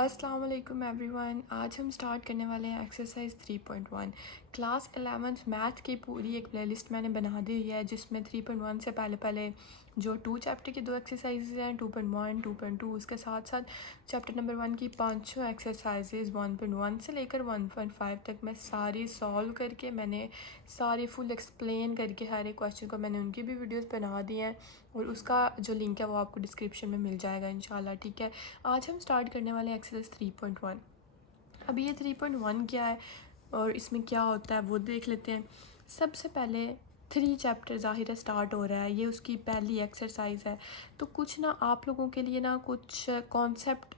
अस्सलाम वालेकुम एवरीवन। आज हम स्टार्ट करने वाले हैं एक्सरसाइज 3.1। क्लास 11th मैथ की पूरी एक प्लेलिस्ट मैंने बना दी हुई है जिसमें 3.1 से पहले पहले जो 2 चैप्टर की 2 एक्सरसाइजेज हैं 2.1 2.2, उसके साथ साथ चैप्टर नंबर 1 की 5 एक्सरसाइजेज 1.1 से लेकर 1.5 तक मैं सारी सॉल्व करके मैंने सारी फुल एक्सप्लेन करके हर एक क्वेश्चन को मैंने उनकी भी वीडियोस बना दी हैं और उसका जो लिंक है वो आपको डिस्क्रिप्शन में मिल जाएगा इंशाल्लाह। ठीक है, आज हम स्टार्ट करने वाले हैं एक्सरसाइज 3.1। अभी ये 3.1 क्या है और इसमें क्या होता है वो देख लेते हैं। सबसे पहले 3 चैप्टर ज़ाहिर स्टार्ट हो रहा है, ये उसकी पहली एक्सरसाइज है। तो कुछ ना आप लोगों के लिए ना कुछ कॉन्सेप्ट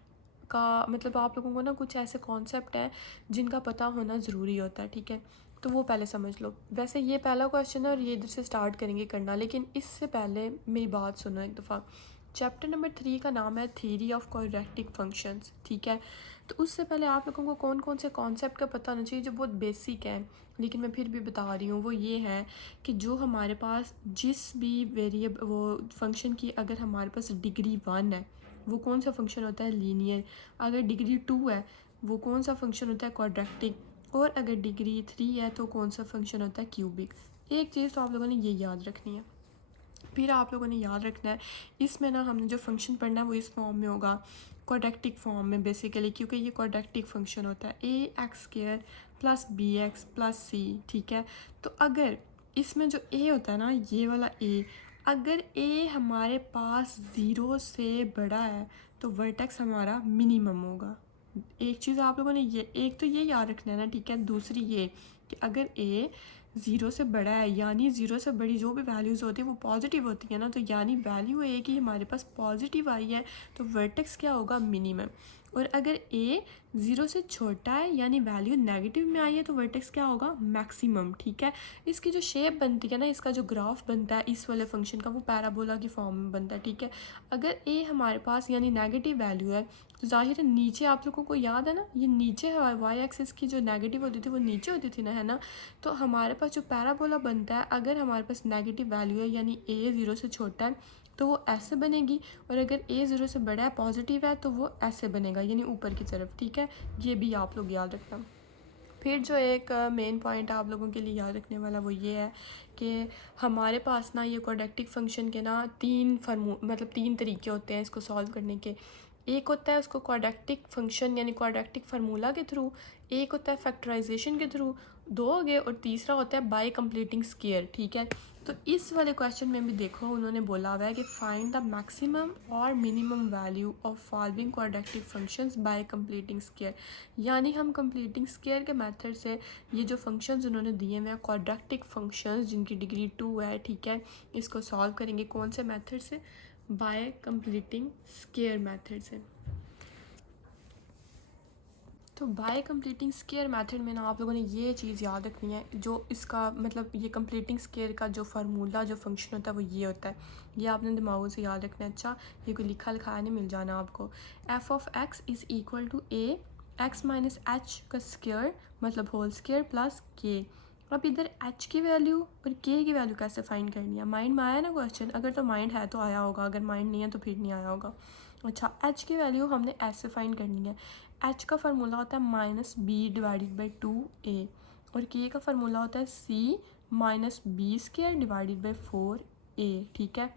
का मतलब आप लोगों को ना कुछ ऐसे कॉन्सेप्ट हैं जिनका पता होना ज़रूरी होता है। ठीक है, तो वो पहले समझ लो। वैसे ये पहला क्वेश्चन है और ये इधर से स्टार्ट करेंगे करना, लेकिन इससे पहले मेरी बात सुनो एक दफ़ा। चैप्टर नंबर 3 का नाम है थ्योरी ऑफ क्वाड्रेटिक फंक्शंस। ठीक है, तो उससे पहले आप लोगों को कौन कौन से कॉन्सेप्ट का पता होना चाहिए जो बहुत बेसिक है, लेकिन मैं फिर भी बता रही हूँ। वो ये है कि जो हमारे पास जिस भी वेरिएबल वो फंक्शन की अगर हमारे पास डिग्री 1 है वो कौन सा फंक्शन होता है, लीनियर। अगर डिग्री 2 है वो कौन सा फंक्शन होता है, क्वाड्रेटिक। और अगर डिग्री 3 है तो कौन सा फंक्शन होता है, क्यूबिक। एक चीज़ तो आप लोगों ने ये याद रखनी है। फिर आप लोगों ने याद रखना है इसमें ना हमने जो फंक्शन पढ़ना है वो इस फॉर्म में होगा, क्वाड्रेटिक फॉर्म में बेसिकली, क्योंकि ये क्वाड्रेटिक फंक्शन होता है a(x² + bx + c। ठीक है, तो अगर इसमें जो a होता है ना, ये वाला a, अगर a हमारे पास 0 से बड़ा है तो वर्टेक्स हमारा मिनिमम होगा। एक चीज़ आप लोगों ने ये एक तो ये याद रखना है ना। ठीक है, दूसरी ये कि अगर a 0 से बड़ा है यानी 0 से बड़ी जो भी वैल्यूज़ होती है वो पॉजिटिव होती है ना, तो यानी वैल्यू a की हमारे पास पॉजिटिव आई है तो वर्टेक्स क्या होगा, मिनिमम। और अगर a 0 से छोटा है यानी वैल्यू नेगेटिव में आई है तो वर्टेक्स क्या होगा, मैक्सिमम। ठीक है, इसकी जो शेप बनती है ना, इसका जो ग्राफ बनता है इस वाले फंक्शन का, वो पैराबोला की फॉर्म में बनता है। ठीक है, अगर a हमारे पास यानी नेगेटिव वैल्यू है तो जाहिर है नीचे आप लोगों को याद है ना, ये नीचे है वाई एक्सिस की जो नेगेटिव होती थी वो नीचे होती थी ना, है ना। तो हमारे पास जो पैराबोला बनता है अगर हमारे पास नेगेटिव वैल्यू है यानी a 0 से छोटा है तो वो ऐसे बनेगी, और अगर a 0 से बड़ा है पॉजिटिव है तो वो ऐसे बनेगा यानी ऊपर की तरफ। ठीक है, ये भी आप लोग याद रखना। फिर जो एक मेन पॉइंट आप लोगों के लिए याद रखने वाला वो ये है कि हमारे पास ना ये क्वाड्रेटिक फंक्शन के ना 3 तरीके होते हैं इसको सॉल्व करने के। एक होता है उसको क्वाड्रेटिक फंक्शन यानी क्वाड्रेटिक फार्मूला के थ्रू, एक होता है फैक्टराइजेशन के थ्रू, 2 हो गए, और तीसरा होता है बाय कंप्लीटिंग स्क्वायर। ठीक है, तो इस वाले क्वेश्चन में भी देखो उन्होंने बोला हुआ है कि फाइंड द मैक्सिमम और minimum value of following quadratic functions bye completing square. यानी हम कंप्लीटिंग स्क्वायर के मेथड से ये जो फंक्शंस उन्होंने दिए हुए हैं क्वाड्रेटिक फंक्शंस जिनकी डिग्री 2 है, ठीक है, इसको सॉल्व करेंगे कौन से मेथड से, बाय कंप्लीटिंग स्क्वायर मेथड से। तो बाय कंप्लीटिंग स्क्वायर मेथड में ना आप लोगों ने ये चीज़ याद रखनी है, जो इसका मतलब ये कंप्लीटिंग स्क्वायर का जो फार्मूला जो फंक्शन होता है वो ये होता है, ये आपने दिमागों से याद रखना है। अच्छा, ये कोई लिखा लिखाया नहीं मिल जाना आपको। f(x) is equal to a x minus h का स्क्वायर मतलब होल स्क्वायर प्लस k। अब इधर h की वैल्यू और k की वैल्यू कैसे फाइंड करनी है, माइंड में आया ना क्वेश्चन, अगर तो माइंड है तो आया होगा, अगर माइंड नहीं है तो फिर नहीं आया होगा। अच्छा, h की वैल्यू हमने ऐसे फाइंड करनी है, h का फार्मूला होता है -b/2a और k का फार्मूला होता है c -b² / 4a। ठीक है,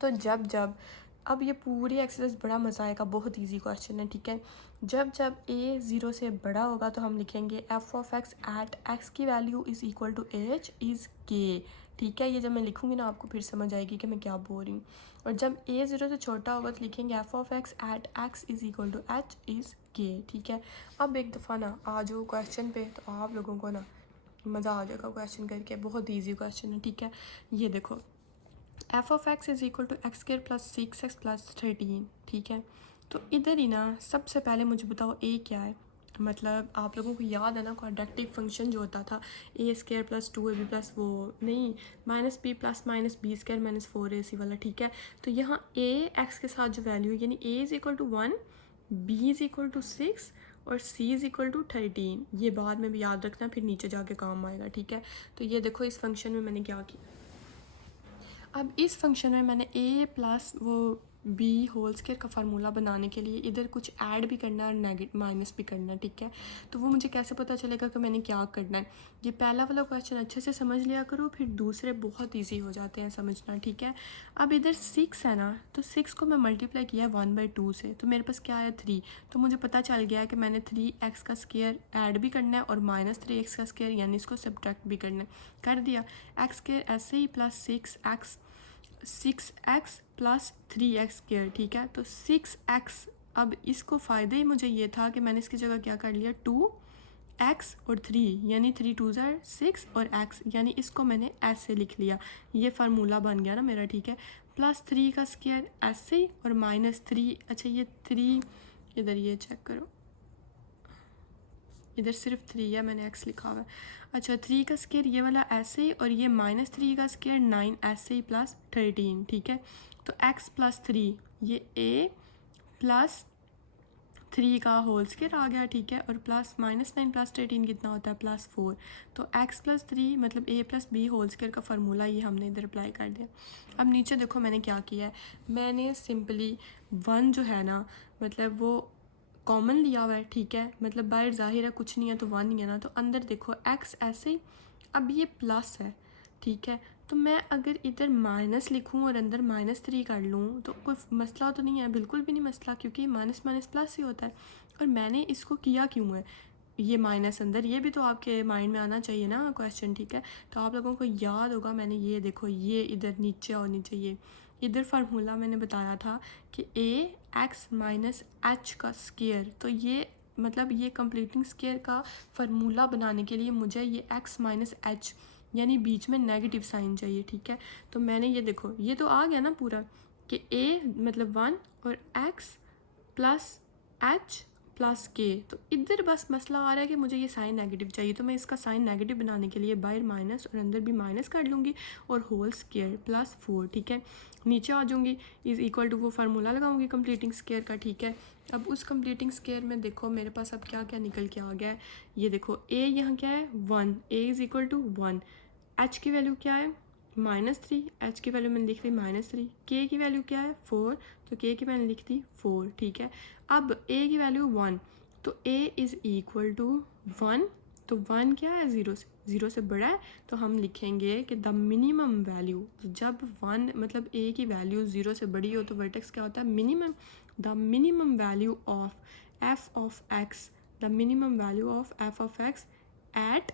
तो जब अब ये पूरी एक्सरसाइज बड़ा मज़ा आएगा, बहुत इजी क्वेश्चन है। ठीक है, जब a 0 से बड़ा होगा तो हम लिखेंगे f(x) एट x की value is equal to h is k। ठीक है, ये जब मैं लिखूँगी ना आपको फिर समझ आएगी कि मैं क्या बोल रही हूँ। और जब a 0 से छोटा होगा तो लिखेंगे f(x) at x is equal to h is k। ठीक है, अब एक दफ़ा ना आ जाओ क्वेश्चन पे तो आप लोगों को ना मज़ा आ जाएगा क्वेश्चन करके, बहुत ईजी क्वेश्चन है। ठीक है, ये देखो f(x) is equal to x² + 6x + 13। ठीक है, तो इधर ही ना सबसे पहले मुझे बताओ a क्या है। मतलब आप लोगों को याद है ना क्वाड्रेटिक फंक्शन जो होता था a² + 2ab + वो नहीं -b + -b² - 4ac वाला। ठीक है, तो यहाँ a x के साथ जो वैल्यू है यानी a is equal to 1, b is equal to 6 और c इज़ इक्वल टू 13। ये बाद में भी याद रखना, फिर नीचे जाके काम आएगा। ठीक है, तो ये देखो इस फंक्शन में मैंने क्या किया। अब इस फंक्शन में मैंने a प्लस वो बी होल स्क्वायर का फार्मूला बनाने के लिए इधर कुछ ऐड भी करना है और नेगेटिव माइनस भी करना है, ठीक है। तो वो मुझे कैसे पता चलेगा कि मैंने क्या करना है। ये पहला वाला क्वेश्चन अच्छे से समझ लिया करो, फिर दूसरे बहुत ईजी हो जाते हैं समझना, ठीक है। अब इधर 6 है ना, तो 6 को मैं मल्टीप्लाई किया 1/2 से, तो मेरे पास क्या है 3। तो मुझे पता चल गया है कि मैंने 3x का स्क्वायर ऐड भी करना है और -3x का स्क्वायर यानी इसको सब्ट्रैक्ट भी करना है। कर दिया। एक्स स्क्वायर ऐसे ही plus 6x plus 3x square, ठीक है। तो 6x, अब इसको फ़ायदे ही मुझे ये था कि मैंने इसकी जगह क्या कर लिया 2x और 3, यानी 3 2 6 और x, यानी इसको मैंने ऐसे लिख लिया। ये फार्मूला बन गया ना मेरा, ठीक है। प्लस 3 का स्क्वायर ऐसे ही और -3, अच्छा ये 3 इधर ये चेक करो, इधर सिर्फ 3 है, मैंने x लिखा हुआ है। अच्छा 3 का स्क्वायर ये वाला ऐसे ही और ये -3 का स्क्वायर 9 ऐसे ही प्लस 13, ठीक है। तो x प्लस 3 ये a प्लस 3 का होल स्क्वायर आ गया, ठीक है। और प्लस -9 प्लस 13 कितना होता है +4। तो x प्लस 3 मतलब a plus b whole square का फार्मूला ये हमने इधर अप्लाई कर दिया। अब नीचे देखो मैंने क्या किया है, मैंने सिंपली 1 जो है ना, मतलब वो कॉमन लिया हुआ है, ठीक है। मतलब बाहर जाहिर है कुछ नहीं है तो 1 ही है ना, तो अंदर देखो x ऐसे ही, अब ये प्लस है, ठीक है। तो मैं अगर इधर माइनस लिखूं और अंदर -3 कर लूँ तो कोई मसला तो नहीं है, बिल्कुल भी नहीं मसला, क्योंकि माइनस माइनस प्लस ही होता है। और मैंने इसको किया क्यों है, ये माइनस अंदर, ये भी तो आपके माइंड में आना चाहिए ना क्वेश्चन, ठीक है। तो आप लोगों को याद होगा मैंने ये देखो ये इधर नीचे और नीचे ये इधर फार्मूला मैंने बताया था कि ax माइनस एच का स्क्वायर, तो ये मतलब ये कंप्लीटिंग स्क्वायर का फार्मूला बनाने के लिए मुझे ये x माइनस एच यानी बीच में नेगेटिव साइन चाहिए, ठीक है। तो मैंने ये देखो ये तो आ गया ना पूरा कि a मतलब 1 और x प्लस एच प्लस के, तो इधर बस मसला आ रहा है कि मुझे ये साइन नेगेटिव चाहिए। तो मैं इसका साइन नेगेटिव बनाने के लिए बाहर माइनस और अंदर भी माइनस कर लूँगी और होल स्क्वायर +4, ठीक है। नीचे आ जाऊँगी, इज़ इक्वल टू वो फार्मूला लगाऊंगी कंप्लीटिंग स्क्वायर का, ठीक है। अब उस कंप्लीटिंग स्क्वायर में देखो मेरे पास अब क्या क्या निकल के आ गया है, ये देखो a यहाँ क्या है 1, a is equal to 1, h की वैल्यू क्या है -3, h की वैल्यू मैंने लिख ली -3, k की वैल्यू क्या है 4, तो k की मैंने लिख दी 4, ठीक है। अब a की वैल्यू 1, तो a इज़ इक्वल टू 1, तो 1 क्या है 0 से बड़ा है, तो हम लिखेंगे कि द मिनिमम वैल्यू, जब 1 मतलब a की वैल्यू 0 से बड़ी हो तो वर्टेक्स क्या होता है minimum, the minimum value of f of x, the minimum value of f of x at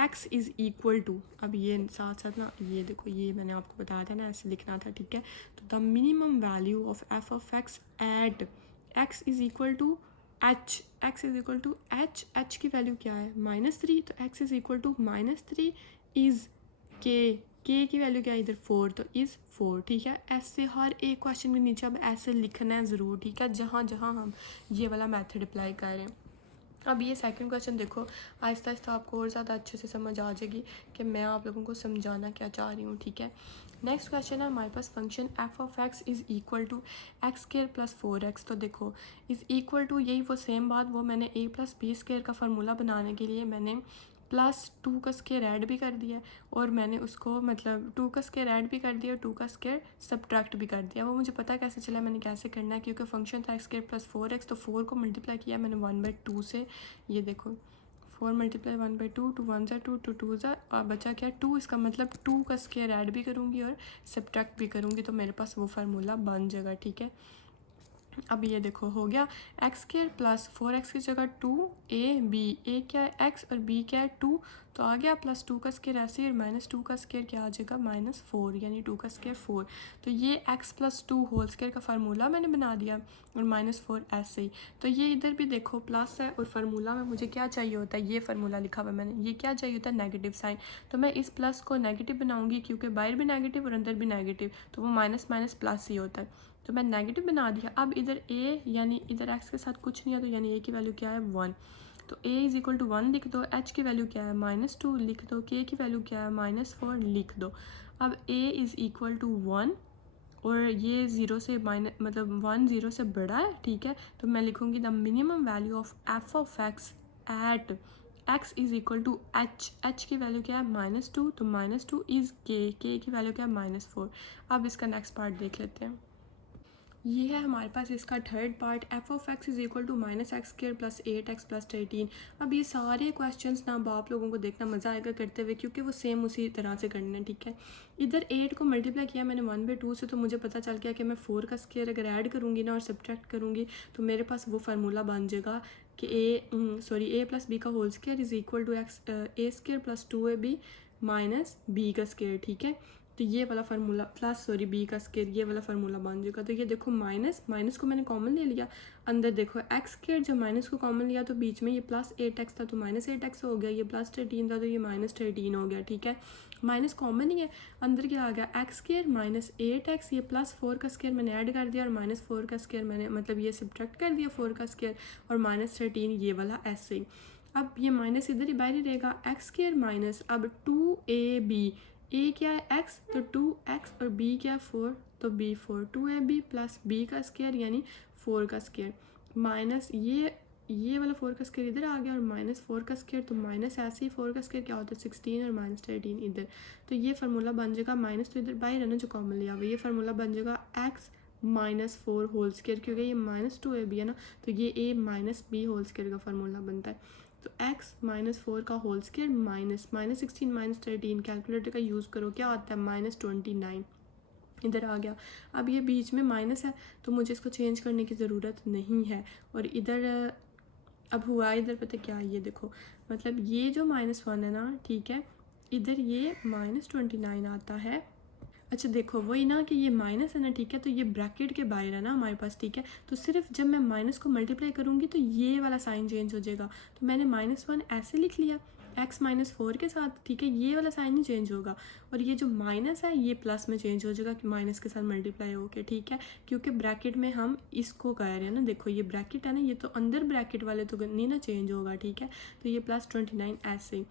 x is equal to, अब ये साथ साथ ना ये देखो ये मैंने आपको बताया था ना ऐसे लिखना था, ठीक है। तो the minimum value of f of x at x is equal to h, x is equal to h की वैल्यू क्या है -3, तो x is equal to -3 is k की वैल्यू क्या है इधर 4, तो इज़ 4, ठीक है। ऐसे हर एक क्वेश्चन के नीचे अब ऐसे लिखना है ज़रूर, ठीक है, जहाँ जहाँ हम ये वाला मेथड अप्लाई कर रहे हैं। अब ये सेकंड क्वेश्चन देखो, आहिस्ता आहिस्ता आपको और ज़्यादा अच्छे से समझ आ जाएगी कि मैं आप लोगों को समझाना क्या चाह रही हूँ, ठीक है। नेक्स्ट क्वेश्चन है हमारे पास function f of x is equal to x square plus 4x, तो देखो इज़ इक्वल टू यही वो सेम बात, वो मैंने a प्लस बी स्क्वायर का फार्मूला बनाने के लिए मैंने +2 का स्क्वायर ऐड भी कर दिया और मैंने उसको मतलब 2 का स्क्वायर ऐड भी कर दिया और 2 का स्क्वायर सब्ट्रैक्ट भी कर दिया। वो मुझे पता कैसे चला मैंने कैसे करना है, क्योंकि फंक्शन था x स्क्वायर प्लस 4x, तो 4 को मल्टीप्लाई किया मैंने 1/2 से, ये देखो 4 मल्टीप्लाई 1/2, 2 1 ज़ा 2 2 2 ज़ा और बचा क्या 2, इसका मतलब 2 का स्क्वायर ऐड भी करूँगी और सब्ट्रैक्ट भी करूँगी, तो मेरे पास वो फार्मूला बन जाएगा, ठीक है। अब ये देखो हो गया एक्स स्क्वायर प्लस 4x की जगह 2ab, a क्या है x और b क्या है 2, तो आ गया +2 का स्क्वायर ऐसे और -2 का स्क्वायर क्या आ जाएगा -4, यानी 2 का स्क्वायर 4। तो ये x + 2 होल स्क्वायर का फार्मूला मैंने बना दिया और -4 ऐसे ही। तो ये इधर भी देखो प्लस है और फार्मूला में मुझे क्या चाहिए होता है, ये फार्मूला लिखा हुआ है मैंने, ये क्या चाहिए होता है नेगेटिव साइन, तो मैं इस प्लस को नेगेटिव बनाऊंगी क्योंकि बाहर भी नेगेटिव और अंदर भी नेगेटिव, तो वो माइनस माइनस प्लस ही होता है, तो मैं नेगेटिव बना दिया। अब इधर a यानी इधर x के साथ कुछ नहीं है, तो यानी a की वैल्यू क्या है 1, तो a इज़ इक्वल टू 1 लिख दो, h की वैल्यू क्या है -2 लिख दो, k की वैल्यू क्या है -4 लिख दो। अब a इज़ इक्वल टू 1 और ये 0 से मतलब 1 0 से बड़ा है, ठीक है, तो मैं लिखूँगी the minimum value of f of x at x is equal to h की वैल्यू क्या है -2, तो -2 इज़ k की वैल्यू क्या है -4। अब इसका नेक्स्ट पार्ट देख लेते हैं। ये है हमारे पास इसका third part, f of x is equal to minus x square plus 8x plus 13। अब ये सारे क्वेश्चंस ना आप लोगों को देखना मज़ा आएगा करते हुए, क्योंकि वो सेम उसी तरह से करने हैं, ठीक है। इधर 8 को मल्टीप्लाई किया मैंने 1/2 से, तो मुझे पता चल गया कि मैं 4 का स्क्वायर अगर ऐड करूँगी ना और सब्ट्रैक्ट करूँगी तो मेरे पास वो फार्मूला बन जाएगा कि ए प्लस बी का whole square is equal to x a square plus 2ab minus b का स्क्वायर, ठीक है। तो ये वाला फार्मूला प्लस बी का स्क्वायर, ये वाला फार्मूला बन जाएगा। तो ये देखो माइनस को मैंने कॉमन ले लिया, अंदर देखो एक्स स्क्वायर, जब माइनस को कॉमन लिया तो बीच में ये प्लस 8x था तो माइनस 8x हो गया, ये प्लस 13 था तो ये माइनस 13 हो गया, ठीक है। माइनस कॉमन ही है, अंदर क्या आ गया एक्स स्क्वायर माइनस 8x, ये प्लस 4 का स्क्वायर मैंने ऐड कर दिया और माइनस 4 का स्क्वायर मैंने मतलब ये सब्ट्रैक्ट कर दिया 4 का स्क्वायर, और माइनस 13 ये वाला ऐसे ही। अब ये माइनस इधर ही बाहर ही रहेगा, एक्स स्क्वायर माइनस अब 2ab, ए क्या है x तो 2x और b क्या है 4 तो b 4, 2ab प्लस b का स्क्वायर यानी 4 का स्क्वायर माइनस ये वाला 4 का स्क्वायर इधर आ गया और माइनस 4 का स्क्वायर, तो माइनस ऐसे ही 4 का स्क्वायर क्या होता है 16 और माइनस 13 इधर। तो ये फार्मूला बन जाएगा, माइनस तो इधर बाहर है ना जो कॉमन लिया हुआ, ये फार्मूला बन जाएगा x माइनस 4 होल स्क्वायर, क्योंकि ये माइनस 2ab है ना तो ये a minus b whole square का फार्मूला बनता है। तो x माइनस 4 का whole square minus 16 minus 13, calculator का यूज़ करो क्या आता है माइनस 29 इधर आ गया। अब ये बीच में माइनस है तो मुझे इसको चेंज करने की ज़रूरत नहीं है, और इधर अब हुआ इधर पता क्या है, ये देखो मतलब ये जो -1 है ना, ठीक है, इधर ये -29 आता है। अच्छा देखो वही ना कि ये माइनस है ना, ठीक है, तो ये ब्रैकेट के बाहर है ना हमारे पास, ठीक है। तो सिर्फ जब मैं माइनस को मल्टीप्लाई करूँगी तो ये वाला साइन चेंज हो जाएगा, तो मैंने -1 ऐसे लिख लिया x माइनस 4 के साथ, ठीक है, ये वाला साइन नहीं चेंज होगा, और ये जो माइनस है ये प्लस में चेंज हो जाएगा कि माइनस के साथ मल्टीप्लाई होके, ठीक है, क्योंकि ब्रैकेट में हम इसको कह रहे हैं ना, देखो ये ब्रैकेट है ना, ये तो अंदर ब्रैकेट वाले तो नहीं ना चेंज होगा, ठीक है। तो ये +29 ऐसे ही,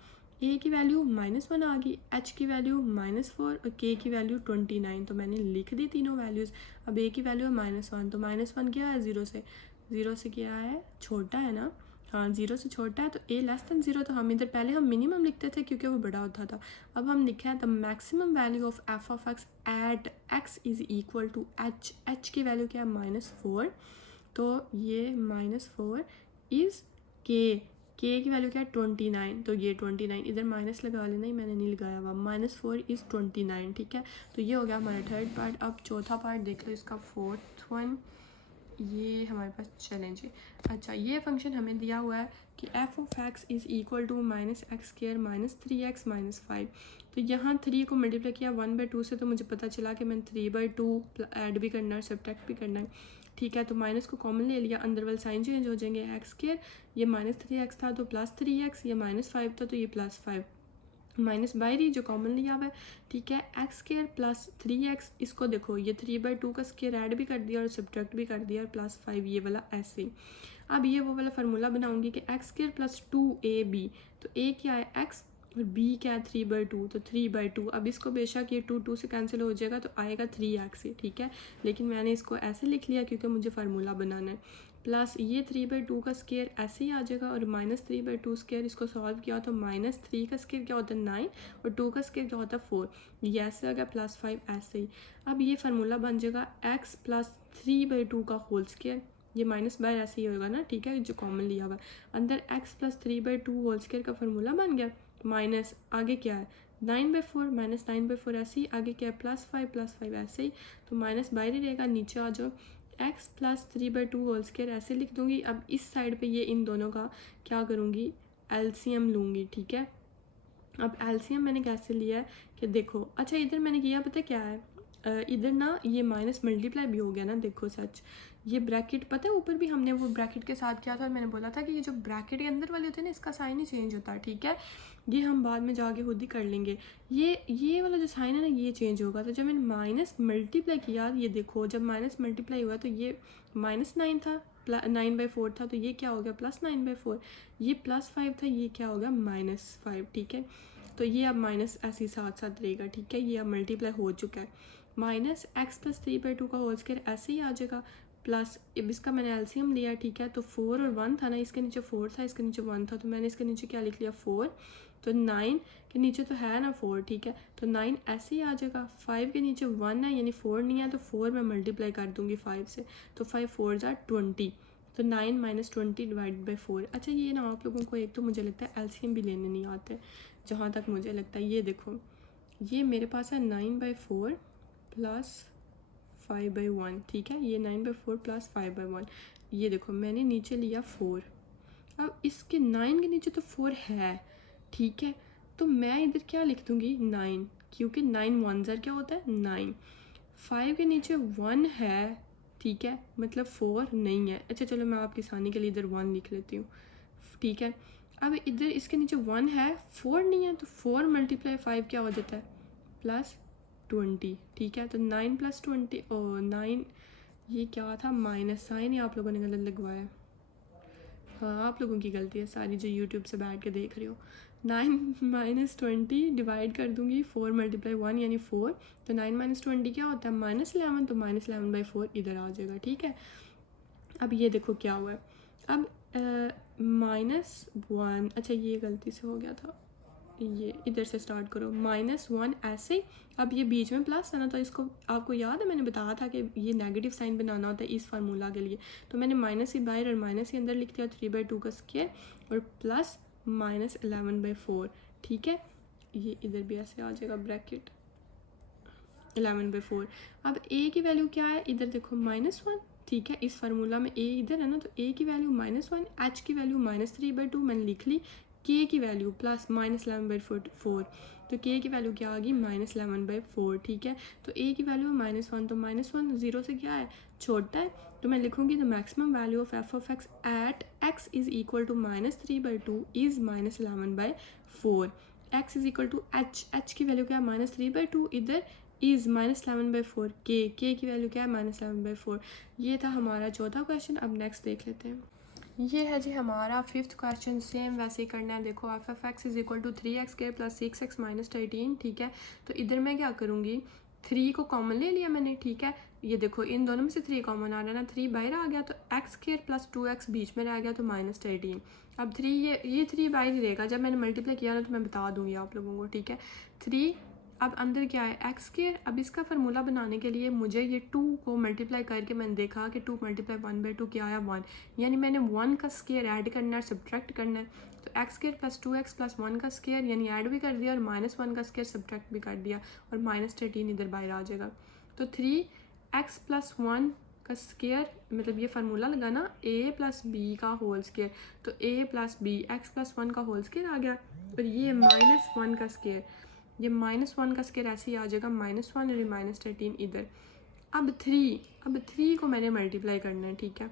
ए की वैल्यू -1 आ गई, एच की वैल्यू -4 और के की वैल्यू 29, तो मैंने लिख दी तीनों वैल्यूज़। अब ए की वैल्यू है -1, तो -1 क्या है 0 से क्या है छोटा है ना, हाँ 0 से छोटा है, तो ए लेस दैन 0, तो हम इधर पहले हम मिनिमम लिखते थे क्योंकि वो बड़ा होता था, अब हम लिखा है the maximum value of f of x at x is equal to h, h की वैल्यू क्या है -4, तो ये -4 इज़ के की वैल्यू क्या है 29, तो ये 29 इधर माइनस लगा लेना ही, मैंने नहीं लगाया हुआ, -4 इज़ 29, ठीक है। तो ये हो गया हमारा थर्ड पार्ट। अब चौथा पार्ट देख लो इसका, फोर्थ वन ये हमारे पास चैलेंज है। अच्छा ये फंक्शन हमें दिया हुआ है कि f of x is equal to -x square -3x -5, तो यहाँ 3 को मल्टीप्लाई किया 1/2 से, तो मुझे पता चला कि मैंने 3/2 ऐड भी करना है सब्ट्रैक्ट भी करना है, ठीक है। तो माइनस को कॉमन ले लिया, अंदर वाले साइन चेंज हो जाएंगे, एक्स स्क्वायर ये -3x था तो +3x, ये -5 था तो ये +5, माइनस बाहर ही जो कॉमन लिया हुआ है, ठीक है, एक्स स्क्वायर प्लस 3x, इसको देखो ये 3/2 का स्क्वायर ऐड भी कर दिया और सब्ट्रैक्ट भी कर दिया, और +5 ये वाला ऐसे ही। अब ये वो वाला फार्मूला बनाऊंगी कि एक्स स्क्वायर प्लस 2ab, तो a क्या है x और b क्या है 3/2, तो 3/2, अब इसको बेशक ये 2 से कैंसिल हो जाएगा तो आएगा 3x ही, ठीक है, लेकिन मैंने इसको ऐसे लिख लिया क्योंकि मुझे फार्मूला बनाना है। प्लस ये 3/2 का स्क्वायर ऐसे ही आ जाएगा, और -3/2 स्क्वायर इसको सॉल्व किया तो -3 का स्क्वायर क्या होता है 9 और 2 का स्क्वायर क्या होता है 4, ये ऐसे आ गया +5 ऐसे ही। अब ये फार्मूला बन जाएगा x प्लस 3/2 का होल स्क्वायर, ये माइनस बाय ऐसे ही होगा ना, ठीक है, जो कॉमन लिया हुआ है, अंदर x प्लस 3/2 होल स्क्वायर का फार्मूला बन गया, माइनस आगे क्या है 9/4 -9/4 ऐसे ही, आगे क्या है +5 ऐसे ही, तो माइनस बाहर ही रहेगा, नीचे आ जाओ x प्लस 3/2 होल स्क्वायर ऐसे लिख दूंगी। अब इस साइड पे ये इन दोनों का क्या करूँगी एलसीएम लूँगी, ठीक है। अब एलसीएम मैंने कैसे लिया है कि देखो, अच्छा इधर मैंने किया पता क्या है, इधर ना ये माइनस मल्टीप्लाई भी हो गया ना, देखो सच ये ब्रैकेट पता है ऊपर भी हमने वो ब्रैकेट के साथ किया था, और मैंने बोला था कि ये जो ब्रैकेट के अंदर वाले होते हैं ना इसका साइन ही चेंज होता है, ठीक है, ये हम बाद में जाके खुद ही कर लेंगे। ये वाला जो साइन है ना ये चेंज होगा, तो जब मैंने माइनस मल्टीप्लाई किया, ये देखो जब माइनस मल्टीप्लाई हुआ तो ये -9 था 9/4 था, तो ये क्या हो गया +9/4, ये +5 था, ये क्या हो गया -5, ठीक है। तो ये अब माइनस ऐसे ही साथ साथ रहेगा, ठीक है, ये अब मल्टीप्लाई हो चुका है, -x प्लस 3/2 का होल स्क्वायर ऐसे ही आ जाएगा, प्लस अब इसका मैंने एलसीएम लिया, ठीक है, तो 4 और 1 था ना, इसके नीचे 4 था इसके नीचे 1 था, तो मैंने इसके नीचे क्या लिख लिया 4 तो 9 के नीचे तो है ना 4, ठीक है, तो 9 ऐसे ही आ जाएगा। 5 के नीचे 1 है यानी 4 नहीं है, तो 4 मैं मल्टीप्लाई कर दूँगी 5 से, तो 5 4 ज़ा 20, तो 9 माइनस 20 डिवाइड बाई 4। अच्छा ये ना आप लोगों को एक तो मुझे लगता है एलसीएम भी लेने नहीं आते, जहाँ तक मुझे लगता है। ये देखो, ये मेरे पास है 9/4 प्लस 5/1, ठीक है, ये 9/4 प्लस 5/1। ये देखो मैंने नीचे लिया 4, अब इसके 9 के नीचे तो 4 है, ठीक है, तो मैं इधर क्या लिख दूँगी 9, क्योंकि 9 1 ज़र क्या होता है 9। 5 के नीचे 1 है, ठीक है, मतलब 4 नहीं है। अच्छा चलो मैं आपकी आसानी के लिए इधर 1 लिख लेती हूँ, ठीक है। अब इधर इसके नीचे 1 है, 4 नहीं है, तो 4 × 5 क्या हो जाता है +20, ठीक है, तो 9 + 20 9, ये क्या था माइनस साइन, ही आप लोगों ने गलत लगवाया। हाँ आप लोगों की गलती है सारी जो यूट्यूब से बैठ के देख रहे हो। 9 - 20 डिवाइड कर दूंगी 4 × 1 यानी 4, तो 9 - 20 क्या होता है -11, तो -11/4 इधर आ जाएगा, ठीक है। अब ये देखो क्या हुआ है, अब -1, अच्छा ये गलती से हो गया था, ये इधर से स्टार्ट करो, -1 ऐसे, अब ये बीच में प्लस है ना, तो इसको आपको याद है मैंने बताया था कि ये नेगेटिव साइन बनाना होता है इस फार्मूला के लिए, तो मैंने माइनस ही बाहर और माइनस ही अंदर लिख दिया, 3/2 का स्क्वायर और प्लस -11/4, ठीक है। ये इधर भी ऐसे आ जाएगा ब्रैकेट 11/4। अब a की वैल्यू क्या है, इधर देखो -1, ठीक है, इस फार्मूला में a इधर है ना, तो a की वैल्यू -1, h की वैल्यू -3/2 मैंने लिख ली, k की वैल्यू प्लस -11/4, तो k की वैल्यू क्या आ गई -11/4, ठीक है। तो a की वैल्यू -1, तो -1 0 से क्या है छोटा है, तो मैं लिखूंगी the maximum value of f(x) at x is equal to -3/2 is -11/4। x is equal to h की वैल्यू क्या है -3/2, इधर इज़ -11/4, k की वैल्यू क्या है -11/4। ये था हमारा चौथा क्वेश्चन। अब नेक्स्ट देख लेते हैं, ये है जी हमारा 5th क्वेश्चन, सेम वैसे ही करना है। देखो f(x) is equal to 3x² + 6x - 13, ठीक है, तो इधर मैं क्या करूँगी 3 को कॉमन ले लिया मैंने, ठीक है, ये देखो इन दोनों में से 3 कॉमन आ रहा है ना, 3 बाहर आ गया, तो x² + 2x बीच में रह गया, तो -13। अब 3 ये 3 बाहर ही रहेगा, जब मैंने मल्टीप्लाई किया ना तो मैं बता दूँगी आप लोगों को, ठीक है। 3 अब अंदर क्या है x², अब इसका फार्मूला बनाने के लिए मुझे ये 2 को मल्टीप्लाई करके मैंने देखा कि 2 × 1/2 क्या आया 1, यानी मैंने 1 का स्क्वायर ऐड करना है, सब्ट्रैक्ट करना है, तो x² + 2x + 1 का स्क्वायर यानी ऐड भी कर दिया और -1 का स्क्वायर सब्ट्रैक्ट भी कर दिया, और -13 इधर बाहर आ जाएगा, तो 3x + 1 का स्क्वायर, मतलब ये फार्मूला लगाना a + b का होल स्क्वायर, तो a + b x + 1 का होल स्क्वायर आ गया, और ये -1 का स्क्वायर, ये -1 का स्क्वायर ऐसे ही आ जाएगा -1 और ये -13 इधर। अब 3 को मैंने मल्टीप्लाई करना है, ठीक है,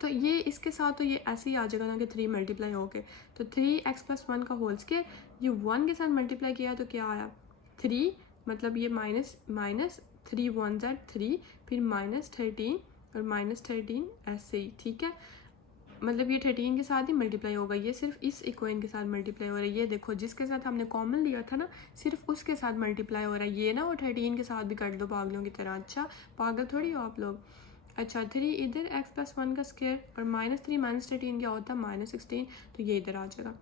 तो ये इसके साथ तो ये ऐसे ही आ जाएगा ना कि 3 मल्टीप्लाई हो गए, तो 3x + 1 का होल स्क्वायर, ये 1 के साथ मल्टीप्लाई किया तो क्या आया 3, मतलब ये -3 1 ज़र 3, फिर -13 और -13 ऐसे ही, ठीक है, मतलब ये 13 के साथ ही मल्टीप्लाई होगा, ये सिर्फ इस इक्वेशन के साथ मल्टीप्लाई हो रहा है। ये देखो जिसके साथ हमने कॉमन लिया था ना सिर्फ उसके साथ मल्टीप्लाई हो रहा है, ये ना वो 13 के साथ भी कर दो पागलों की तरह। अच्छा पागल थोड़ी हो आप लोग। अच्छा 3 इधर x + 1 का स्क्वायर और -3 - 13 क्या होता है -16, तो ये इधर आ जाएगा,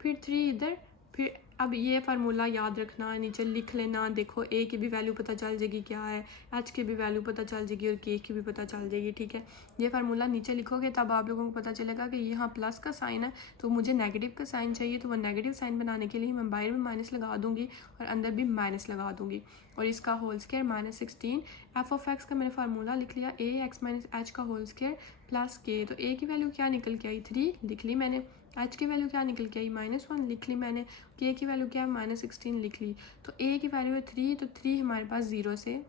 फिर 3 इधर, फिर अब ये फार्मूला याद रखना, नीचे लिख लेना, देखो a की भी वैल्यू पता चल जाएगी क्या है, h की भी वैल्यू पता चल जाएगी और k की भी पता चल जाएगी, ठीक है। ये फार्मूला नीचे लिखोगे तब आप लोगों को पता चलेगा कि यहाँ प्लस का साइन है तो मुझे नेगेटिव का साइन चाहिए, तो वो नेगेटिव साइन बनाने के लिए मैं बाहर में माइनस लगा दूंगी और अंदर भी माइनस लगा दूंगी, और इसका होल स्क्वायर -16। f(x) का मैंने फार्मूला लिख लिया ax - h का होल स्क्वायर प्लस k, तो a की वैल्यू क्या निकल के आई 3 लिख ली मैंने, h की वैल्यू क्या निकल के आई -1 लिख ली मैंने, k की वैल्यू क्या है -16 लिख ली, तो a की वैल्यू है 3, तो 3 हमारे पास 0 से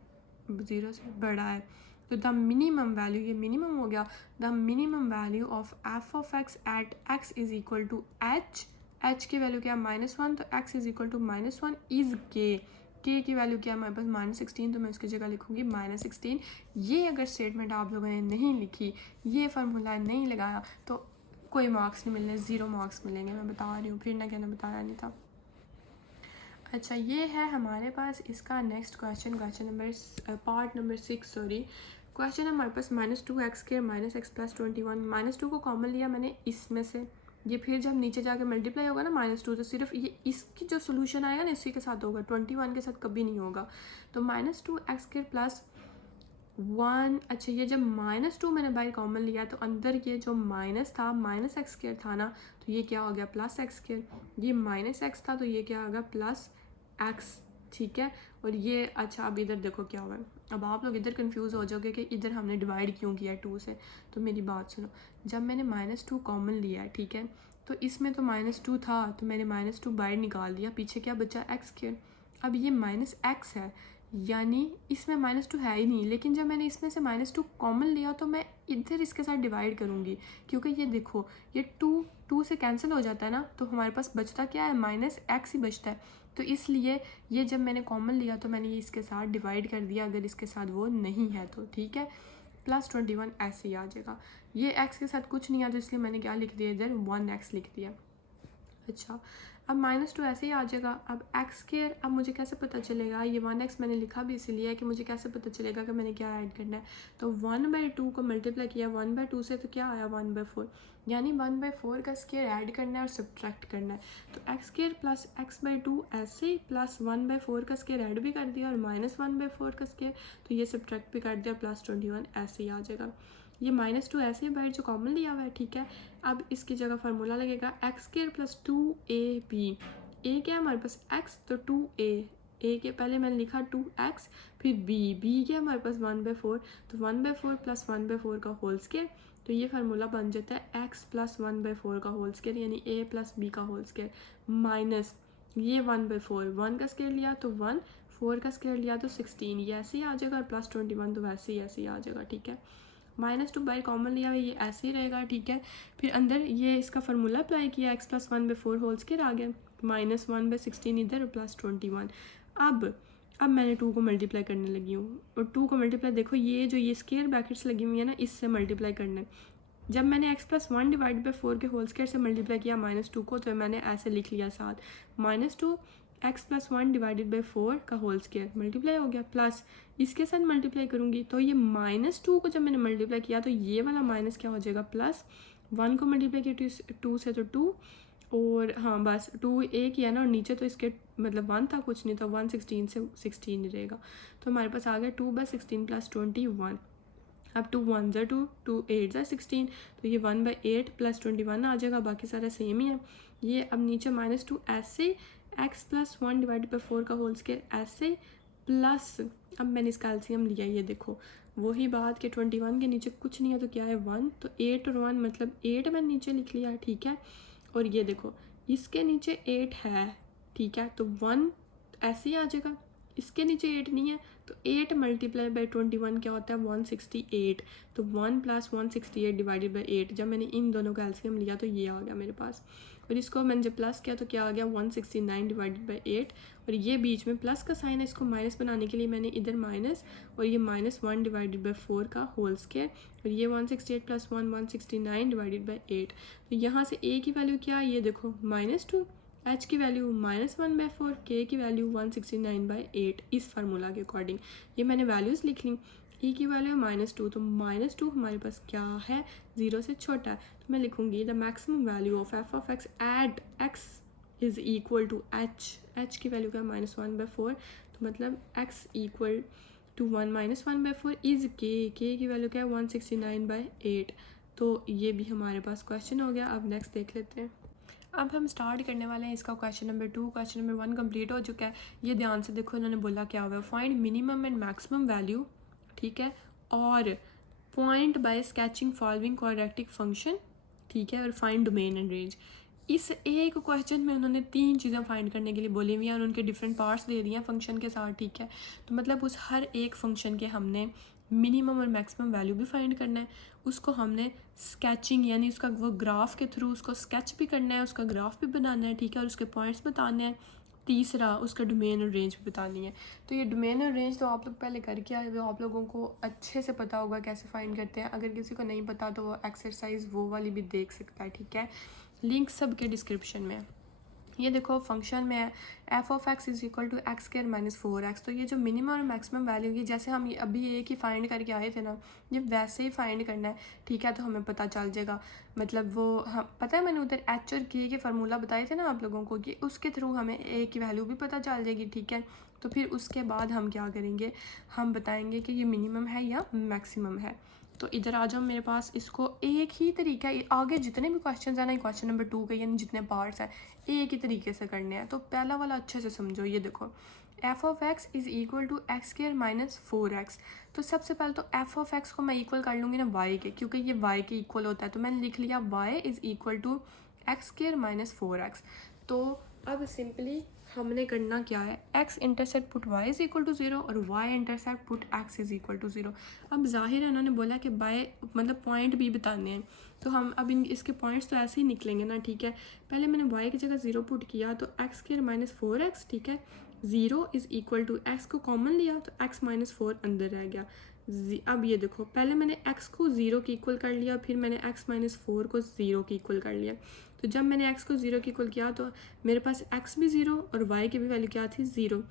बड़ा है, तो द मिनिमम वैल्यू, ये मिनिमम हो गया, the minimum value of f(x) at x is equal to h की वैल्यू क्या है -1, तो x is equal to -1 is k की वैल्यू क्या है हमारे पास -16, तो मैं इसकी जगह लिखूंगी -16। ये अगर स्टेटमेंट आप लोगों ने नहीं लिखी, ये फार्मूला नहीं लगाया, तो कोई मार्क्स नहीं मिलने, 0 मार्क्स मिलेंगे, मैं बता रही हूँ, फिर ना कहना बताया नहीं था। अच्छा ये है हमारे पास इसका next question, part number 6 sorry. Question है हमारे पास -2x² - x + 21, -2 को कॉमन लिया मैंने इसमें से, ये फिर जब नीचे जाके मल्टीप्लाई होगा ना -2, तो सिर्फ ये इसकी जो सोल्यूशन आएगा ना इसी के साथ होगा, 21 के साथ कभी नहीं होगा। तो -2x² प्लस 1, अच्छा ये जब -2 मैंने बाहर कॉमन लिया तो अंदर ये जो माइनस था -x² था ना, तो ये क्या हो गया +x², ये -x था तो ये क्या होगा +x, ठीक है। और ये अच्छा अब इधर देखो क्या हुआ है, अब आप लोग इधर कंफ्यूज हो जाओगे कि इधर हमने डिवाइड क्यों किया 2 से। तो मेरी बात सुनो, जब मैंने -2 कॉमन लिया है, ठीक है, तो इसमें तो -2 था तो मैंने -2 बाहर निकाल दिया, पीछे क्या बचा x²। अब ये -x है यानी इसमें -2 है ही नहीं, लेकिन जब मैंने इसमें से -2 कॉमन लिया तो मैं इधर इसके साथ डिवाइड करूँगी, क्योंकि ये देखो ये 2 से कैंसिल हो जाता है ना, तो हमारे पास बचता क्या है -x ही बचता है। तो इसलिए ये जब मैंने कॉमन लिया तो मैंने ये इसके साथ डिवाइड कर दिया, अगर इसके साथ वो नहीं है तो, ठीक है। +21 ऐसे ही आ जाएगा, ये x के साथ कुछ नहीं है तो इसलिए मैंने क्या लिख दिया इधर 1x लिख दिया। अच्छा अब -2 ऐसे ही आ जाएगा। अब x², अब मुझे कैसे पता चलेगा, ये 1x मैंने लिखा भी इसीलिए है कि मुझे कैसे पता चलेगा कि मैंने क्या ऐड करना है। तो 1/2 को मल्टीप्लाई किया 1/2 से तो क्या आया 1/4, यानी 1/4 का स्क्वायर ऐड करना है और सब्ट्रैक्ट करना है। तो x² प्लस x/2 ऐसे प्लस 1/4 का स्क्वायर ऐड भी कर दिया और -1/4 का स्क्वायर, तो ये सब्ट्रैक्ट भी कर दिया, +21 ऐसे ही आ जाएगा। ये -2 ऐसे ही बाहर जो कॉमन लिया हुआ है, ठीक है। अब इसकी जगह फार्मूला लगेगा x² प्लस 2ab, a क्या है हमारे पास x, तो 2a के पहले मैंने लिखा 2x, फिर b क्या है हमारे पास 1/4, तो 1/4 प्लस 1/4 का होल स्क्वायर, तो ये फार्मूला बन जाता है x प्लस 1/4 का होल स्क्वायर, यानी a प्लस b का होल स्क्वायर, माइनस ये 1/4, 1 का स्क्वायर लिया तो 1, 4 का स्क्वायर लिया तो 16, ये ऐसे ही आ जाएगा, और +21 तो वैसे ही आ जाएगा, ठीक है। -2 बाई कॉमन लिया हुआ ये ऐसे ही रहेगा, ठीक है। फिर अंदर ये इसका फार्मूला अप्लाई किया, x प्लस 1/4 होल स्क्वायर आ गया, -1/16 इधर और +21। अब मैंने 2 को मल्टीप्लाई करने लगी हूँ, और 2 को मल्टीप्लाई देखो ये जो ये स्क्वायर ब्रैकेट्स लगी हुई है ना, इससे मल्टीप्लाई करना है। जब मैंने x प्लस 1 डिवाइड बाई 4 के होल स्क्वायर से मल्टीप्लाई किया -2 को, तो मैंने ऐसे लिख लिया साथ -2 x प्लस 1 डिवाइडेड बाई 4 का होल स्क्वायर मल्टीप्लाई हो गया, प्लस इसके साथ मल्टीप्लाई करूँगी तो ये -2 को जब मैंने मल्टीप्लाई किया तो ये वाला माइनस क्या हो जाएगा, +1 को मल्टीप्लाई किया 2 से तो 2, और हाँ बस 2 एक ही है ना, और नीचे तो इसके मतलब 1 था कुछ नहीं, तो 116 से 16 रहेगा, तो हमारे पास आ गया 2/16 + 21। अब 2 1 ज़ा 2, 2 8 ज़ा 16, तो ये 1/8 + 21 आ जाएगा, बाकी सारा सेम ही है। ये अब नीचे -2 ऐसे, x प्लस 1 डिवाइडेड बाई 4 का होल स्क्वायर ऐसे, प्लस अब मैंने इसका एलसीएम लिया, ये देखो वही बात कि 21 के नीचे कुछ नहीं है तो क्या है 1, तो 8 और 1 मतलब 8 मैंने नीचे लिख लिया, ठीक है। और ये देखो इसके नीचे 8 है, ठीक है, तो 1 ऐसे ही आ जाएगा, इसके नीचे 8 नहीं है, तो 8 मल्टीप्लाई बाई 21 क्या होता है 168, तो 1 + 168 डिवाइडेड बाई 8, जब मैंने इन दोनों का एलसीएम लिया तो ये आ गया मेरे पास, और इसको मैंने जब प्लस किया तो क्या आ गया 169 डिवाइडेड बाई 8, और ये बीच में प्लस का साइन है, इसको माइनस बनाने के लिए मैंने इधर माइनस, और ये -1 डिवाइडेड बाई 4 का होल स्क्वायर, और ये 168 + 1 169 डिवाइडेड बाई 8, तो यहाँ से a की वैल्यू क्या है, ये देखो -2, h की वैल्यू -1/4, k की वैल्यू 169/8, इस फार्मूला के अकॉर्डिंग ये मैंने वैल्यूज़ लिख ली। e की वैल्यू है -2, तो -2 हमारे पास क्या है 0 से छोटा है, तो मैं लिखूँगी the maximum value of f(x) at x is equal to h की वैल्यू क्या है -1/4, तो मतलब x equal to 1 -1/4 is k की वैल्यू क्या है 169/8, तो ये भी हमारे पास क्वेश्चन हो गया। अब नेक्स्ट देख लेते हैं। अब हम स्टार्ट करने वाले हैं इसका question number 2। Question number 1 complete हो चुका है, ये ध्यान से देखो इन्होंने बोला क्या हुआ है, find minimum and maximum value, ठीक है, और point by sketching following quadratic function, ठीक है, और फाइंड डोमेन एंड रेंज। इस एक क्वेश्चन में उन्होंने 3 चीज़ें फाइंड करने के लिए बोली हुई हैं और उनके डिफरेंट पार्ट्स दे दिए हैं फंक्शन के साथ, ठीक है। तो मतलब उस हर एक फंक्शन के हमने मिनिमम और मैक्सिमम वैल्यू भी फाइंड करना है, उसको हमने स्केचिंग यानी उसका वो ग्राफ के थ्रू उसको स्केच भी करना है, उसका ग्राफ भी बनाना है, ठीक है, और उसके पॉइंट्स बताने हैं। तीसरा उसका डोमेन और रेंज भी बतानी है। तो ये डोमेन और रेंज तो आप लोग पहले करके आए हुए, आप लोगों को अच्छे से पता होगा कैसे फाइंड करते हैं। अगर किसी को नहीं पता तो वो एक्सरसाइज वो वाली भी देख सकता है, ठीक है, लिंक सबके डिस्क्रिप्शन में है। ये देखो फंक्शन में है f of x is equal to x square minus 4x। तो ये जो मिनिमम और मैक्सिमम वैल्यू की, जैसे हम अभी एक ही फाइंड करके आए थे ना, ये वैसे ही फाइंड करना है, ठीक है। तो हमें पता चल जाएगा, मतलब वो हम पता है मैंने उधर एच और के फार्मूला बताए थे ना आप लोगों को, कि उसके थ्रू हमें ए की वैल्यू भी पता चल जाएगी, ठीक है। तो फिर उसके बाद हम क्या करेंगे, हम बताएंगे कि ये मिनिमम है या मैक्सिमम है। तो इधर आ जाओ मेरे पास, इसको एक ही तरीका है, आगे जितने भी क्वेश्चन है ना, क्वेश्चन नंबर 2 के यानी जितने पार्ट्स हैं एक ही तरीके से करने हैं। तो पहला वाला अच्छे से समझो, ये देखो f of x is equal to x square minus 4x। तो सबसे पहले तो एफ ऑफ एक्स को मैं इक्वल कर लूँगी ना वाई के, क्योंकि ये वाई के इक्वल होता है। तो मैंने लिख लिया y is equal to x square minus 4x। तो अब सिंपली हमने करना क्या है, x intercept put y is equal to 0 और y intercept put x is equal to 0। अब जाहिर है उन्होंने बोला कि बाय मतलब पॉइंट भी बताने हैं, तो हम अब इसके पॉइंट्स तो ऐसे ही निकलेंगे ना, ठीक है। पहले मैंने y की जगह 0 पुट किया, तो एक्स स्क्वायर माइनस 4x, ठीक है। 0 इज़ इक्वल टू x को कॉमन लिया तो x माइनस 4 अंदर रह गया। अब ये देखो पहले मैंने x को 0 की इक्वल कर लिया, फिर मैंने x माइनस 4 को 0 की इक्वल कर लिया। तो जब मैंने x को 0 की इक्वल किया तो मेरे पास x भी 0 और y की भी वैल्यू क्या थी 0।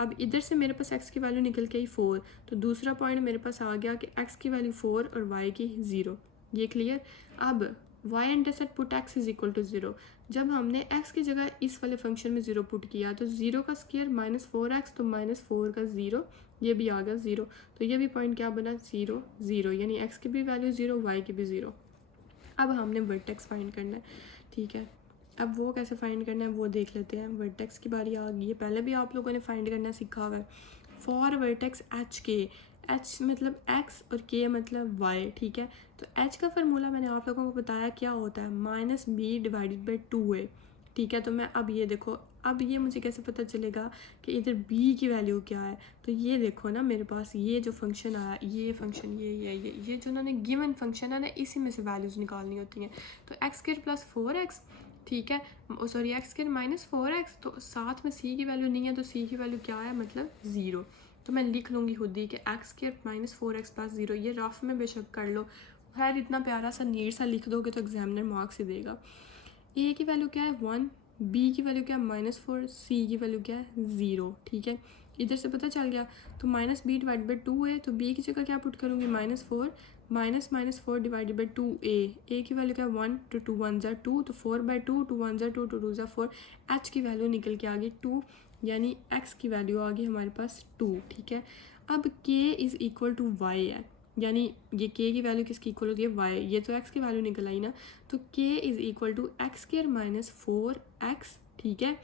अब इधर से मेरे पास x की वैल्यू निकल के ही 4, तो दूसरा पॉइंट मेरे पास आ गया कि x की वैल्यू 4 और y की 0। ये क्लियर। अब y intercept put x is equal to 0। जब हमने x की जगह इस वाले फंक्शन में 0 पुट किया तो 0 का स्क्वायर माइनस 4x, तो माइनस 4 का 0, ये भी आ गया 0। तो ये भी पॉइंट क्या बना 0 0, यानी x की भी वैल्यू 0 y की भी 0। अब हमने वर्टेक्स फाइंड करना है, ठीक है। अब वो कैसे फाइंड करना है वो देख लेते हैं। वर्टेक्स की बारी आ गई है, पहले भी आप लोगों ने फाइंड करना सीखा हुआ है। फॉर वर्टेक्स एच के, एच मतलब x और k मतलब y, ठीक है। तो h का फार्मूला मैंने आप लोगों को बताया क्या होता है, minus B divided by 2a, ठीक है। तो मैं अब ये देखो, अब ये मुझे कैसे पता चलेगा कि इधर b की वैल्यू क्या है। तो ये देखो ना मेरे पास ये जो फंक्शन आया, ये फंक्शन ये जो उन्होंने गिवन फंक्शन है ना, इसी में से वैल्यूज़ निकालनी होती हैं। तो एक्स स्क्वायर प्लस 4x, ठीक है, sorry x square minus 4x, तो साथ में c की वैल्यू नहीं है, तो c की वैल्यू क्या है मतलब 0। तो मैं लिख लूँगी खुद ही कि x square minus 4x plus 0। ये रफ में बेशक कर लो, खैर इतना प्यारा सा नीट सा लिख दोगे तो एग्जामिनर मार्क्स ही देगा। ए की वैल्यू क्या है 1, बी की वैल्यू क्या है माइनस 4, सी की वैल्यू क्या है 0, ठीक है। इधर से पता चल गया। तो माइनस बी डिवाइड बाई 2 है, तो बी की जगह क्या पुट करूँगी minus 4, minus 4 divided by 2a, ए की वैल्यू क्या है 1, तो 2 1 ज़ा 2, तो 4/2, 2 1 ज़ा 2, 2 2 ज़ा 4। एच की वैल्यू निकल के आ गई 2, यानी एक्स की वैल्यू आ गई हमारे पास 2, ठीक है। अब k is equal to y है, यानी ये k की वैल्यू किसकी इक्वल होती है y, ये तो x की वैल्यू निकल आई ना। तो k is equal to x square minus 4x, ठीक है।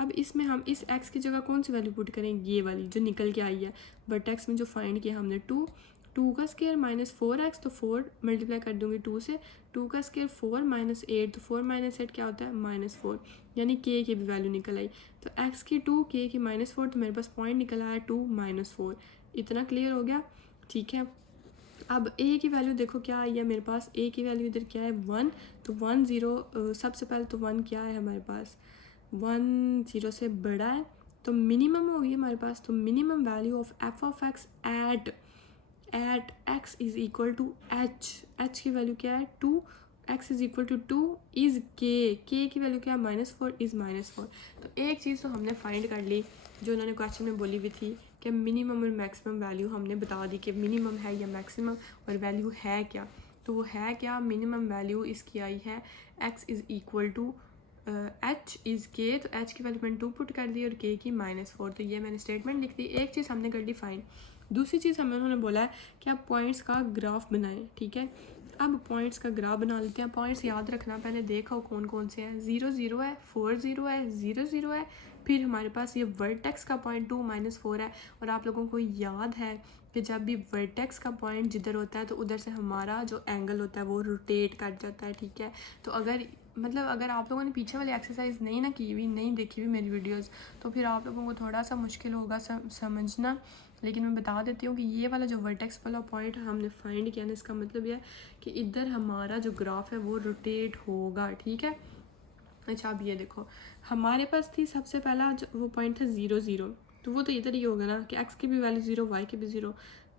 अब इसमें हम इस x की जगह कौन सी वैल्यू पुट करेंगे, ये वाली जो निकल के आई है वर्टेक्स में जो फाइंड किया हमने 2 का स्क्वायर माइनस 4x, तो 4 मल्टीप्लाई कर दूंगी 2 से, 2 का स्क्वायर 4 माइनस 8, तो 4 माइनस 8 क्या होता है माइनस 4, यानी k की भी वैल्यू निकल आई। तो x की 2, k की माइनस 4, तो मेरे पास पॉइंट निकल आया 2 माइनस 4। इतना क्लियर हो गया, ठीक है। अब a की वैल्यू देखो क्या आई है मेरे पास, a की वैल्यू इधर क्या है 1, तो 1 0, सबसे पहले तो 1 क्या है हमारे पास 1 0 से बड़ा है, तो मिनिमम होगी हमारे पास। तो minimum value of f of x at x is equal to h की वैल्यू क्या है 2, x is equal to 2 is k की वैल्यू क्या है -4 इज़ -4। तो एक चीज़ तो हमने फाइंड कर ली जो उन्होंने क्वेश्चन में बोली हुई थी कि मिनिमम और मैक्सिमम वैल्यू हमने बता दी कि मिनिमम है या मैक्सिमम, और वैल्यू है क्या। तो वो है क्या, मिनिमम वैल्यू इसकी आई है x is equal to h is k, तो h की वैल्यू मैंने 2 पुट कर दी और k की -4। तो ये मैंने स्टेटमेंट लिख दी। एक चीज़ हमने कर ली फाइन। दूसरी चीज़ हमें उन्होंने बोला है कि आप पॉइंट्स का ग्राफ बनाएं, ठीक है। अब पॉइंट्स का ग्राफ बना लेते हैं। पॉइंट्स याद रखना, पहले देखो कौन कौन से हैं। 0 0 है, 4 0 है, 0 0 है, फिर हमारे पास ये वर्टेक्स का पॉइंट 2 -4 है। और आप लोगों को याद है कि जब भी वर्टेक्स का पॉइंट जिधर होता है तो उधर से हमारा जो एंगल होता है वो रोटेट कर जाता है, ठीक है। तो अगर आप लोगों ने पीछे वाली एक्सरसाइज नहीं ना की हुई, नहीं देखी हुई मेरी वीडियोस, तो फिर आप लोगों को थोड़ा सा मुश्किल होगा समझना। लेकिन मैं बता देती हूँ कि ये वाला जो वर्टेक्स वाला पॉइंट हमने फाइंड किया ना, इसका मतलब यह कि इधर हमारा जो ग्राफ है वो रोटेट होगा, ठीक है। अच्छा अब ये देखो, हमारे पास थी सबसे पहला जो वो पॉइंट था 0 0, तो वो तो इधर ही होगा ना कि x की भी वैल्यू 0, y की भी 0।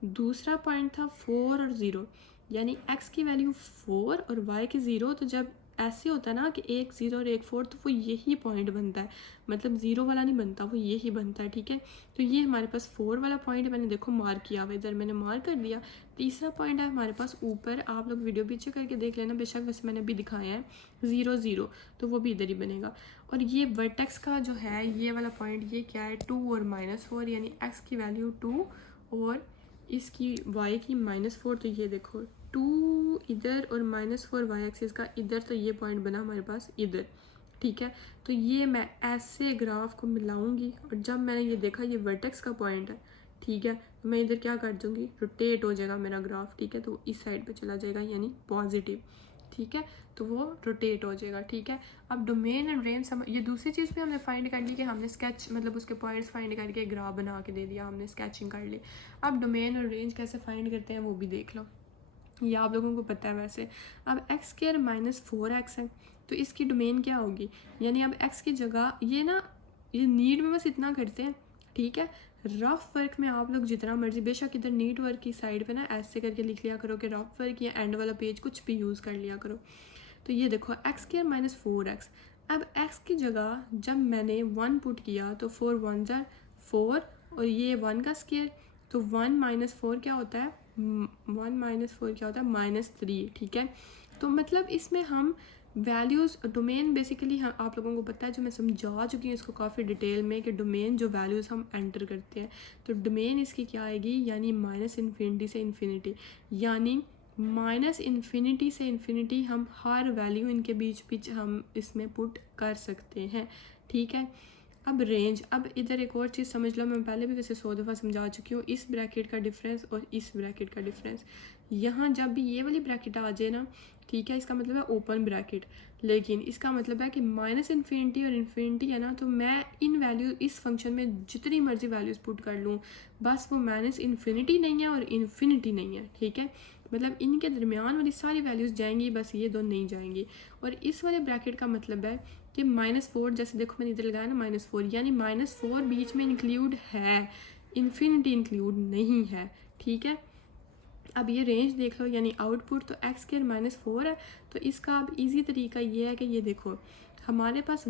दूसरा पॉइंट था 4 और 0, यानी x की वैल्यू 4 और y की 0। तो जब ऐसे होता है ना कि एक 0 और एक 4, तो वो यही पॉइंट बनता है, मतलब 0 वाला नहीं बनता, वो यही बनता है, ठीक है। तो ये हमारे पास 4 वाला पॉइंट मैंने देखो मार्क किया हुआ, इधर मैंने मार्क कर दिया। तीसरा पॉइंट है हमारे पास ऊपर, आप लोग वीडियो पीछे करके देख लेना, बेशक वैसे मैंने अभी दिखाया है 0 0, तो वो भी इधर ही बनेगा। और ये वर्टेक्स का जो है ये वाला पॉइंट, ये क्या है 2 और -4, यानी x की वैल्यू 2 और इसकी y की -4, तो ये देखो 2 इधर और -4 वाई एक्सिस का इधर, तो ये पॉइंट बना हमारे पास इधर, ठीक है। तो ये मैं ऐसे ग्राफ को मिलाऊंगी और जब मैंने ये देखा ये वर्टेक्स का पॉइंट है, ठीक है, तो मैं इधर क्या कर दूंगी, रोटेट हो जाएगा मेरा ग्राफ, ठीक है, तो इस साइड पे चला जाएगा यानी पॉजिटिव, ठीक है, तो वो रोटेट हो जाएगा, ठीक है। अब डोमेन एंड रेंज ये दूसरी चीज़ भी हमने फाइंड कर ली कि हमने स्केच मतलब उसके पॉइंट्स फाइंड करके ग्राफ बना के दे दिया, हमने स्केचिंग कर ली। अब डोमेन और रेंज कैसे फाइंड करते हैं वो भी देख लो, ये आप लोगों को पता है वैसे। अब एक्स स्क्वायर -4x है, तो इसकी डोमेन क्या होगी, यानी अब x की जगह ये ना, ये नीड में बस इतना करते हैं, ठीक है। रफ वर्क में आप लोग जितना मर्जी, बेशक इधर नीड वर्क की साइड पे ना ऐसे करके लिख लिया करो कि रफ वर्क या एंड वाला पेज कुछ भी यूज़ कर लिया करो। तो ये देखो एक्स स्क्वायर -4x, अब x की जगह जब मैंने 1 पुट किया तो 4 1 ज़ा 4 और ये 1 का स्क्वायर, तो 1 -4 क्या होता है, 1 -4 क्या होता है -3, ठीक है। तो मतलब इसमें हम वैल्यूज़ डोमेन बेसिकली हम आप लोगों को पता है, जो मैं समझा चुकी हूँ इसको काफ़ी डिटेल में, कि डोमेन जो वैल्यूज़ हम एंटर करते हैं, तो डोमेन इसकी क्या आएगी, यानी -इन्फिनिटी से इन्फिनिटी, यानी -इन्फिनिटी से इन्फिनिटी हम हर वैल्यू इनके बीच हम इसमें पुट कर सकते हैं, ठीक है। अब रेंज, अब इधर एक और चीज़ समझ लो, मैं पहले भी वैसे 100 दफ़ा समझा चुकी हूँ, इस ब्रैकेट का डिफरेंस और इस ब्रैकेट का डिफरेंस, यहाँ जब भी ये वाली ब्रैकेट आ जाए ना, ठीक है, इसका मतलब है ओपन ब्रैकेट, लेकिन इसका मतलब है कि -इन्फिनिटी और इन्फिनिटी है ना, तो मैं इन वैल्यू इस फंक्शन में जितनी मर्जी वैल्यूज़ पुट कर लूँ, बस वो -इन्फिनिटी नहीं है और इन्फिनिटी नहीं है, ठीक है, मतलब इनके दरमियान वाली सारी वैल्यूज़ जाएंगी, बस ये दो नहीं जाएंगी। और इस वाले ब्रैकेट का मतलब है कि -4, जैसे देखो मैंने इधर लगाया ना -4, यानी -4 बीच में इंक्लूड है, इन्फिनिटी इंक्लूड नहीं है, ठीक है। अब ये रेंज देख लो, यानी आउटपुट तो एक्स स्क्वायर -4 है, तो इसका अब इजी तरीका ये है कि ये देखो हमारे पास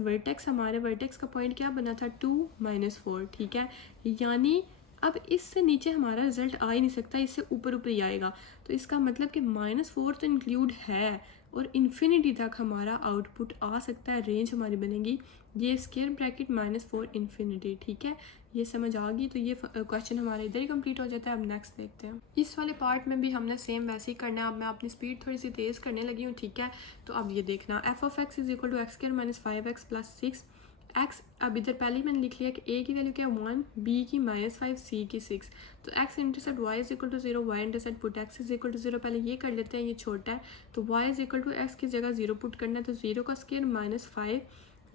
हमारे वर्टेक्स का पॉइंट क्या बना था 2 -4, ठीक है, यानी अब इससे नीचे हमारा रिजल्ट आ ही नहीं सकता, इससे ऊपर ऊपर ही आएगा, तो इसका मतलब कि -4 तो इंक्लूड है और इन्फिनिटी तक हमारा आउटपुट आ सकता है, रेंज हमारी बनेगी ये स्क्वायर ब्रैकेट -4 इन्फिनिटी, ठीक है। ये समझ आ गई, तो ये क्वेश्चन हमारा इधर ही कंप्लीट हो जाता है। अब नेक्स्ट देखते हैं, इस वाले पार्ट में भी हमने सेम वैसे ही करना है। अब मैं अपनी स्पीड थोड़ी सी तेज़ करने लगी हूँ, ठीक है। तो अब ये देखना f(x) = x² - 5x + 6 x, अब इधर पहले ही मैंने लिख लिया कि a की वैल्यू क्या है 1, b की -5, c की 6, तो x intercept y = 0, y intercept put x = 0, पहले ये कर लेते हैं, ये छोटा है, तो y = x की जगह 0 पुट करना है, तो 0 का स्क्वायर -5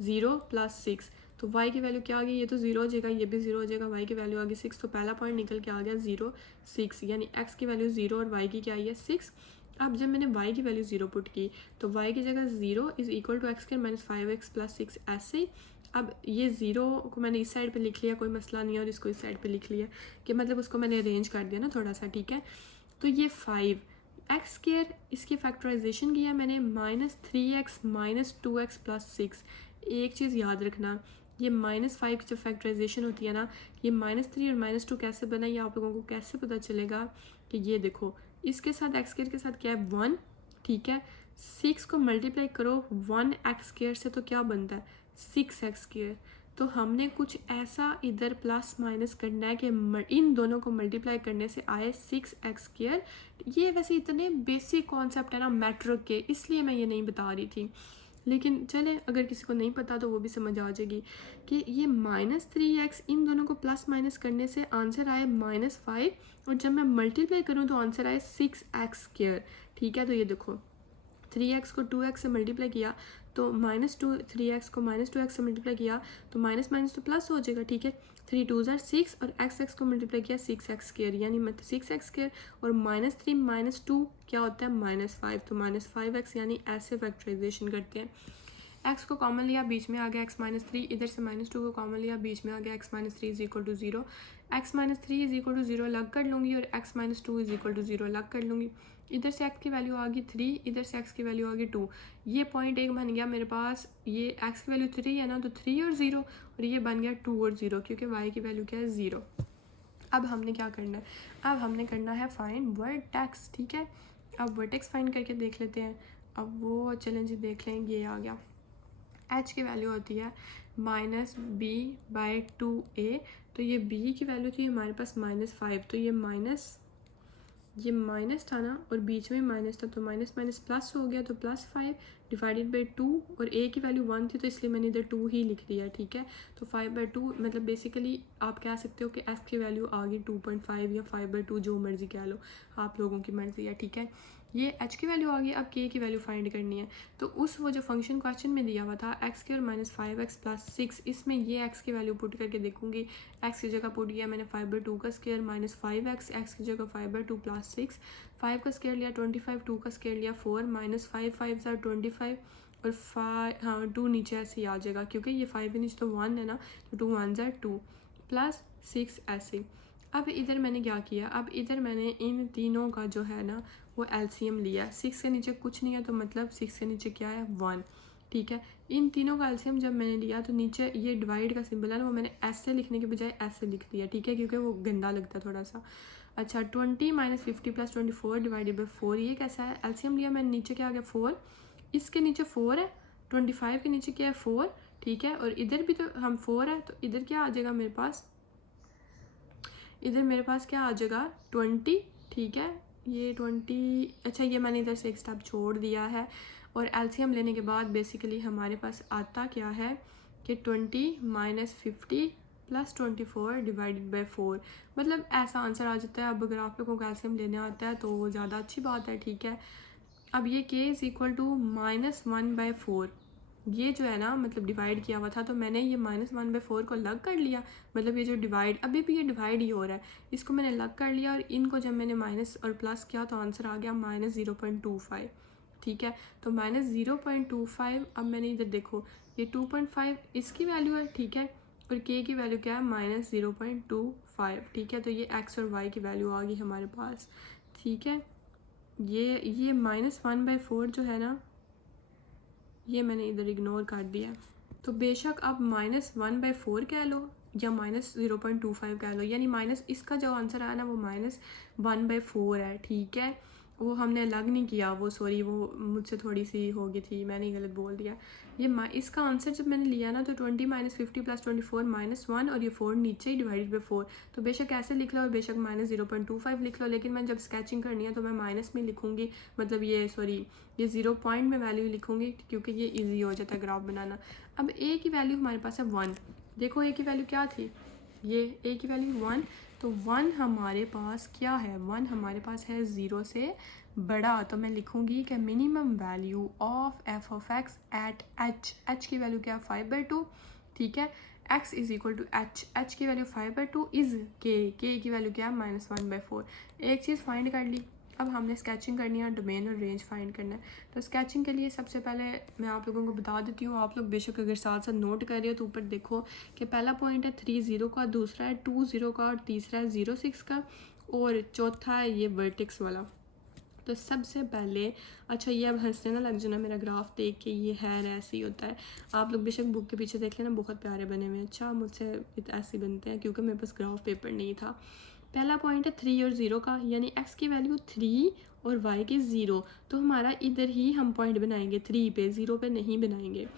0 + 6, तो y की वैल्यू क्या आ गई, ये तो 0 हो जाएगा, ये भी 0 हो जाएगा, y की वैल्यू आ गई 6, तो पहला पॉइंट निकल के आ गया 0 6, यानी x की वैल्यू 0 और y की क्या आई है 6। अब जब मैंने y की वैल्यू 0 पुट की, तो y की जगह 0 = x² - 5x + 6 ऐसे। अब ये 0 को मैंने इस साइड पे लिख लिया, कोई मसला नहीं है, और इसको इस साइड पे लिख लिया कि मतलब उसको मैंने अरेंज कर दिया ना थोड़ा सा, ठीक है। तो ये 5 x², इसकी फैक्टराइजेशन किया मैंने -3x - 2x + 6। एक चीज़ याद रखना, ये -5 की जो फैक्टराइजेशन होती है ना, ये -3 और -2 कैसे बना, ये आप लोगों को कैसे पता चलेगा कि ये देखो इसके साथ x² के साथ क्या है 1, ठीक है, 6 को मल्टीप्लाई करो 1 x² से, तो क्या बनता है 6x²। तो हमने कुछ ऐसा इधर प्लस माइनस करना है कि इन दोनों को मल्टीप्लाई करने से आए 6x²। ये वैसे इतने बेसिक कॉन्सेप्ट है ना मैट्रिक के, इसलिए मैं ये नहीं बता रही थी, लेकिन चले अगर किसी को नहीं पता तो वो भी समझ आ जाएगी कि ये -3x, इन दोनों को प्लस माइनस करने से आंसर आए -5, और जब मैं मल्टीप्लाई करूँ तो आंसर आए 6x², ठीक है। तो ये देखो 3x को 2x से मल्टीप्लाई किया तो -3x को -2x से मल्टीप्लाई किया तो माइनस माइनस तो प्लस हो जाएगा, ठीक है। 3 2 ज़ार 6 और x को मल्टीप्लाई किया 6x², यानी 6x² और -3 - 2 क्या होता है -5, तो -5x, यानी ऐसे फैक्टराइजेशन करते हैं। x को कॉमन लिया, बीच में आ गया x -3, इधर से -2 को कॉमन लिया, बीच में आ गया x - 3 = 0, x - 3 = 0 अलग कर लूँगी और x - 2 = 0 अलग कर लूँगी। इधर से x की वैल्यू आ गई 3, इधर से x की वैल्यू आ गई 2। ये पॉइंट एक बन गया मेरे पास, ये x की वैल्यू 3 है ना, तो 3 और 0, और ये बन गया 2 और 0, क्योंकि y की वैल्यू क्या है 0। अब हमने क्या करना है, अब हमने करना है फाइंड वर्टेक्स, ठीक है। अब वर्टेक्स फाइंड करके देख लेते हैं। अब वो चलें जी देख लें, ये आ गया। h की वैल्यू होती है -b/2a, तो ये b की वैल्यू थी हमारे पास -5, तो ये माइनस था ना, और बीच में माइनस था, तो माइनस माइनस प्लस हो गया, तो +5 डिवाइडेड बाई 2, और a की वैल्यू 1 थी तो इसलिए मैंने इधर 2 ही लिख दिया, ठीक है। तो 5/2 मतलब बेसिकली आप कह सकते हो कि x की वैल्यू आ गई 2.5 या 5/2, जो मर्ज़ी कह लो, आप लोगों की मर्ज़ी है, ठीक है। ये h की वैल्यू आ गई। अब k की वैल्यू फाइंड करनी है, तो उस वो जो फंक्शन क्वेश्चन में दिया हुआ था x² -5x + 6, इसमें ये x की वैल्यू पुट करके देखूंगी। x की जगह पुट किया मैंने 5/2 का स्क्वायर -5x, x की जगह 5/2 + 6, 5 का स्क्वायर लिया 25, 2 का स्क्वायर लिया 4, -5 5 = 25, और 5 हाँ 2 नीचे ऐसे ही आ जाएगा, क्योंकि ये 5 नीचे तो 1 है ना, तो 2 1 = 2 + 6 ऐसे। अब इधर मैंने क्या किया, अब इधर मैंने इन तीनों का जो है ना वो एलसीएम लिया। 6 के नीचे कुछ नहीं है, तो मतलब 6 के नीचे क्या है 1, ठीक है। इन तीनों का एलसीएम जब मैंने लिया तो नीचे ये डिवाइड का सिंबल है ना, वो मैंने ऐसे लिखने के बजाय ऐसे लिख दिया, ठीक है, क्योंकि वो गंदा लगता है थोड़ा सा। अच्छा 20 - 50 + 24 डिवाइडेड बाई 4, ये कैसा है, एलसीएम लिया मैंने, नीचे क्या आ गया 4, इसके नीचे 4 है, 25 के नीचे क्या है 4, ठीक है, और इधर भी तो हम 4 है, तो इधर क्या आ जाएगा मेरे पास, इधर मेरे पास क्या आ जाएगा 20, ठीक है, ये 20। अच्छा ये मैंने इधर से एक स्टेप छोड़ दिया है, और एलसीएम लेने के बाद बेसिकली हमारे पास आता क्या है कि 20 - 50 + 24 डिवाइडेड बाई 4, मतलब ऐसा आंसर आ जाता है। अब अगर आप लोगों को एलसीएम लेने आता है तो ज़्यादा अच्छी बात है, ठीक है। अब ये k = -1/4, ये जो है ना मतलब डिवाइड किया हुआ था, तो मैंने ये -1/4 को अलग कर लिया, मतलब ये जो डिवाइड अभी भी ये डिवाइड ही हो रहा है, इसको मैंने अलग कर लिया, और इनको जब मैंने माइनस और प्लस किया तो आंसर आ गया -0.25, ठीक है। तो -0.25, अब मैंने इधर देखो ये 2.5 इसकी वैल्यू है, ठीक है, और k की वैल्यू क्या है -0.25, ठीक है। तो ये x और y की वैल्यू आ गई हमारे पास, ठीक है। ये -1/4 जो है ना, ये मैंने इधर इग्नोर कर दिया। तो बेशक आप -1/4 कह लो या -0.25 कह लो, यानी माइनस इसका जो आंसर आया ना वो -1/4 है, ठीक है। वो हमने अलग नहीं किया, वो सॉरी वो मुझसे थोड़ी सी हो गई थी, मैंने गलत बोल दिया। ये इसका आंसर जब मैंने लिया ना तो 20 - 50 + 24 -1, और ये 4 नीचे ही डिवाइडेड बाई 4, तो बेशक ऐसे लिख लो और बेशक -0.25 लिख लो, लेकिन मैं जब स्केचिंग करनी है तो मैं माइनस में लिखूंगी, मतलब ये सॉरी ये 0 पॉइंट में वैल्यू लिखूंगी, क्योंकि ये ईजी हो जाता है ग्राफ बनाना। अब a की वैल्यू हमारे पास है 1, देखो a की वैल्यू क्या थी, ये a की वैल्यू 1, तो 1 हमारे पास क्या है, 1 हमारे पास है 0 से बड़ा, तो मैं लिखूंगी कि minimum value of f(x) at h की वैल्यू क्या है 5/2, ठीक है। x = h की वैल्यू 5/2 इज़ k की वैल्यू क्या है -1/4। एक चीज़ फाइंड कर ली, अब हमने स्केचिंग करनी है, डोमेन और रेंज फाइंड करना है। तो स्केचिंग के लिए सबसे पहले मैं आप लोगों को बता देती हूँ, आप लोग बेशक अगर साथ साथ नोट कर रहे हो तो ऊपर देखो कि पहला पॉइंट है 3 0 का, दूसरा है 2 0 का, और तीसरा है 0 6 का, और चौथा है ये वर्टेक्स वाला। तो सबसे पहले अच्छा ये अब हंसने ना लग जाना मेरा ग्राफ देख के, ये है ऐसे ही होता है, आप लोग बेशक बुक के पीछे देख लेना, बहुत प्यारे बने हुए हैं। अच्छा मुझसे ऐसे बनते हैं क्योंकि मेरे पास ग्राफ पेपर नहीं था। पहला पॉइंट है 3 और 0 का, यानी x की वैल्यू 3 और y की 0, तो हमारा इधर ही हम पॉइंट बनाएंगे 3 पे, 0 पे नहीं बनाएंगे।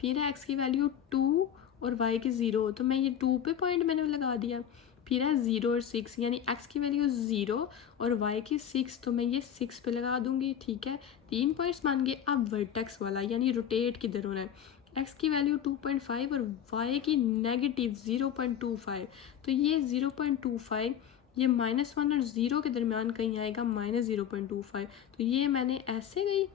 फिर है x की वैल्यू 2 और y की 0, तो मैं ये 2 पे पॉइंट मैंने लगा दिया। फिर है 0 और 6, यानी x की वैल्यू 0 और y की 6, तो मैं ये 6 पे लगा दूंगी, ठीक है। 3 पॉइंट्स मान गए। अब वर्टेक्स वाला यानी रोटेट किधर होना है, x की वैल्यू 2.5 और y की -0.25, तो ये 0.25 ये -1 और 0 के दरमियान कहीं आएगा -0.25, तो ये मैंने ऐसे गई,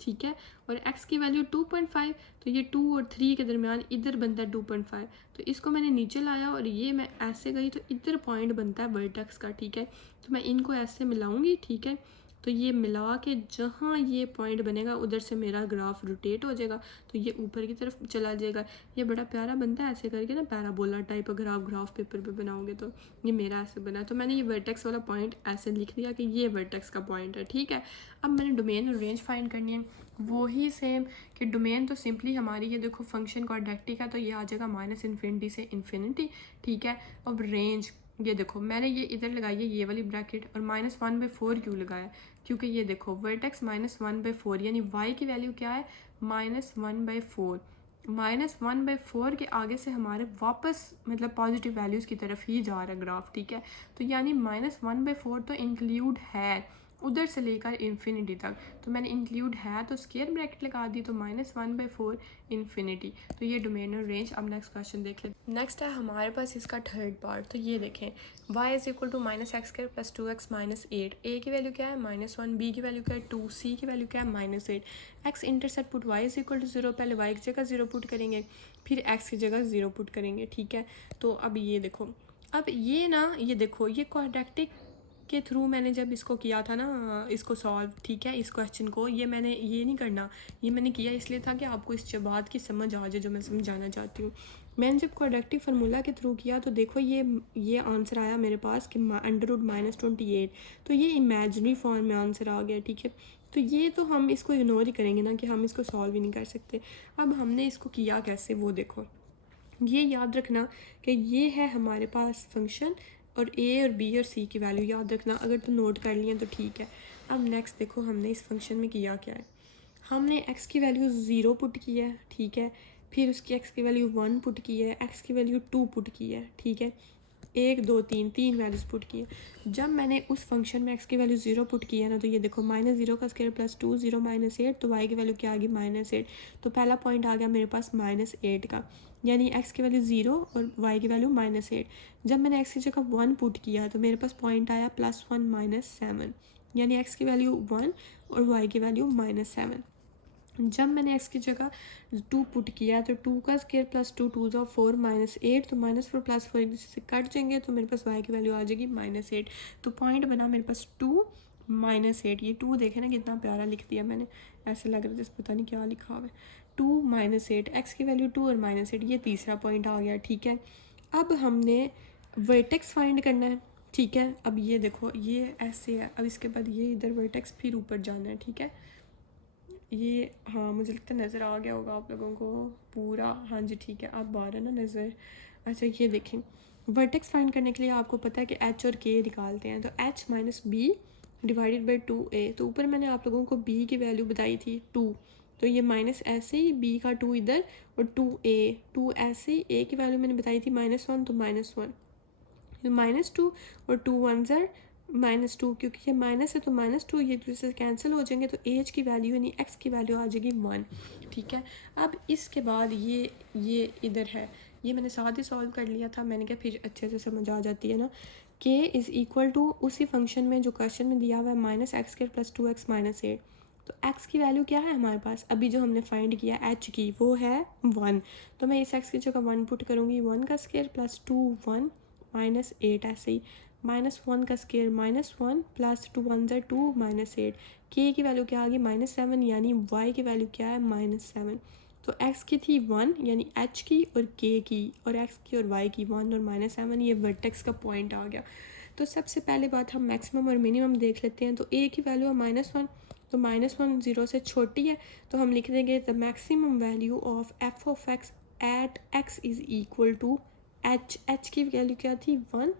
ठीक है। और x की वैल्यू 2.5, तो ये 2 और 3 के दरमियान इधर बनता है 2.5, तो इसको मैंने नीचे लाया और ये मैं ऐसे गई, तो इधर पॉइंट बनता है वर्टेक्स का, ठीक है। तो मैं इनको ऐसे मिलाऊंगी, ठीक है। तो ये मिला के जहाँ ये पॉइंट बनेगा उधर से मेरा ग्राफ रोटेट हो जाएगा, तो ये ऊपर की तरफ चला जाएगा। ये बड़ा प्यारा बनता है ऐसे करके ना, पैराबोला टाइप। अगर आप ग्राफ पेपर पे बनाओगे तो ये मेरा ऐसे बना। तो मैंने ये वर्टेक्स वाला पॉइंट ऐसे लिख दिया कि ये वर्टेक्स का पॉइंट है, ठीक है। अब मैंने डोमेन और रेंज फाइंड करनी है, वो ही सेम कि डोमेन तो सिंपली हमारी ये देखो फंक्शन क्वाड्रेटिक है, तो ये आ जाएगा -∞ से इन्फिनिटी, ठीक है। अब रेंज ये देखो मैंने ये इधर लगाई है ये वाली ब्रैकेट, और -1/4 क्यों लगाया, क्योंकि ये देखो वर्टेक्स -1/4 यानी y की वैल्यू क्या है -1/4। -1/4 के आगे से हमारे वापस मतलब पॉजिटिव वैल्यूज़ की तरफ ही जा रहा है ग्राफ, ठीक है। तो यानी -1/4 तो इंक्लूड है उधर से लेकर इन्फिनिटी तक, तो मैंने इंक्लूड है तो स्क्वायर ब्रैकेट लगा दी, तो -1/4 इन्फिनिटी। तो ये डोमेन और रेंज। अब नेक्स्ट क्वेश्चन देख लेते। नेक्स्ट है हमारे पास इसका थर्ड पार्ट। तो ये देखें y is equal to -x² + 2x - 8। a की वैल्यू क्या है -1, b की वैल्यू क्या है 2, c की वैल्यू क्या है -8। x intercept put y is equal to 0, पहले y की जगह 0 पुट करेंगे, फिर x की जगह 0 पुट करेंगे, ठीक है। तो अब ये देखो, अब ये ना ये देखो ये क्वाड्रेटिक के थ्रू मैंने जब इसको किया था ना, इसको सॉल्व, ठीक है, इस क्वेश्चन को, ये मैंने ये नहीं करना, ये मैंने किया इसलिए था कि आपको इस बात की समझ आ जाए जो मैं समझाना चाहती हूँ। मैंने जब क्वाड्रेटिक फार्मूला के थ्रू किया तो देखो ये आंसर आया मेरे पास कि √-28। तो ये इमेजिनरी फॉर्म में आंसर आ गया, ठीक है। तो ये तो हम इसको इग्नोर ही करेंगे ना कि हम इसको सॉल्व ही नहीं कर सकते। अब हमने इसको किया कैसे वो देखो, ये याद रखना कि ये है हमारे पास फंक्शन, और ए और बी और सी की वैल्यू याद रखना। अगर तो नोट कर लिया तो ठीक है। अब नेक्स्ट देखो हमने इस फंक्शन में किया क्या है, हमने x की वैल्यू 0 पुट की है, ठीक है। फिर उसकी x की वैल्यू 1 पुट की है, x की वैल्यू 2 पुट की है, ठीक है। 1 2 3 वैल्यूज पुट की है। जब मैंने उस फंक्शन में x की वैल्यू 0 पुट की है ना, तो ये देखो -0 का स्क्वायर +2 0 -8, तो y की वैल्यू क्या आ गई -8। तो पहला पॉइंट आ गया मेरे पास -8 का, यानी x की वैल्यू 0 और y की वैल्यू -8। जब मैंने x की जगह 1 पुट किया तो मेरे पास पॉइंट आया +1 -7, यानी x की वैल्यू 1 और y की वैल्यू -7। जब मैंने x की जगह 2 पुट किया तो 2 का स्क्वायर +2 2 = 4 -8, तो -4 +4 एक दूसरे से कट जाएंगे, तो मेरे पास y की वैल्यू आ जाएगी -8। तो पॉइंट बना मेरे पास 2 -8। ये 2 देखे ना कितना प्यारा लिख दिया मैंने, ऐसे लग रहा है जैसे पता नहीं क्या लिखा हुआ है। 2 -8, x की वैल्यू 2 और -8, ये तीसरा पॉइंट आ गया, ठीक है। अब हमने वर्टेक्स फाइंड करना है, ठीक है। अब ये देखो ये ऐसे है, अब इसके बाद ये इधर वर्टेक्स फिर ऊपर जाना है, ठीक है। ये हाँ मुझे लगता है नज़र आ गया होगा आप लोगों को पूरा, हाँ जी ठीक है, अब आ रहा है ना नज़र। अच्छा ये देखें, वर्टेक्स फाइंड करने के लिए आपको पता है कि h और k निकालते हैं, तो h - b / 2a। तो ऊपर मैंने आप लोगों को b की वैल्यू बताई थी 2, तो ये माइनस ऐसे ही b का 2 इधर और 2 ऐसे ही, a की वैल्यू मैंने बताई थी -1, तो -1 -2 और 2 1 -2, क्योंकि ये माइनस है तो -2 ये दूसरे से कैंसिल हो जाएंगे, तो एज की वैल्यू यानी x की वैल्यू आ जाएगी 1, ठीक है। अब इसके बाद ये इधर है, ये मैंने साथ ही सॉल्व कर लिया था, मैंने कहा फिर अच्छे से समझ आ जाती है ना। k इज़ इक्वल टू उसी फंक्शन में जो क्वेश्चन में दिया हुआ है -x² + 2x - 8। तो x की वैल्यू क्या है हमारे पास, अभी जो हमने फाइंड किया h की, वो है 1। तो मैं इस x की जगह 1 पुट करूँगी, 1 का स्क्वायर +2 1 -8, ऐसे ही -1 का स्क्वायर -1 +2 1 = 2 -8। k की वैल्यू क्या आ गई -7, यानी y की वैल्यू क्या है -7। तो x की थी 1 यानी h की और k की, और x की और y की 1 और -7, ये वर्टेक्स का पॉइंट आ गया। तो सबसे पहले बात हम मैक्सिमम और मिनिमम देख लेते हैं। तो a की वैल्यू है -1, तो -1 0 से छोटी है, तो हम लिख देंगे the maximum value of f of x at x is equal to h की वैल्यू क्या थी 1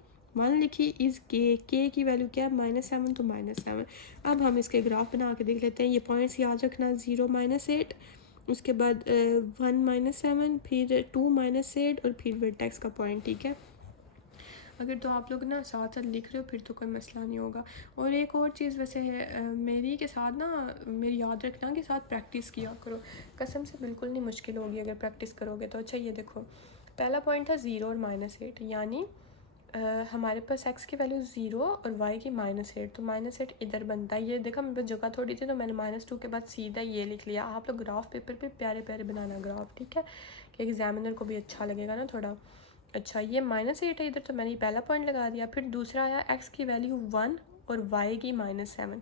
लिखी, इज़ k की वैल्यू क्या है -7, तो -7। अब हम इसके ग्राफ बना के देख लेते हैं। ये पॉइंट्स याद रखना, 0 -8, उसके बाद 1 -7, फिर 2 -8 और फिर वर्टेक्स का पॉइंट, ठीक है। अगर तो आप लोग ना साथ साथ लिख रहे हो फिर तो कोई मसला नहीं होगा। और एक और चीज़ वैसे है मेरी के साथ ना, मेरी याद रखना कि साथ प्रैक्टिस किया करो, कसम से बिल्कुल नहीं मुश्किल होगी अगर प्रैक्टिस करोगे तो। अच्छा ये देखो, पहला पॉइंट था 0 और -8, यानी हमारे पास x की वैल्यू 0 और y की -8, तो -8 इधर बनता है। ये देखा मेरे पास जगह थोड़ी थी तो मैंने -2 के बाद सीधा ये लिख लिया। आप लोग ग्राफ पेपर पे प्यारे प्यारे बनाना ग्राफ, ठीक है, कि एग्जामिनर को भी अच्छा लगेगा ना थोड़ा। अच्छा ये -8 है इधर, तो मैंने पहला पॉइंट लगा दिया। फिर दूसरा आया x की वैल्यू 1 और y की -7,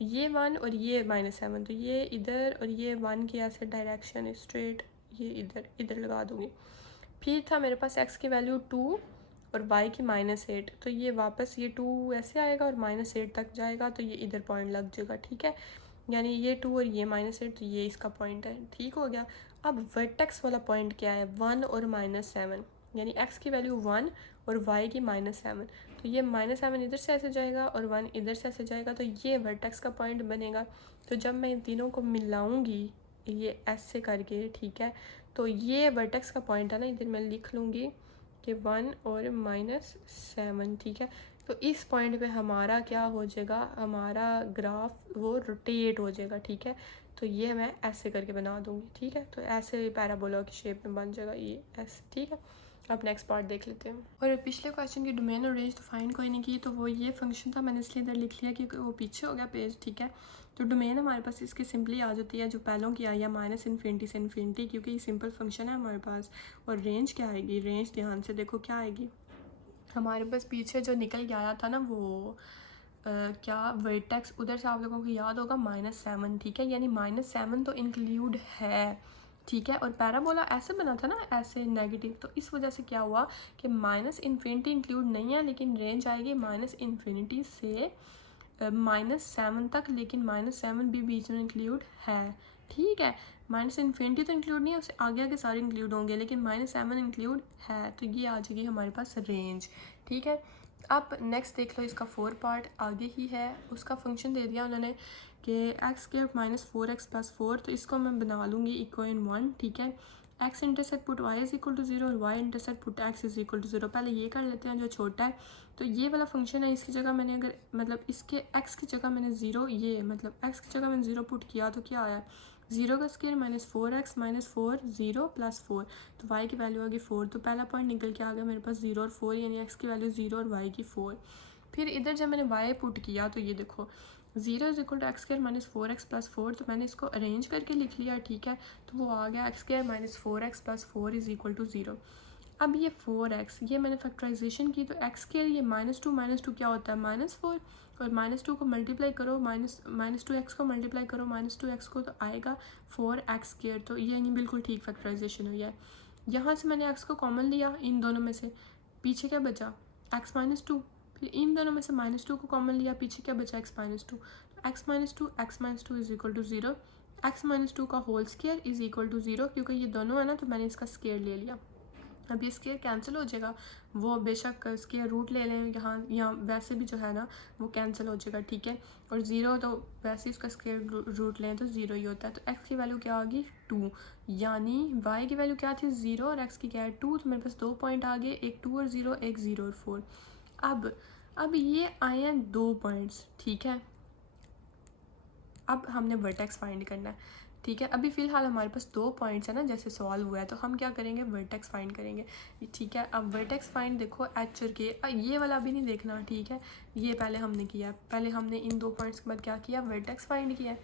ये 1 और ये -7, तो ये इधर और ये 1 की ऐसे डायरेक्शन स्ट्रेट ये इधर इधर लगा दूँगी। फिर था मेरे पास x की वैल्यू 2 और y की -8, तो ये वापस ये 2 ऐसे आएगा और -8 तक जाएगा, तो ये इधर पॉइंट लग जाएगा, ठीक है। यानी ये 2 और ये -8, तो ये इसका पॉइंट है, ठीक हो गया। अब वर्टेक्स वाला पॉइंट क्या है, 1 और -7, यानी x की वैल्यू 1 और y की -7, तो ये -7 इधर से ऐसे जाएगा और 1 इधर से ऐसे जाएगा, तो ये वर्टेक्स का पॉइंट बनेगा। तो जब मैं इन तीनों को मिलाऊंगी ये ऐसे करके, ठीक है, तो ये वर्टेक्स का पॉइंट है ना, इधर मैं लिख लूँगी कि 1 और -7, ठीक है। तो इस पॉइंट पे हमारा क्या हो जाएगा, हमारा ग्राफ वो रोटेट हो जाएगा, ठीक है। तो ये मैं ऐसे करके बना दूँगी, ठीक है। तो ऐसे पैराबोला की शेप में बन जाएगा ये ऐसे, ठीक है। अब नेक्स्ट पार्ट देख लेते हैं। और पिछले क्वेश्चन की डोमेन और रेंज तो फाइंड कोई नहीं की, तो वो ये फंक्शन था, मैंने इसलिए इधर लिख लिया क्योंकि वो पीछे हो गया पेज, ठीक है। तो डोमेन हमारे पास इसकी सिंपली आ जाती है जो पहलों की आई है -∞ से इन्फिनिटी, क्योंकि ये सिंपल फंक्शन है हमारे पास। और रेंज क्या आएगी, रेंज ध्यान से देखो क्या आएगी, हमारे पास पीछे जो निकल के आया था ना वो क्या वर्टेक्स, उधर से आप लोगों को याद होगा -7, ठीक है। यानी -7 तो इंक्लूड है, ठीक है। और पैराबोला ऐसे बना था ना, ऐसे नेगेटिव, तो इस वजह से क्या हुआ कि -∞ इंक्लूड नहीं है, लेकिन रेंज आएगी -∞ से -7 तक, लेकिन -7 भी बीच में इंक्लूड है, ठीक है। -∞ तो इंक्लूड नहीं है, उससे आगे आगे सारे इंक्लूड होंगे, लेकिन -7 इंक्लूड है, तो ये आ जाएगी हमारे पास रेंज, ठीक है। अब नेक्स्ट देख लो, इसका 4 पार्ट आगे ही है। उसका फंक्शन दे दिया उन्होंने कि x² -4x + 4, तो इसको मैं बना लूँगी इक्वल 1, ठीक है। x इंटरसेक्ट पुट y = 0 और y इंटरसेक्ट पुट x = 0। पहले ये कर लेते हैं जो छोटा है, तो ये वाला फंक्शन है, इसकी जगह मैंने अगर मतलब इसके x की जगह मैंने 0, ये मतलब x की जगह मैंने 0 पुट किया, तो क्या आया, 0 का स्क्वायर -4x -4 0 + 4, तो y की वैल्यू आ गई 4। तो पहला पॉइंट निकल के आ गया मेरे पास 0 और 4, यानी x की वैल्यू 0 और y की 4। फिर इधर जब मैंने y पुट किया, तो ये देखो 0 = x² -4x + 4, तो मैंने इसको अरेंज करके लिख लिया, ठीक है। तो वो आ गया x² -4x + 4 = 0। अब ये 4x, ये मैंने फैक्टराइजेशन की, तो x² ये -2 क्या होता है, -4, और -2 को मल्टीप्लाई करो, -2x को मल्टीप्लाई करो -2x को, तो आएगा 4x²। तो ये नहीं बिल्कुल ठीक फैक्टराइजेशन हुई है। यहाँ से मैंने x को कॉमन लिया इन दोनों में से, पीछे क्या बचा, x -2, फिर इन दोनों में से -2 को कॉमन लिया, पीछे क्या बचा, x -2, x -2 = 0, x -2 का होल स्क्वायर = 0, क्योंकि ये दोनों है ना, तो मैंने इसका स्क्वायर ले लिया। अब ये स्क्वायर कैंसिल हो जाएगा, वो बेशक स्क्वायर रूट ले लें यहाँ वैसे भी जो है ना वो कैंसिल हो जाएगा, ठीक है। और 0 तो वैसे इसका स्क्वायर रूट लें तो 0 ही होता है। तो x की वैल्यू क्या आ गई, 2, यानी y की वैल्यू क्या थी, 0, और x की क्या है, 2। तो मेरे पास 2 पॉइंट आ गए, एक 2 और 0, एक 0 और 4। अब ये आए हैं 2 पॉइंट्स, ठीक है। अब हमने वर्टेक्स फाइंड करना है, ठीक है। अभी फ़िलहाल हमारे पास 2 पॉइंट्स है ना, जैसे सॉल्व हुआ है, तो हम क्या करेंगे, वर्टेक्स फाइंड करेंगे, ठीक है। अब वर्टेक्स फाइंड देखो h और k, ये वाला अभी नहीं देखना, ठीक है। ये पहले हमने किया, पहले हमने इन 2 पॉइंट्स के बाद क्या किया, वर्टेक्स फाइंड किया,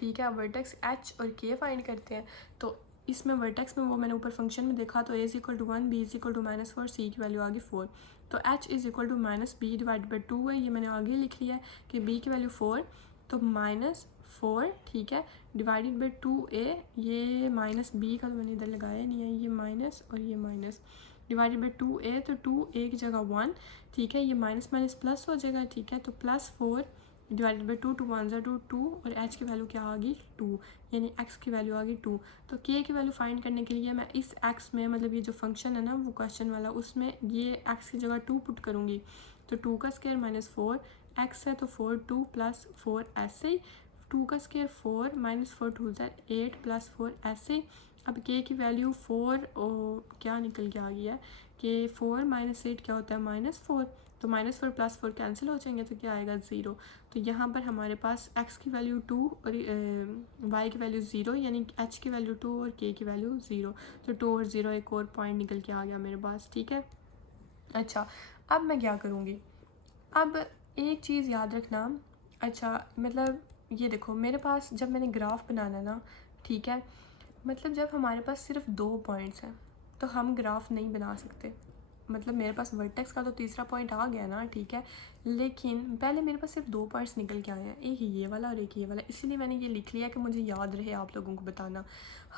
ठीक है। अब वर्टेक्स h और k फाइंड करते हैं। तो इसमें वर्टेक्स में वो मैंने ऊपर फंक्शन में देखा, तो a = 1, b = -4, c की वैल्यू आ गई 4। तो h = -b/ 2 है, ये मैंने आगे लिख लिया है कि b की वैल्यू 4, तो -4, ठीक है, /2a, ये -b का तो मैंने इधर लगाया नहीं है, ये माइनस और ये माइनस, /2a, तो 2a की जगह 1, ठीक है। ये माइनस माइनस प्लस हो जाएगा, ठीक है। तो +4 /2, 2 1 = 2, और h की वैल्यू क्या आ गई, 2, यानी x की वैल्यू आ गई 2। तो k की वैल्यू फाइंड करने के लिए मैं इस x में, मतलब ये जो फंक्शन है ना वो क्वेश्चन वाला, उसमें ये x की जगह 2 पुट करूँगी, तो 2 का स्क्वायर -4, x है तो 4 2 + 4 ऐसे ही, 2 का स्क्वायर 4 -4 2 8 + 4 ऐसे ही। अब k की वैल्यू 4 क्या निकल के आ गया है कि 4 - 8 क्या होता है, -4, तो -4 + 4 कैंसिल हो जाएंगे, तो क्या आएगा, 0। तो यहाँ पर हमारे पास x की वैल्यू 2 और y की वैल्यू 0, यानी h की वैल्यू 2 और k की वैल्यू 0, तो 2 और 0 एक और पॉइंट निकल के आ गया मेरे पास, ठीक है। अच्छा, अब मैं क्या करूँगी, अब एक चीज़ याद रखना, अच्छा मतलब ये देखो मेरे पास जब मैंने ग्राफ बनाना ना, ठीक है, मतलब जब हमारे पास सिर्फ 2 पॉइंट्स हैं तो हम ग्राफ नहीं बना सकते, मतलब मेरे पास वर्टेक्स का तो तीसरा पॉइंट आ गया ना, ठीक है, लेकिन पहले मेरे पास सिर्फ 2 पॉइंट्स निकल के आए हैं, एक ये वाला और एक ये वाला, इसीलिए मैंने ये लिख लिया कि मुझे याद रहे आप लोगों को बताना।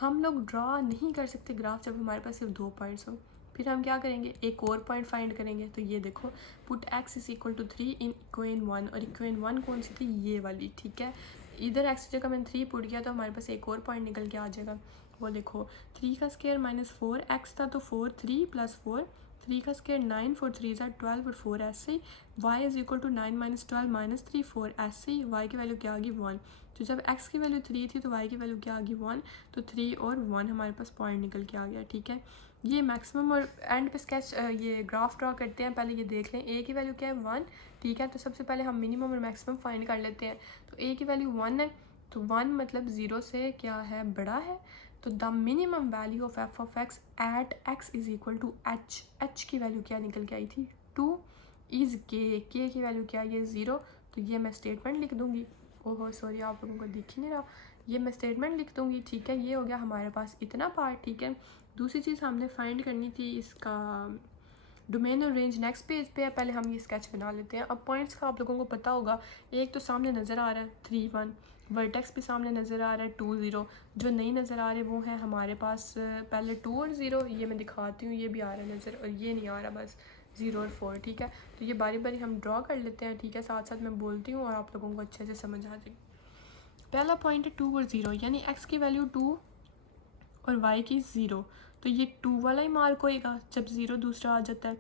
हम लोग ड्रा नहीं कर सकते ग्राफ जब हमारे पास सिर्फ 2 पॉइंट्स हो। फिर हम क्या करेंगे, एक और पॉइंट फाइंड करेंगे। तो ये देखो, put x is equal to 3 in equation 1, और इक्वेशन 1 कौन सी थी, ये वाली, ठीक है। इधर x की जगह मैंने 3 पुट किया तो हमारे पास एक और पॉइंट निकल के आ जाएगा। वो देखो, 3 का स्क्वायर माइनस 4x था तो 4, 3 प्लस 4, 3 का स्क्वायर 9, 4 3 ज़ा 12 और 4 ऐसे ही। y is equal to 9 minus 12 minus 3 4 ऐसे ही। y की वैल्यू क्या आ गई 1। तो जब x की वैल्यू 3 थी तो y की वैल्यू क्या आ गई 1। तो 3 और 1 हमारे पास पॉइंट निकल के आ गया, ठीक है। ये मैक्सिमम और एंड पे स्केच ये ग्राफ ड्रा करते हैं। पहले ये देख लें a की वैल्यू क्या है 1, ठीक है। तो सबसे पहले हम मिनिमम और मैक्सिमम फाइंड कर लेते हैं। तो a की वैल्यू 1 है, तो 1 मतलब 0 से क्या है, बड़ा है। तो the minimum value of f of x at x is equal to h. H की वैल्यू क्या निकल के आई थी 2 इज़ के की वैल्यू क्या है, ये 0। तो ये मैं स्टेटमेंट लिख दूंगी। ओहो सॉरी, आप लोगों को दिख ही नहीं रहा, ये मैं स्टेटमेंट लिख दूंगी, ठीक है। ये हो गया हमारे पास इतना पार्ट, ठीक है। दूसरी चीज़ हमने फाइंड करनी थी इसका डोमेन और रेंज, नेक्स्ट पेज पे है। पहले हम ये स्केच बना लेते हैं। अब पॉइंट्स का आप लोगों को पता होगा, एक तो सामने नज़र आ रहा है 3 1, वर्टेक्स भी सामने नज़र आ रहा है 2 0। जो नहीं नज़र आ रहे वो है हमारे पास पहले 2 और 0, ये मैं दिखाती हूँ, ये भी आ रहा है नज़र, और ये नहीं आ रहा, बस 0 और 4, ठीक है। तो ये बारी बारी हम ड्रॉ कर लेते हैं, ठीक है, साथ साथ मैं बोलती हूँ और आप लोगों को अच्छे से समझ आ जाएगी। पहला पॉइंट है 2 और 0, यानी x की वैल्यू 2 और y की 0, तो ये 2 वाला ही मार्क होएगा जब 0 दूसरा आ जाता है।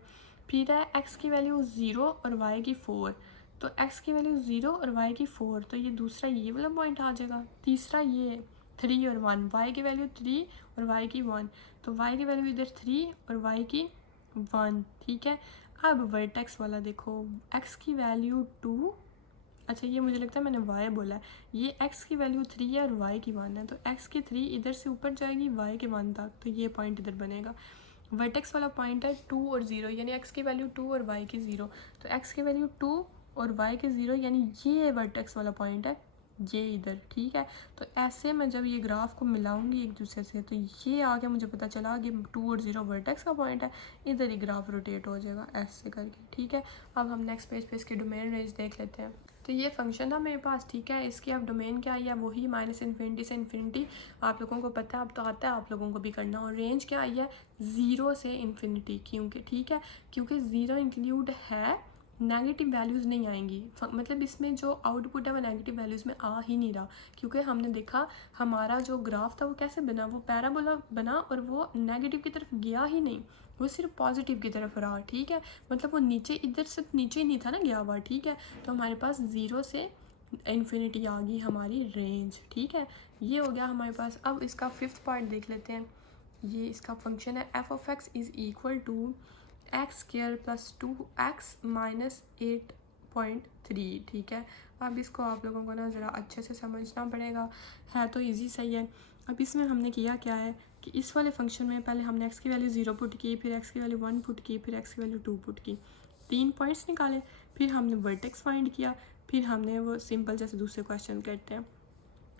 फिर है x की वैल्यू 0 और y की 4, तो x की वैल्यू 0 और y की 4, तो ये दूसरा ये वाला पॉइंट आ जाएगा। तीसरा ये 3 और 1, y की वैल्यू 3 और y की 1, तो y की वैल्यू इधर 3 और y की 1, ठीक है। अब वर्टेक्स वाला देखो, x की वैल्यू 2, अच्छा ये मुझे लगता है मैंने y बोला है, ये x की वैल्यू 3 है और y की 1 है, तो x की 3 इधर से ऊपर जाएगी y के 1 तक, तो ये पॉइंट इधर बनेगा। वर्टेक्स वाला पॉइंट है 2 और 0, यानी x की वैल्यू 2 और y की 0, तो x की वैल्यू 2 और y के 0, यानी ये वर्टेक्स वाला पॉइंट है, ये इधर, ठीक है। तो ऐसे मैं जब ये ग्राफ को मिलाऊंगी एक दूसरे से, तो ये आगे मुझे पता चला कि 2 और 0 वर्टेक्स का पॉइंट है, इधर ही ग्राफ रोटेट हो जाएगा ऐसे करके, ठीक है। अब हम नेक्स्ट पेज पे इसकी डोमेन रेंज देख लेते हैं। तो ये फंक्शन था मेरे पास, ठीक है। इसकी अब डोमेन क्या आई है, वही माइनस इन्फिनिटी से इन्फिनिटी, आप लोगों को पता है, अब तो आता है आप लोगों को भी करना। और रेंज क्या आई है 0 से इन्फिनिटी, क्योंकि ठीक है, क्योंकि 0 इंक्लूड है, नेगेटिव वैल्यूज़ नहीं आएंगी, मतलब इसमें जो आउटपुट है वो नेगेटिव वैल्यूज़ में आ ही नहीं रहा, क्योंकि हमने देखा हमारा जो ग्राफ था वो कैसे बना, वो पैराबोला बना और वो नेगेटिव की तरफ गया ही नहीं, वो सिर्फ पॉजिटिव की तरफ रहा, ठीक है। मतलब वो नीचे, इधर से नीचे ही नहीं था ना गया हुआ, ठीक है। तो हमारे पास 0 से इन्फिनिटी आ गई हमारी रेंज, ठीक है। ये हो गया हमारे पास। अब इसका 5th पार्ट देख लेते हैं। ये इसका फंक्शन है f of x is equal to x square plus 2x minus 8.3, ठीक है। अब इसको आप लोगों को ना ज़रा अच्छे से समझना पड़ेगा, है तो इजी सही है। अब इसमें हमने किया क्या है कि इस वाले फंक्शन में पहले हमने x की वैल्यू 0 पुट की, फिर x की वैल्यू 1 पुट की, फिर x की वैल्यू 2 पुट की, 3 पॉइंट्स निकाले, फिर हमने वर्टेक्स फाइंड किया, फिर हमने वो सिंपल जैसे दूसरे क्वेश्चन करते हैं।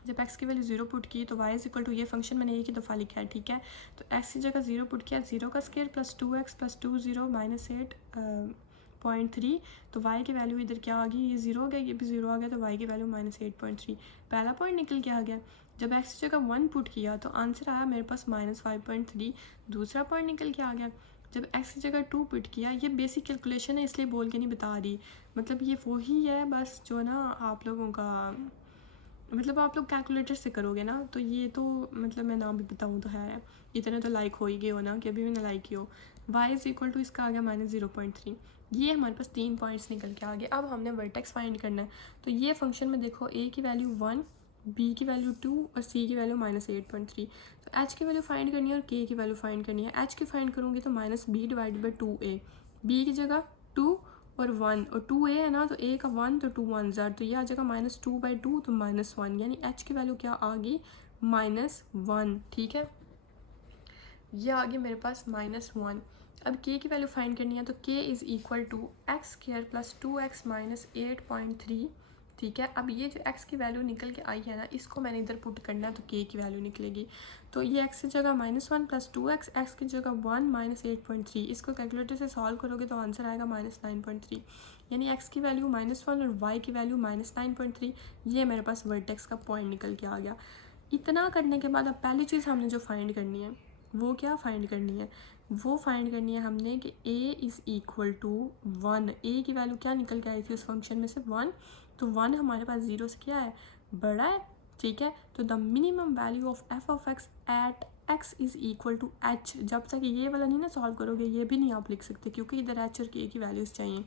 जब x की वैल्यू 0 पुट की तो y इज इक्वल टू, ये फंक्शन मैंने एक ही दफ़ा लिखा है, ठीक है। तो x की जगह 0 पुट किया, 0 का square plus 2x plus 2 0 minus 8.3, तो y की वैल्यू इधर क्या आ गई, ये 0 हो गया, ये भी 0 आ गया, तो y की वैल्यू माइनस 8.3, पहला पॉइंट निकल के आ गया। जब x की जगह 1 पुट किया तो आंसर आया मेरे पास माइनस 5.3, दूसरा पॉइंट निकल के आ गया। जब x की जगह 2 पुट किया, ये बेसिक कैलकुलेशन है इसलिए बोल के नहीं बता रही, मतलब ये वही है बस जो ना आप लोगों का, मतलब आप लोग कैलकुलेटर से करोगे ना, तो ये तो मतलब मैं नाम भी बताऊँ तो है, इतने तो लाइक हो ही गए हो ना कि अभी मैंने लाइक ही हो। y इज इक्वल टू इसका आ गया माइनस 0.3, ये हमारे पास 3 पॉइंट्स निकल के आ गए। अब हमने वर्टेक्स फाइंड करना है। तो ये फंक्शन में देखो, a की वैल्यू 1, b की वैल्यू 2 और c की वैल्यू माइनस 8.3, तो h की वैल्यू फाइंड करनी है और k की वैल्यू फाइंड करनी है। h की फाइंड करूँगी तो minus b divide by 2a, b की जगह 2 और 1 और 2a है ना, तो a का 1 तो 2 1 ज़ार, तो ये आ जाएगा माइनस 2/2, तो माइनस 1, यानी h की वैल्यू क्या आ गई -1, ठीक है। ये आ गई मेरे पास -1। अब k की वैल्यू फाइंड करनी है, तो k is equal to x square plus 2x minus 8.3, ठीक है। अब ये जो x की वैल्यू निकल के आई है ना, इसको मैंने इधर पुट करना है तो k की वैल्यू निकलेगी। तो ये x की जगह -1 + 2x, x की जगह 1 - 8.3, इसको कैलकुलेटर से सॉल्व करोगे तो आंसर आएगा -9.3। यानी x की वैल्यू -1 और y की वैल्यू -9.3। ये मेरे पास वर्टेक्स का पॉइंट निकल के आ गया। इतना करने के बाद अब पहली चीज़ हमने जो फाइंड करनी है वो क्या फाइंड करनी है, वो फाइंड करनी है हमने कि a is equal to 1। a की वैल्यू क्या निकल के आई थी उस फंक्शन में से 1, तो 1 हमारे पास 0 से क्या है, बड़ा है। ठीक है, तो the minimum value of f of x at x is equal to h। जब तक ये वाला नहीं ना सॉल्व करोगे ये भी नहीं आप लिख सकते, क्योंकि इधर h और k की वैल्यूज़ चाहिए।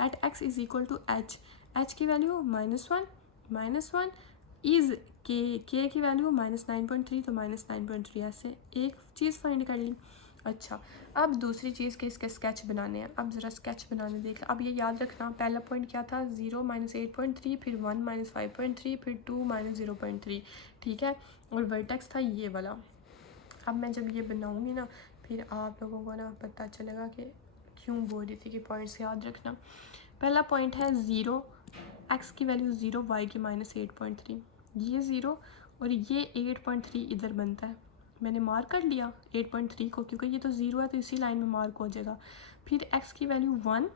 At x is equal to h की वैल्यू -1 इज़ k की वैल्यू -9.3, तो -9.3 ऐसे एक चीज़ फाइंड कर ली। अच्छा, अब दूसरी चीज़ के इसके स्केच बनाने हैं। अब ज़रा स्केच बनाने देख लो। अब ये याद रखना, पहला पॉइंट क्या था, 0 - 8.3, फिर 1 - 5.3, फिर 2 - 0.3। ठीक है, और वर्टेक्स था ये वाला। अब मैं जब ये बनाऊँगी ना फिर आप लोगों को ना पता चलेगा कि क्यों बोल रही थी कि पॉइंट्स याद रखना। पहला पॉइंट है 0, x की वैल्यू 0, y की -8.3, ये 0 और ये 8.3 इधर बनता है। मैंने मार्क कर लिया 8.3 को, क्योंकि ये तो 0 है तो इसी लाइन में मार्क हो जाएगा। फिर x की वैल्यू 1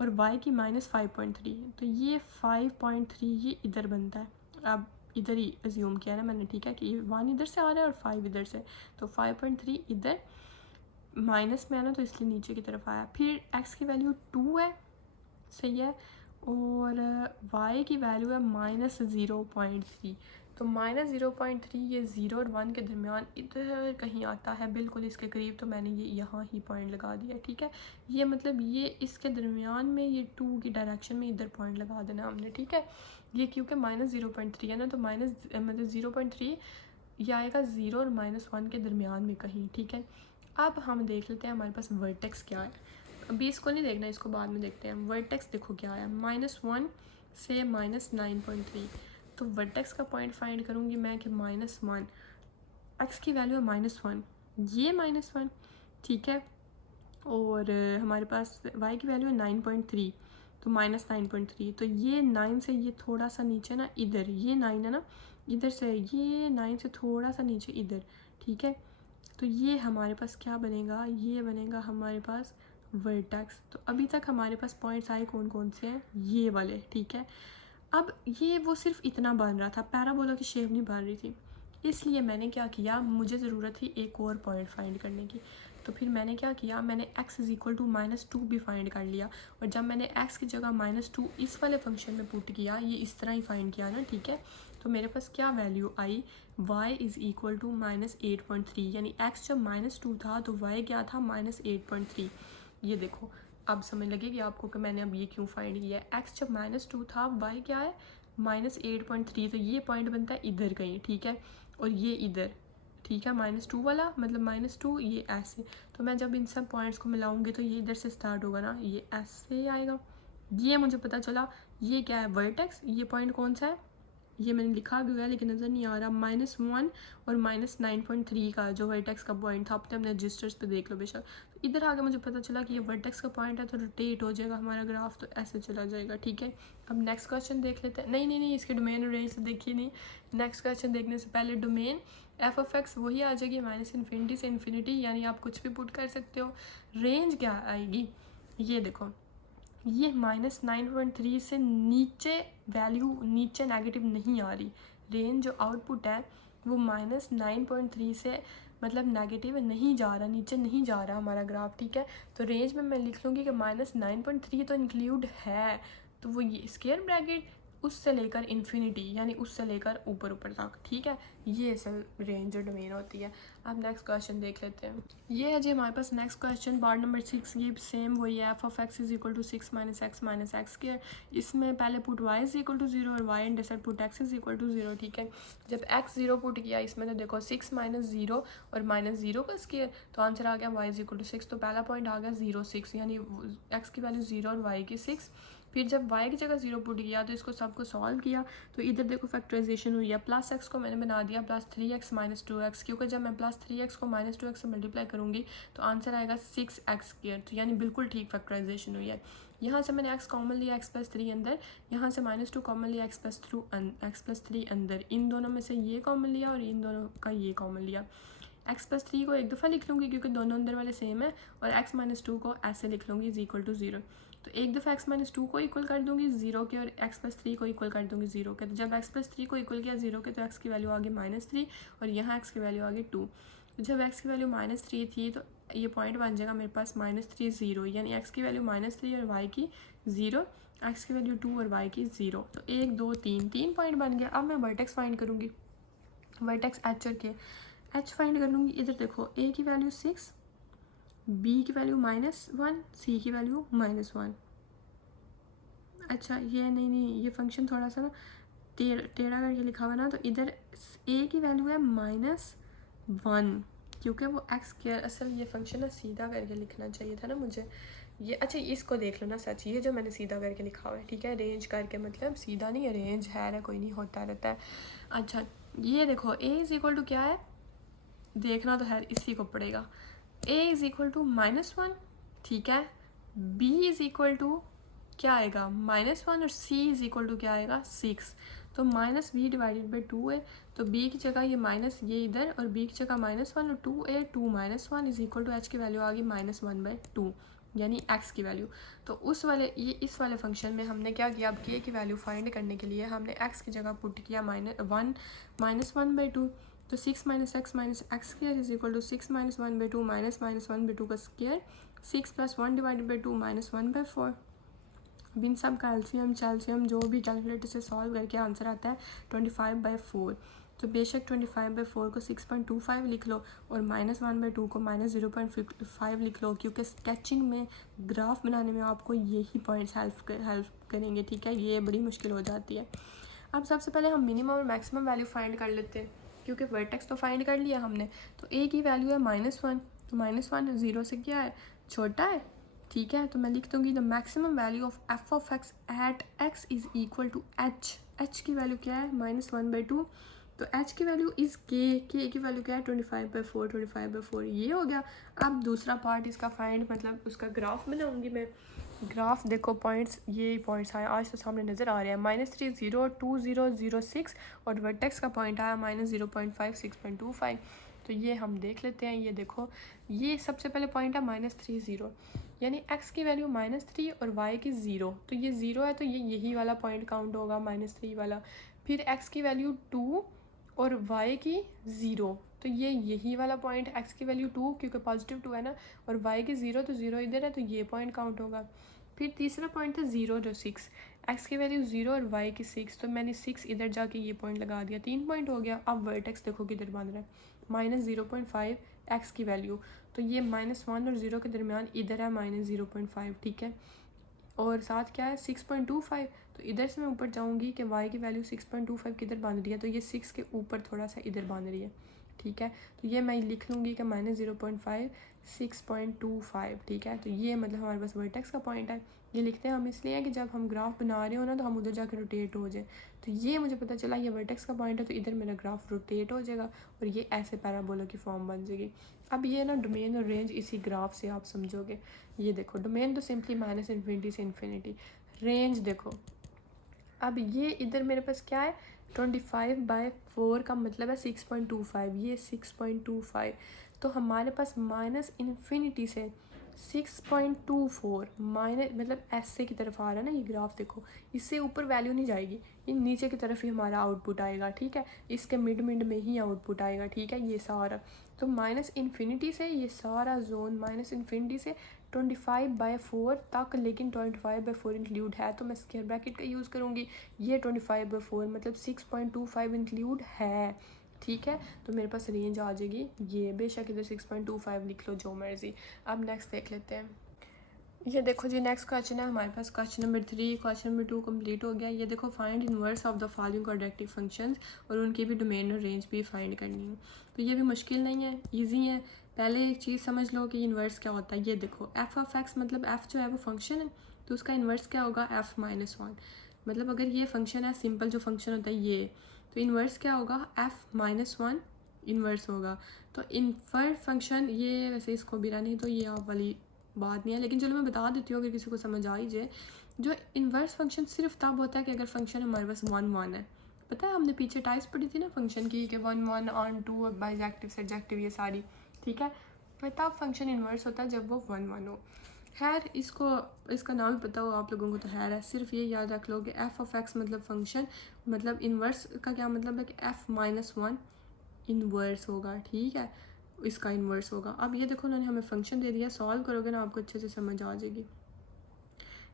और y की -5.3, तो ये 5.3 ये इधर बनता है। अब इधर ही अज्यूम किया ना मैंने, ठीक है, कि 1 इधर से आ रहा है और 5 इधर से, तो 5.3 इधर माइनस में है ना, तो इसलिए नीचे की तरफ आया। फिर x की वैल्यू 2 है, सही है, और y की वैल्यू है -0.3, तो -0.3 ये 0 और 1 के दरमियान इधर कहीं आता है, बिल्कुल इसके करीब, तो मैंने ये यहाँ ही पॉइंट लगा दिया। ठीक है, ये मतलब ये इसके दरमियान में ये 2 की डायरेक्शन में इधर पॉइंट लगा देना हमने। ठीक है, ये क्योंकि -0.3 है ना, तो मतलब 0.3 ये आएगा 0 और -1 के दरमियान में कहीं। ठीक है, अब हम देख लेते हैं हमारे पास वर्टेक्स क्या है। अभी इसको नहीं देखना, इसको बाद में देखते हैं। वर्टेक्स देखो क्या है, -1 से -9.3, तो वर्टेक्स का पॉइंट फाइंड करूँगी मैं कि -1, एक्स की वैल्यू है -1, ये -1, ठीक है, और हमारे पास y की वैल्यू है 9.3, तो -9.3, तो ये 9 से ये थोड़ा सा नीचे ना, इधर ये 9 है ना, इधर से ये 9 से थोड़ा सा नीचे इधर। ठीक है, तो ये हमारे पास क्या बनेगा, ये बनेगा हमारे पास वर्टेक्स। तो अभी तक हमारे पास पॉइंट्स आए कौन कौन से हैं, ये वाले। ठीक है, अब ये वो सिर्फ इतना बन रहा था, पैराबोला की शेप नहीं बन रही थी, इसलिए मैंने क्या किया, मुझे ज़रूरत थी एक और पॉइंट फाइंड करने की। तो फिर मैंने क्या किया, मैंने x इज़ इक्वल टू -2 भी फाइंड कर लिया, और जब मैंने x की जगह -2 इस वाले फंक्शन में पुट किया, ये इस तरह ही फाइंड किया ना, ठीक है, तो मेरे पास क्या वैल्यू आई, y इज़ इक्वल टू -8.3, यानी x जब -2 था तो y क्या था, -8.3। ये देखो, अब समझ लगेगी आपको कि मैंने अब ये क्यों फाइंड किया है। x जब -2 था, y क्या है, -8.3, तो ये पॉइंट बनता है इधर कहीं। ठीक है, और ये इधर, ठीक है, -2 वाला मतलब -2, ये ऐसे, तो मैं जब इन सब पॉइंट्स को मिलाऊंगी तो ये इधर से स्टार्ट होगा ना, ये ऐसे आएगा। ये मुझे पता चला, ये क्या है, वर्टेक्स। ये पॉइंट कौन सा है, ये मैंने लिखा भी हुआ है लेकिन नज़र नहीं आ रहा, -1 और -9.3 का जो वर्टेक्स का पॉइंट था, अपने रजिस्टर्स पे देख लो बेशक। तो इधर आगे मुझे पता चला कि ये वर्टेक्स का पॉइंट है, तो रोटेट हो जाएगा हमारा ग्राफ, तो ऐसे चला जाएगा। ठीक है, अब नेक्स्ट क्वेश्चन देख लेते हैं। नहीं, इसके डोमेन और रेंज से देखिए नहीं, नेक्स्ट क्वेश्चन देखने से पहले डोमेन एफ ऑफ एक्स वही आ जाएगी, -∞ से इन्फिनिटी, यानी आप कुछ भी पुट कर सकते हो। रेंज क्या आएगी, ये देखो, ये -9.3 से नीचे वैल्यू, नीचे नेगेटिव नहीं आ रही। रेंज जो आउटपुट है वो -9.3 से मतलब नेगेटिव नहीं जा रहा, नीचे नहीं जा रहा हमारा ग्राफ। ठीक है, तो रेंज में मैं लिख लूँगी कि -9.3 तो इंक्लूड है, तो वो ये स्क्वायर ब्रैकेट उससे लेकर इन्फिनिटी, यानी उससे लेकर ऊपर तक। ठीक है, ये असल रेंज और डोमेन होती है। अब नेक्स्ट क्वेश्चन देख लेते हैं। ये है जी हमारे पास नेक्स्ट क्वेश्चन, पार्ट नंबर 6। ये सेम वही है, f of x is equal to 6 - x square. इसमें पहले put y is equal to 0 और y and decide put x is equal to 0। ठीक है, जब x 0 पुट किया इसमें, तो देखो 6 - 0 और -0 का स्क्वायर, तो आंसर आ गया y इज इक्वल टू 6। तो पहला पॉइंट आ गया 0 6, यानी x की वैल्यू 0 और y की 6। फिर जब y की जगह 0 पुट किया तो इसको सबको सॉल्व किया, तो इधर देखो फैक्टराइजेशन हुई है। प्लस x को मैंने बना दिया +3x - 2x, क्योंकि जब मैं +3x को -2x से मल्टीप्लाई करूँगी तो आंसर आएगा 6x स्क्वायर, तो यानी बिल्कुल ठीक फैक्टराइजेशन हुई है। यहाँ से मैंने x कॉमन लिया, x+3 अंदर, यहाँ से -2 कॉमन लिया, x+3 अंदर, इन दोनों में से ये कॉमन लिया और इन दोनों का ये कॉमन लिया। x+3 को एक दफ़ा लिख लूँगी क्योंकि दोनों अंदर वाले सेम है, और x-2 को ऐसे लिख लूँगी =0। तो एक दफ़ा x-2 को इक्वल कर दूँगी 0 के और x+3 को इक्वल कर दूँगी 0 के। तो जब x+3 को इक्वल किया 0 के तो x की वैल्यू आ गई -3 और यहाँ x की वैल्यू आ गई 2। तो जब x की वैल्यू -3 थी तो ये पॉइंट बन जाएगा मेरे पास -3 0, यानी x की वैल्यू -3 और y की 0, x की वैल्यू 2 और y की 0। तो 1 2 3 पॉइंट बन गया। अब मैं वर्टेक्स फाइंड करूँगी, वर्टेक्स एच और के। एच फाइंड कर लूँगी। इधर देखो a की वैल्यू 6, b की वैल्यू -1, c की वैल्यू -1। अच्छा ये नहीं ये फंक्शन थोड़ा सा ना टेढ़ा करके लिखा हुआ ना, तो इधर a की वैल्यू है -1 क्योंकि वो x स्क्वायर, असल ये फंक्शन ना सीधा करके लिखना चाहिए था ना मुझे ये। अच्छा इसको देख लो ना सच, ये जो मैंने सीधा करके लिखा हुआ है, ठीक है, रेंज करके, मतलब सीधा नहीं है, रेंज है कोई नहीं, होता रहता है। अच्छा ये देखो a = क्या है, देखना तो है, इसी को पड़ेगा। a = -1, ठीक है, b = क्या आएगा -1 और c = क्या आएगा 6। तो -b/2 है, तो b की जगह ये माइनस ये इधर और b की जगह -1 और 2a 2 -1 h की वैल्यू आ गई -1/2, यानी x की वैल्यू। तो उस वाले इस वाले फंक्शन में हमने क्या किया, अब k की वैल्यू फाइंड करने के लिए हमने x की जगह पुट किया -1/2। तो 6 - x - x स्क्वायर = 6 - 1/2 -1/2 का स्क्वायर, 6 + 1/2 -1/4। अब इन सब का एलसीएम जो भी कैलकुलेटर से सॉल्व करके आंसर आता है 25/4। तो बेशक 25/4 को 6.25 लिख लो और -1/2 को -0.5 लिख लो, क्योंकि स्केचिंग में ग्राफ बनाने में आपको यही पॉइंट्स हेल्प करेंगे, ठीक है, ये बड़ी मुश्किल हो जाती है। अब सबसे पहले हम मिनिमम और मैक्सिमम वैल्यू फाइंड कर लेते हैं, क्योंकि वर्टेक्स तो फाइंड कर लिया हमने। तो a की वैल्यू है -1, तो -1 0 से क्या है, छोटा है, ठीक है। तो मैं लिख दूँगी the maximum value of f(x) at x is equal to h। h की वैल्यू क्या है -1/2, तो h की वैल्यू इज़ k की वैल्यू क्या है 25/4 ये हो गया। अब दूसरा पार्ट इसका फाइंड, मतलब उसका ग्राफ बनाऊँगी मैं। ग्राफ देखो, पॉइंट्स ये पॉइंट्स आए आज तो सामने नज़र आ रहे हैं, -3 0 2 0 0 6 और वर्टेक्स का पॉइंट आया -0.5 6.25। तो ये हम देख लेते हैं। ये देखो, ये सबसे पहले पॉइंट है -3 0, यानी x की वैल्यू -3 और y की 0, तो ये 0 है तो ये यही वाला पॉइंट काउंट होगा -3 वाला। फिर x की वैल्यू 2 और y की 0, तो ये यही वाला पॉइंट, x की वैल्यू 2 क्योंकि +2 है ना, और y की 0 तो 0 इधर है तो ये पॉइंट काउंट होगा। फिर तीसरा पॉइंट था 0 जो 6, x की वैल्यू 0 और y की 6, तो मैंने 6 इधर जाके ये पॉइंट लगा दिया, 3 पॉइंट हो गया। अब वर्टेक्स देखो किधर बन रहा है, -0.5 x की वैल्यू, तो ये -1 और 0 के दरमियान इधर है -0.5, ठीक है। और साथ क्या है 6.25, तो इधर से मैं ऊपर जाऊंगी कि y की वैल्यू 6.25 किधर बन रही है, तो ये 6 के ऊपर थोड़ा सा इधर बन रही है, ठीक है। तो ये मैं लिख लूँगी कि -0.5 6.25, ठीक है। तो ये मतलब हमारे पास वर्टेक्स का पॉइंट है। ये लिखते हैं हम इसलिए कि जब हम ग्राफ बना रहे हो ना तो हम उधर जाकर रोटेट हो जाए। तो ये मुझे पता चला ये वर्टेक्स का पॉइंट है, तो इधर मेरा ग्राफ रोटेट हो जाएगा और ये ऐसे पैराबोला की फॉर्म बन जाएगी। अब ये ना डोमेन और रेंज इसी ग्राफ से आप समझोगे। ये देखो, डोमेन तो सिंपली -∞ से इन्फिनिटी, रेंज देखो, अब ये इधर मेरे पास क्या है 25/4 का मतलब है 6.25, ये 6.25, तो हमारे पास -∞ से 6.24 माइनस, मतलब ऐसे की तरफ आ रहा है ना ये ग्राफ, देखो इससे ऊपर वैल्यू नहीं जाएगी, ये नीचे की तरफ ही हमारा आउटपुट आएगा, ठीक है, इसके मिड में ही आउटपुट आएगा, ठीक है, ये सारा। तो -∞ से ये सारा जोन -∞ से 25/4 तक, लेकिन 25/4 इंक्लूड है तो मैं स्क्वायर ब्रैकेट का यूज़ करूँगी। ये 25/4 मतलब 6.25 इंक्लूड है, ठीक है। तो मेरे पास रेंज आ जाएगी ये, बेशक इधर 6.25 लिख लो जो मर्जी। अब नेक्स्ट देख लेते हैं। ये देखो जी, नेक्स्ट क्वेश्चन है हमारे पास, question number 3। Question number 2 complete हो गया। ये देखो, find inverse of the following quadratic functions, और उनकी भी डोमेन और रेंज भी फाइंड करनी है। तो ये भी मुश्किल नहीं है, ईजी है। पहले एक चीज़ समझ लो कि इन्वर्स क्या होता है। ये देखो, f(x) मतलब f जो है वो फंक्शन है, तो उसका इन्वर्स क्या होगा f-1। मतलब अगर ये फंक्शन है, सिंपल जो फंक्शन होता है ये, तो इन्वर्स क्या होगा f-1 इन्वर्स होगा। तो इन्वर्स फंक्शन ये, वैसे इसको भी नहीं तो ये आप वाली बात नहीं है, लेकिन चलो मैं बता देती हूँ अगर किसी को समझ आ ही जाए। जो इन्वर्स फंक्शन सिर्फ तब होता है कि अगर फंक्शन हमारे पास 1 1 है। पता है हमने पीछे टाइप्स पढ़ी थी ना फंक्शन की, कि 1 1 ऑन 2, बाइजेक्टिव सब्जेक्टिव ये सारी, ठीक है। तो तब फंक्शन इन्वर्स होता है जब वो 1 1 हो। खैर इसका नाम पता हो आप लोगों को तो खैर है, सिर्फ ये याद रख लो कि एफ ऑफ एक्स मतलब फंक्शन, मतलब इन्वर्स का क्या मतलब है कि एफ -1 इन्वर्स होगा, ठीक है, इसका इन्वर्स होगा। अब ये देखो उन्होंने हमें फंक्शन दे दिया, सॉल्व करोगे ना आपको अच्छे से समझ आ जाएगी।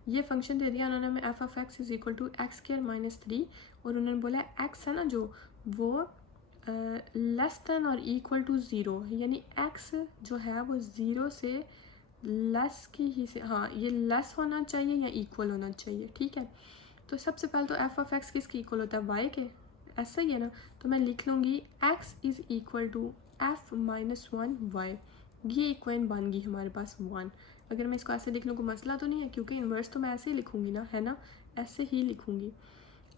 ये फंक्शन दे दिया उन्होंने हमें f of x is equal to x² - 3, और उन्होंने बोला एक्स है ना जो वो लेस देन और इक्वल टू 0, यानी एक्स जो है वो 0 से लेस की ही से, हाँ ये लेस होना चाहिए या इक्वल होना चाहिए, ठीक है। तो सबसे पहले तो एफ ऑफ एक्स किसके इक्वल होता है, वाई के, ऐसा ही है ना। तो मैं लिख लूँगी x is equal to f -1 y, ये इक्वेशन बन गई हमारे पास 1। अगर मैं इसको ऐसे लिख लूँ कोई मसला तो नहीं है, क्योंकि इन्वर्स तो मैं ऐसे ही लिखूँगी ना, है ना, ऐसे ही लिखूँगी।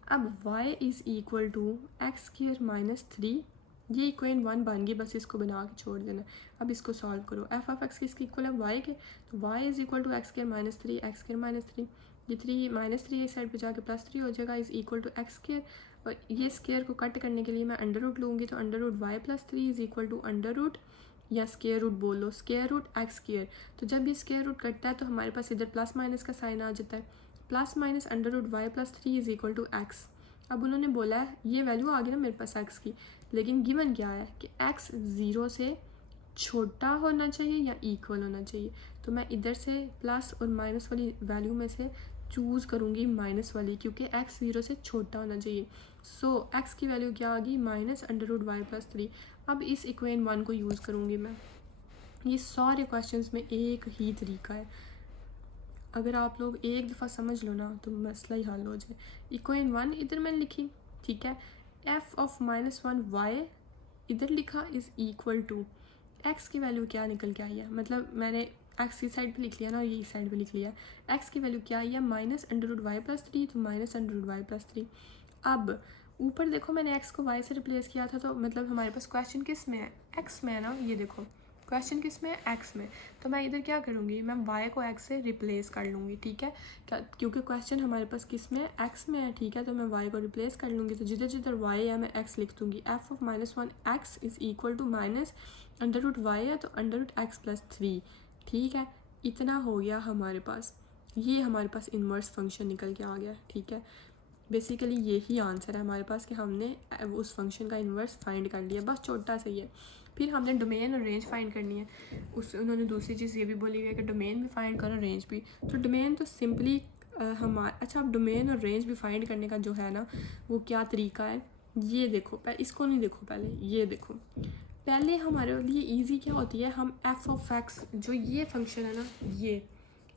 अब y is equal to x² - 3, ये इक्वेशन 1 बन गई, बस इसको बना के छोड़ देना। अब इसको सॉल्व करो, एफ ऑफ एक्स किसके इक्वल है, y के, तो y is equal to x² - 3, x² - 3, ये 3 -3 इस साइड पे जाके +3 हो जाएगा, इज़ इक्वल टू x², और ये स्केयर को कट करने के लिए मैं अंडर रूट लूँगी, तो under root y + 3 is equal to under root, या स्केयर रूट बोलो, स्केयर रूट x²। तो जब ये स्केयर रूट कटता है तो हमारे पास इधर प्लस माइनस का साइन आ जाता है, plus minus under root y + 3 is equal to x। अब उन्होंने बोला है ये वैल्यू आ गई ना मेरे पास x की, लेकिन गिवन क्या है कि x 0 से छोटा होना चाहिए या इक्वल होना चाहिए। तो मैं इधर से प्लस और माइनस वाली वैल्यू में से चूज़ करूँगी माइनस वाली, क्योंकि x 0 से छोटा होना चाहिए। सो x की वैल्यू क्या आ गई, -√y + 3। अब इस इक्वेशन 1 को यूज़ करूँगी मैं। ये सारे क्वेश्चंस में एक ही तरीका है, अगर आप लोग एक दफ़ा समझ लो ना तो मसला ही हल हो जाए। इक्वेशन 1 इधर मैंने लिखी, ठीक है, एफ ऑफ -1 वाई इधर लिखा इज़ इक्वल टू एक्स की वैल्यू क्या निकल के आई है, मतलब मैंने एक्स की साइड पे लिख लिया ना, ये साइड पे लिख लिया। एक्स की वैल्यू क्या आई है, -√y + 3, तो -√y + 3। अब ऊपर देखो मैंने एक्स को वाई से रिप्लेस किया था, तो मतलब हमारे पास क्वेश्चन किस में है, एक्स में है ना, ये देखो क्वेश्चन किस में है, एक्स में। तो मैं इधर क्या करूँगी, मैं वाई को एक्स से रिप्लेस कर लूँगी, ठीक है, क्योंकि क्वेश्चन हमारे पास किस में है, एक्स में है, ठीक है। तो मैं वाई को रिप्लेस कर लूँगी, तो जिधर जिधर वाई है मैं एक्स लिख दूँगी। F of -1 x is equal to -√y है तो √x + 3, ठीक है। इतना हो गया हमारे पास, ये हमारे पास इन्वर्स फंक्शन निकल के आ गया, ठीक है। बेसिकली यही आंसर है हमारे पास कि हमने उस फंक्शन का इन्वर्स फाइंड कर लिया, बस छोटा सा ही है। फिर हमने डोमेन और रेंज फाइंड करनी है। उन्होंने दूसरी चीज़ ये भी बोली हुई है कि डोमेन भी फाइंड करो, रेंज भी। तो डोमेन तो सिंपली अच्छा, अब डोमेन और रेंज भी फाइंड करने का जो है ना वो क्या तरीका है, ये देखो। इसको नहीं देखो, पहले ये देखो। पहले हमारे लिए इजी क्या होती है, हम एफ ऑफ एक्स जो ये फंक्शन है ना, ये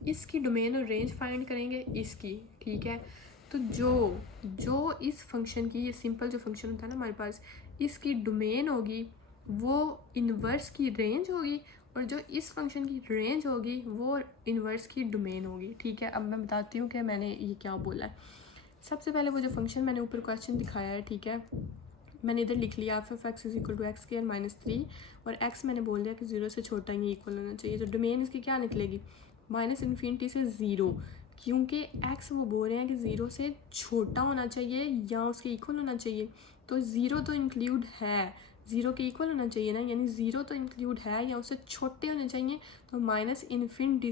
इसकी डोमेन और रेंज फाइंड करेंगे इसकी, ठीक है। तो जो इस फंक्शन की, ये सिंपल जो फंक्शन होता है ना हमारे पास, इसकी डोमेन होगी वो इन्वर्स की रेंज होगी, और जो इस फंक्शन की रेंज होगी वो इन्वर्स की डोमेन होगी, ठीक है। अब मैं बताती हूँ कि मैंने ये क्या बोला है। सबसे पहले वो जो फंक्शन मैंने ऊपर क्वेश्चन दिखाया है, ठीक है, मैंने इधर लिख लिया f of x is equal to x² - 3, और x मैंने बोल दिया कि 0 से छोटा ही इक्वल होना चाहिए। तो डोमेन इसकी क्या निकलेगी, -∞ से 0, क्योंकि x वो बोल रहे हैं कि 0 से छोटा होना चाहिए या उसके इक्वल होना चाहिए। तो 0 तो इंक्लूड है, 0 के इक्वल होना चाहिए ना, यानी 0 तो इंक्लूड है या उससे छोटे होने चाहिए। तो -∞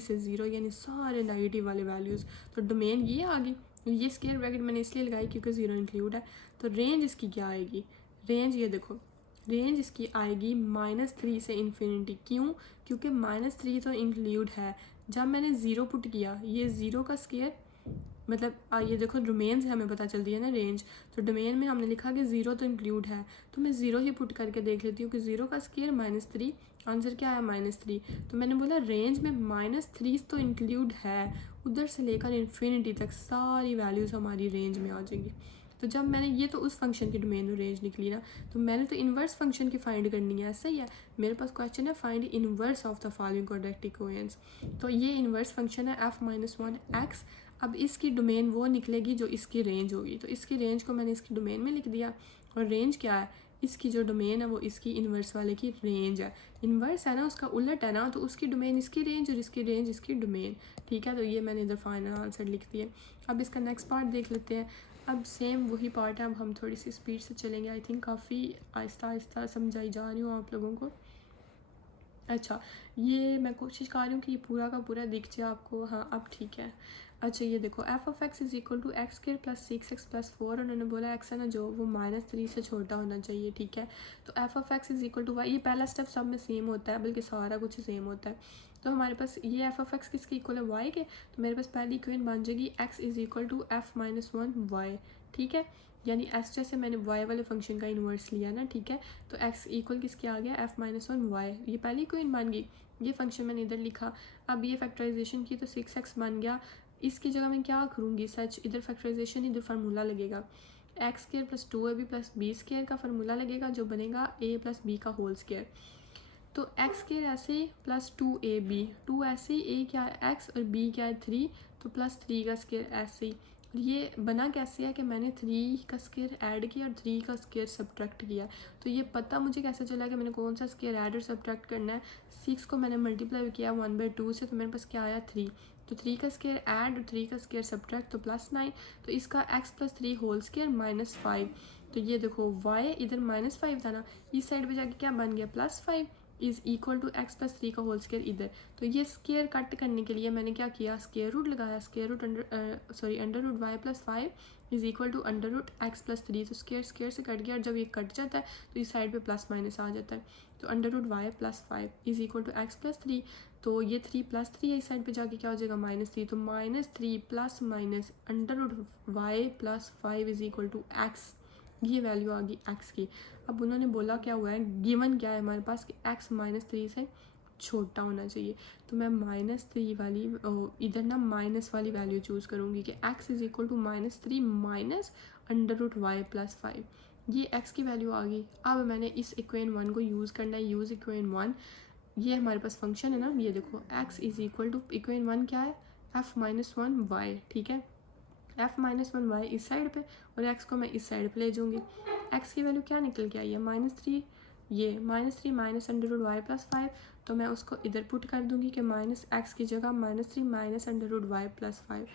से 0, यानी सारे नेगेटिव वाले वैल्यूज़। तो डोमेन ये आ गई, ये स्क्वायर ब्रैकेट मैंने इसलिए लगाई क्योंकि 0 इंक्लूड है। तो रेंज इसकी क्या आएगी, रेंज ये देखो, रेंज इसकी आएगी -3 से इन्फिनिटी। क्यों, क्योंकि -3 तो इंक्लूड है। जब मैंने 0 पुट किया, ये 0 का स्क्वायर, मतलब ये देखो डोमेन से हमें पता चलती है ना रेंज, तो डोमेन में हमने लिखा कि 0 तो इंक्लूड है, तो मैं 0 ही पुट करके देख लेती हूँ कि 0 का स्क्वायर -3, आंसर क्या आया -3। तो मैंने बोला रेंज में -3 तो इंक्लूड है, उधर से लेकर इन्फिनिटी तक सारी वैल्यूज़ हमारी रेंज में आ जाएंगी। तो जब मैंने ये तो उस फंक्शन की डोमेन और रेंज निकली ना, तो मैंने तो इन्वर्स फंक्शन की फाइंड करनी है, ऐसा ही है। मेरे पास क्वेश्चन है find inverse of the following quadratic equations, तो ये इन्वर्स फंक्शन है f -1 x। अब इसकी डोमेन वो निकलेगी जो इसकी रेंज होगी, तो इसकी रेंज को मैंने इसकी डोमेन में लिख दिया, और रेंज क्या है, इसकी जो डोमेन है वो इसकी इन्वर्स वाले की रेंज है। इन्वर्स है ना, उसका उलट है ना, तो उसकी डोमेन इसकी रेंज और इसकी रेंज इसकी डोमेन, ठीक है। तो ये मैंने इधर फाइनल आंसर लिख दिया। अब इसका नेक्स्ट पार्ट देख लेते हैं। अब सेम वही पार्ट है, अब हम थोड़ी सी स्पीड से चलेंगे। आई थिंक काफ़ी आहिस्ता आहिस्ता समझाई जा रही हूँ आप लोगों को। अच्छा, ये मैं कोशिश कर रही हूँ कि ये पूरा का पूरा दिख जाए आपको। हाँ, अब ठीक है। अच्छा, ये देखो f of x is equal to x square plus 6x plus 4, उन्होंने बोला एक्स है ना जो वो -3 से छोटा होना चाहिए, ठीक है। तो f of x is equal to y, ये पहला स्टेप सब में सेम होता है, बल्कि सारा कुछ सेम होता है। तो हमारे पास ये एफ ऑफ एक्स किसके इक्वल है, वाई के। तो मेरे पास पहली इक्वेशन बन जाएगी x is equal to f minus 1 y, ठीक है। यानी एस जैसे मैंने वाई वाले फंक्शन का इन्वर्स लिया ना, ठीक है। तो एक्स इक्वल किसके आ गया, एफ माइनस 1 वाई, ये पहली इक्वेशन बन गई। ये फंक्शन मैंने इधर लिखा। अब ये फैक्टराइजेशन की तो 6x बन गया। इसकी जगह मैं क्या करूँगी, सच इधर फैक्टराइजेशन, इधर फार्मूला लगेगा एक्स स्क्वायर प्लस 2ab प्लस बी स्क्वायर का फार्मूला लगेगा, जो बनेगा a प्लस बी का होल स्क्वायर। तो एक्स स्क्वायर ऐसे प्लस 2ab, 2 ऐसे, a क्या है x और b क्या है 3, तो प्लस 3 का स्क्वायर ऐसे ही। ये बना कैसे है कि मैंने 3 का स्क्वायर ऐड किया और 3 का स्क्वायर सब्ट्रैक्ट किया। तो ये पता मुझे कैसे चला कि मैंने कौन सा स्क्वायर ऐड और सब्ट्रैक्ट करना है। 6 को मैंने मल्टीप्लाई किया 1/2 से, तो मेरे पास क्या आया 3। तो 3 का स्क्वायर ऐड और 3 का स्क्वायर सब्ट्रैक्ट, तो +9। तो इसका x प्लस 3 होल स्क्वायर -5। तो ये देखो y इधर -5 था ना, इस साइड पे जाके क्या बन गया +5 is equal to x plus 3 का होल स्क्वायर इधर। तो ये स्क्वायर कट करने के लिए मैंने क्या किया, स्क्वायर रूट लगाया। Square root under root y plus 5 is equal to under root x plus 3। तो स्क्वायर स्क्वायर से कट गया, और जब ये कट जाता है तो इस साइड पे प्लस माइनस आ जाता है। तो under root y plus 5 is equal to x plus 3। तो ये 3 प्लस 3 है, इस साइड पे जाके क्या हो जाएगा -3। तो -3 plus minus under root y plus 5 is equal to x, ये वैल्यू आ गई एक्स की। अब उन्होंने बोला क्या हुआ है, गिवन क्या है हमारे पास कि एक्स -3 से छोटा होना चाहिए। तो मैं -3 वाली इधर ना माइनस वाली वैल्यू चूज़ करूँगी कि x is equal to -3 minus under root y plus 5, ये एक्स की वैल्यू आ गई। अब मैंने इस इक्वेशन 1 को यूज़ करना है, यूज़ इक्वेशन 1। ये हमारे पास फंक्शन है ना, ये देखो x is equal to equation 1 क्या है, एफ माइनस 1 वाई, ठीक है। एफ माइनस 1 वाई इस साइड पे और एक्स को मैं इस साइड पे ले जाऊँगी। एक्स की वैल्यू क्या निकल के आई है -3, ये -3 minus under root y plus 5। तो मैं उसको इधर पुट कर दूँगी कि माइनस एक्स की जगह -3 minus under root y plus 5।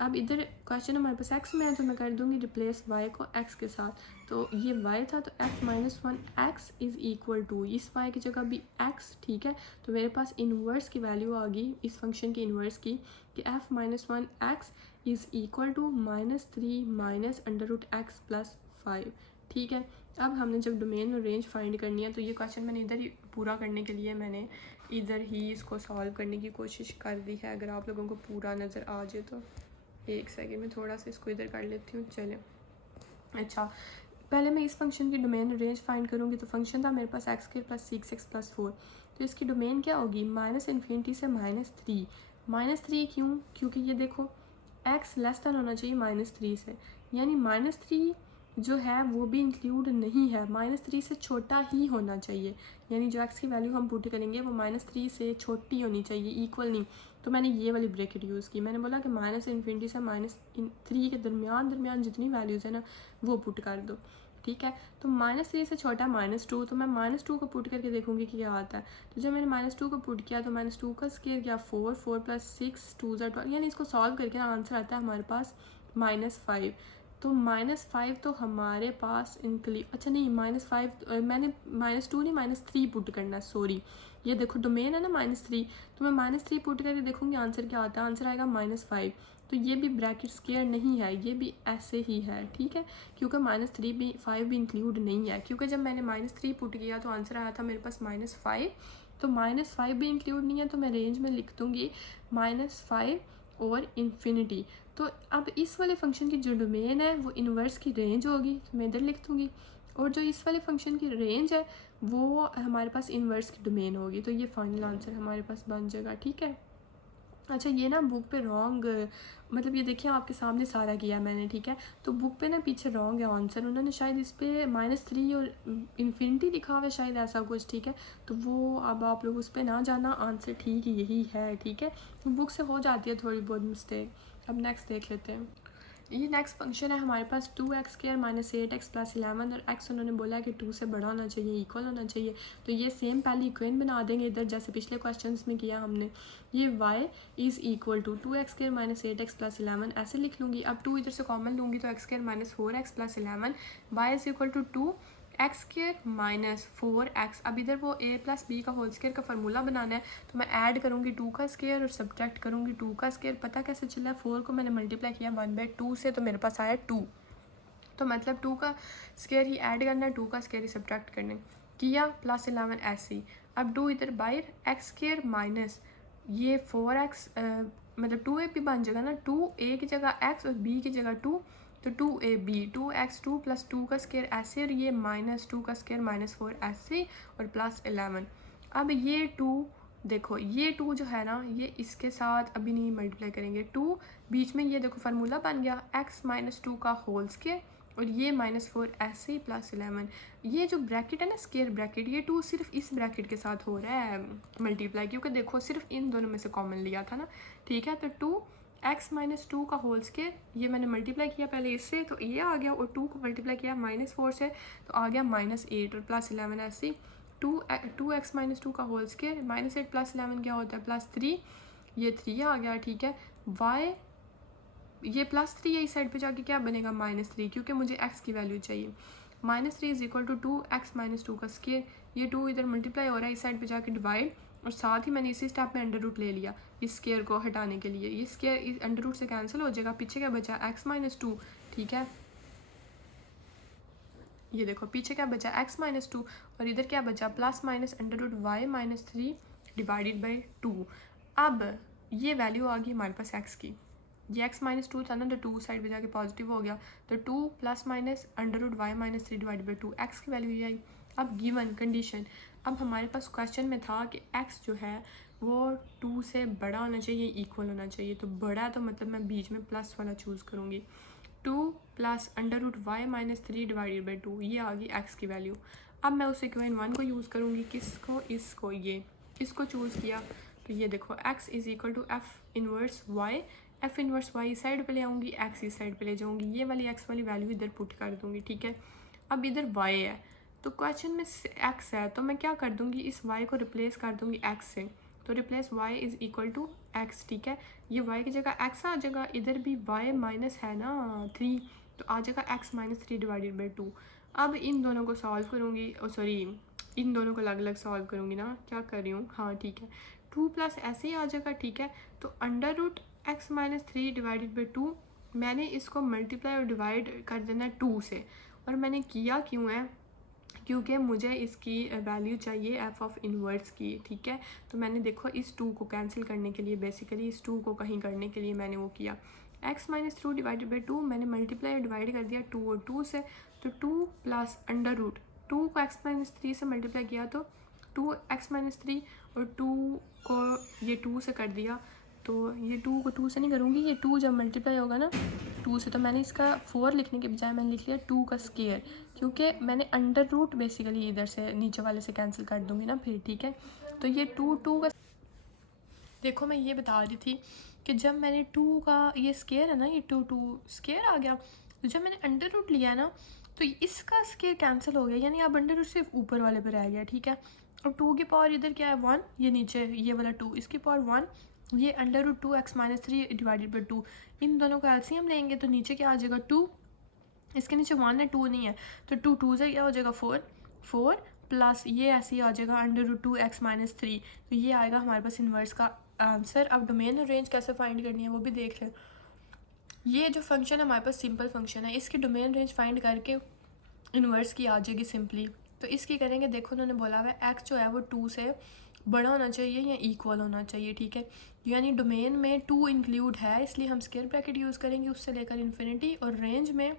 अब इधर क्वेश्चन हमारे पास एक्स में है, तो मैं कर दूँगी रिप्लेस वाई को एक्स के साथ। तो ये वाई था, तो f minus 1 x is equal to इस वाई की जगह भी एक्स, ठीक है। तो मेरे पास इन्वर्स की वैल्यू आ गई इस फंक्शन की इन्वर्स की, कि f minus 1 x is equal to -3 minus under root x plus 5, ठीक है। अब हमने जब डोमेन और रेंज फाइंड करनी है, तो ये क्वेश्चन मैंने इधर ही पूरा करने के लिए मैंने इधर ही इसको सॉल्व करने की कोशिश कर दी है। अगर आप लोगों को पूरा नज़र आ जाए तो एक सेकेंड में थोड़ा सा इसको इधर कर लेती हूँ। चले, अच्छा, पहले मैं इस फंक्शन की डोमेन और रेंज फाइंड करूँगी। तो फंक्शन था मेरे पास x square plus 6x plus 4। तो इसकी डोमेन क्या होगी, -∞ से -3। -3 क्यों, क्योंकि ये देखो x लेस देन होना चाहिए -3 से, यानी -3 जो है वो भी इंक्लूड नहीं है, -3 से छोटा ही होना चाहिए। यानी जो x की वैल्यू हम पुट करेंगे वो -3 से छोटी होनी चाहिए, इक्वल नहीं। तो मैंने ये वाली ब्रैकेट यूज़ की। मैंने बोला कि -∞ से -3 के दरमियान जितनी वैल्यूज़ है ना वो पुट कर दो, ठीक है। तो -3 से छोटा -2, तो मैं -2 को पुट करके देखूंगी कि क्या आता है। तो जब मैंने -2 को पुट किया तो -2 का स्क्वायर क्या 4, 4 प्लस 6 2 12, यानी इसको सॉल्व करके ना आंसर आता है हमारे पास -5। तो -5 तो हमारे पास अच्छा नहीं, -5 मैंने -2 नहीं -3 पुट करना है, सॉरी। ये देखो डोमेन है ना -3, तो मैं -3 पुट करके देखूंगी आंसर क्या आता है। आंसर आएगा -5। तो ये भी ब्रैकेट स्क्वायर नहीं है, ये भी ऐसे ही है, ठीक है, क्योंकि -3 भी 5 भी इंक्लूड नहीं है। क्योंकि जब मैंने -3 पुट किया तो आंसर आया था मेरे पास -5, तो -5 भी इंक्लूड नहीं है। तो मैं रेंज में लिख दूँगी -5 और इन्फिनिटी। तो अब इस वाले फंक्शन की जो डोमेन है वो इन्वर्स की रेंज होगी, तो मैं इधर लिख दूँगी। और जो इस वाले फंक्शन की रेंज है वो हमारे पास इन्वर्स की डोमेन होगी। तो ये फाइनल आंसर हमारे पास बन जाएगा, ठीक है। अच्छा, ये ना बुक पे रॉन्ग, मतलब ये देखिए आपके सामने सारा किया मैंने, ठीक है। तो बुक पे ना पीछे रॉन्ग है आंसर, उन्होंने शायद इस पर -3 और इन्फिनिटी लिखा हुआ है, शायद ऐसा कुछ, ठीक है। तो वो अब आप लोग उस पर ना जाना, आंसर ठीक यही है, ठीक है। बुक से हो जाती है थोड़ी बहुत मिस्टेक। अब नेक्स्ट देख लेते हैं। ये नेक्स्ट फंक्शन है हमारे पास 2x² माइनस 8x प्लस 11 और x उन्होंने बोला है कि 2 से बड़ा होना चाहिए, इक्वल होना चाहिए। तो ये सेम पहले इक्वेशन बना देंगे इधर जैसे पिछले क्वेश्चंस में किया हमने। ये y is equal to 2x² minus 8x plus 11 ऐसे लिख लूँगी। अब 2 इधर से कॉमन लूँगी तो x² minus 4x plus 11 y is equal to 2x² minus 4x। अब इधर वो a प्लस बी का होल स्क्वायर का फार्मूला बनाना है तो मैं ऐड करूँगी 2 का स्क्वायर और सब्ट्रैक्ट करूँगी 2 का स्क्वायर। पता कैसे चला है, 4 को मैंने मल्टीप्लाई किया 1/2 से तो मेरे पास आया 2। तो मतलब 2 का स्क्वायर ही ऐड करना है, 2 का स्क्वायर ही सब्ट्रैक्ट करना किया प्लस 11 ऐसे ही। अब 2 इधर बाहर x² माइनस ये 4x मतलब 2a भी बन जाएगा ना, 2a की जगह x और b की जगह 2 तो 2ab 2x2 प्लस 2 का स्क्वायर ऐसे और ये माइनस 2 का स्क्वायर माइनस 4 ऐसे और प्लस 11। अब ये 2 देखो ये 2 जो है ना ये इसके साथ अभी नहीं मल्टीप्लाई करेंगे, 2 बीच में ये देखो फार्मूला बन गया x माइनस 2 का होल स्क्वायर और ये -4 ऐसे ही प्लस 11। ये जो ब्रैकेट है ना स्क्वायर ब्रैकेट, ये 2 सिर्फ इस ब्रैकेट के साथ हो रहा है मल्टीप्लाई, क्योंकि देखो सिर्फ इन दोनों में से कॉमन लिया था ना, ठीक है। तो 2x माइनस 2 का होल स्क्वायर ये मैंने मल्टीप्लाई किया पहले इससे तो ये आ गया और 2 को मल्टीप्लाई किया -4 से तो आ गया -8 और प्लस 11 ऐसे। 2x माइनस 2 का होल स्क्वायर -8 प्लस 11 क्या होता है +3, ये 3 आ गया, ठीक है। y ये +3 है, इस साइड पे जाके क्या बनेगा -3 क्योंकि मुझे x की वैल्यू चाहिए। -3 is equal to 2x minus 2 का स्क्वायर, ये 2 इधर मल्टीप्लाई हो रहा है इस साइड पे जाके डिवाइड और साथ ही मैंने इसी स्टेप में अंडर रूट ले लिया इस स्क्वायर को हटाने के लिए। ये स्क्वायर इस अंडर रूट से कैंसिल हो जाएगा, पीछे क्या बचा x माइनस 2, ठीक है। ये देखो पीछे क्या बचा x माइनस 2 और इधर क्या बचा plus minus under root y minus 3 divided by 2। अब ये वैल्यू आ गई हमारे पास x की, ये x माइनस 2 था ना तो 2 साइड पे जाके पॉजिटिव हो गया तो 2 plus minus under root y minus 3 divided by 2, x की वैल्यू ये आई। अब गिवन कंडीशन, अब हमारे पास क्वेश्चन में था कि x जो है वो 2 से बड़ा होना चाहिए, इक्वल होना चाहिए। तो बड़ा तो मतलब मैं बीच में प्लस वाला चूज़ करूँगी, 2 plus under root y minus 3 divided by 2, ये आ गई x की वैल्यू। अब मैं उस इक्वेशन 1 को यूज़ करूँगी, किसको, इसको, ये इसको चूज़ किया तो ये देखो x is equal to f inverse y, f inverse y इस साइड पे ले आऊँगी, x इस साइड पे ले जाऊँगी, ये वाली x वाली वैल्यू इधर पुट कर दूँगी, ठीक है। अब इधर y है तो क्वेश्चन में x है तो मैं क्या कर दूँगी, इस y को रिप्लेस कर दूँगी x से, तो replace y is equal to x, ठीक है। ये y की जगह x आ जाएगा, इधर भी y माइनस है ना 3 तो आ जाएगा x माइनस 3 डिवाइडेड बाई 2। अब इन दोनों को सॉल्व करूँगी, सॉरी इन दोनों को अलग अलग सॉल्व करूँगी ना, क्या कर रही हूँ, हाँ ठीक है। 2 प्लस ऐसे ही आ जाएगा, ठीक है। तो under root x minus 3 divided by 2 मैंने इसको मल्टीप्लाई और डिवाइड कर देना 2 से, और मैंने किया क्यों है, क्योंकि मुझे इसकी वैल्यू चाहिए f ऑफ इनवर्स की, ठीक है। तो मैंने देखो इस 2 को कैंसिल करने के लिए, बेसिकली इस 2 को कहीं करने के लिए मैंने वो किया, x माइनस 2 डिवाइडेड बाई 2 मैंने मल्टीप्लाई और डिवाइड कर दिया 2 और 2 से, तो 2 प्लस अंडर रूट 2 को x माइनस 3 से मल्टीप्लाई किया तो 2x माइनस 3 और 2 को ये 2 से कर दिया, तो ये 2 को 2 से नहीं करूँगी, ये 2 जब मल्टीप्लाई होगा ना 2 से तो मैंने इसका 4 लिखने के बजाय मैंने लिख लिया 2 का स्क्वायर, क्योंकि मैंने अंडर रूट बेसिकली इधर से नीचे वाले से कैंसिल कर दूँगी ना फिर, ठीक है। तो ये 2 का देखो मैं ये बता रही थी कि जब मैंने 2 का ये स्क्वायर है ना, ये 2 स्क्वायर आ गया, तो जब मैंने अंडर रूट लिया ना तो इसका स्क्वायर कैंसिल हो गया, यानी अब अंडर रूट सिर्फ ऊपर वाले पर रह गया, ठीक है। और 2 की पावर इधर क्या है 1, ये नीचे ये वाला 2 इसकी पावर 1, ये under root 2x minus 3 divided by 2, इन दोनों का एलसीएम लेंगे तो नीचे क्या आ जाएगा 2, इसके नीचे 1 है 2 नहीं है, तो 2 से क्या हो जाएगा 4 प्लस ये ऐसे ही आ जाएगा अंडर रूट 2x माइनस 3, तो ये आएगा हमारे पास इन्वर्स का आंसर। अब डोमेन और रेंज कैसे फाइंड करनी है वो भी देख लें। ये जो फंक्शन है हमारे पास सिंपल फंक्शन है, इसकी डोमेन रेंज फाइंड करके इन्वर्स की आ जाएगी सिंपली। तो इसकी करेंगे, देखो उन्होंने बोला हुआ है x जो है वो 2 से बड़ा होना चाहिए या इक्वल होना चाहिए, ठीक है। यानी डोमेन में 2 इंक्लूड है इसलिए हम स्क्वायर ब्रैकेट यूज़ करेंगे उससे लेकर इन्फिनिटी, और रेंज में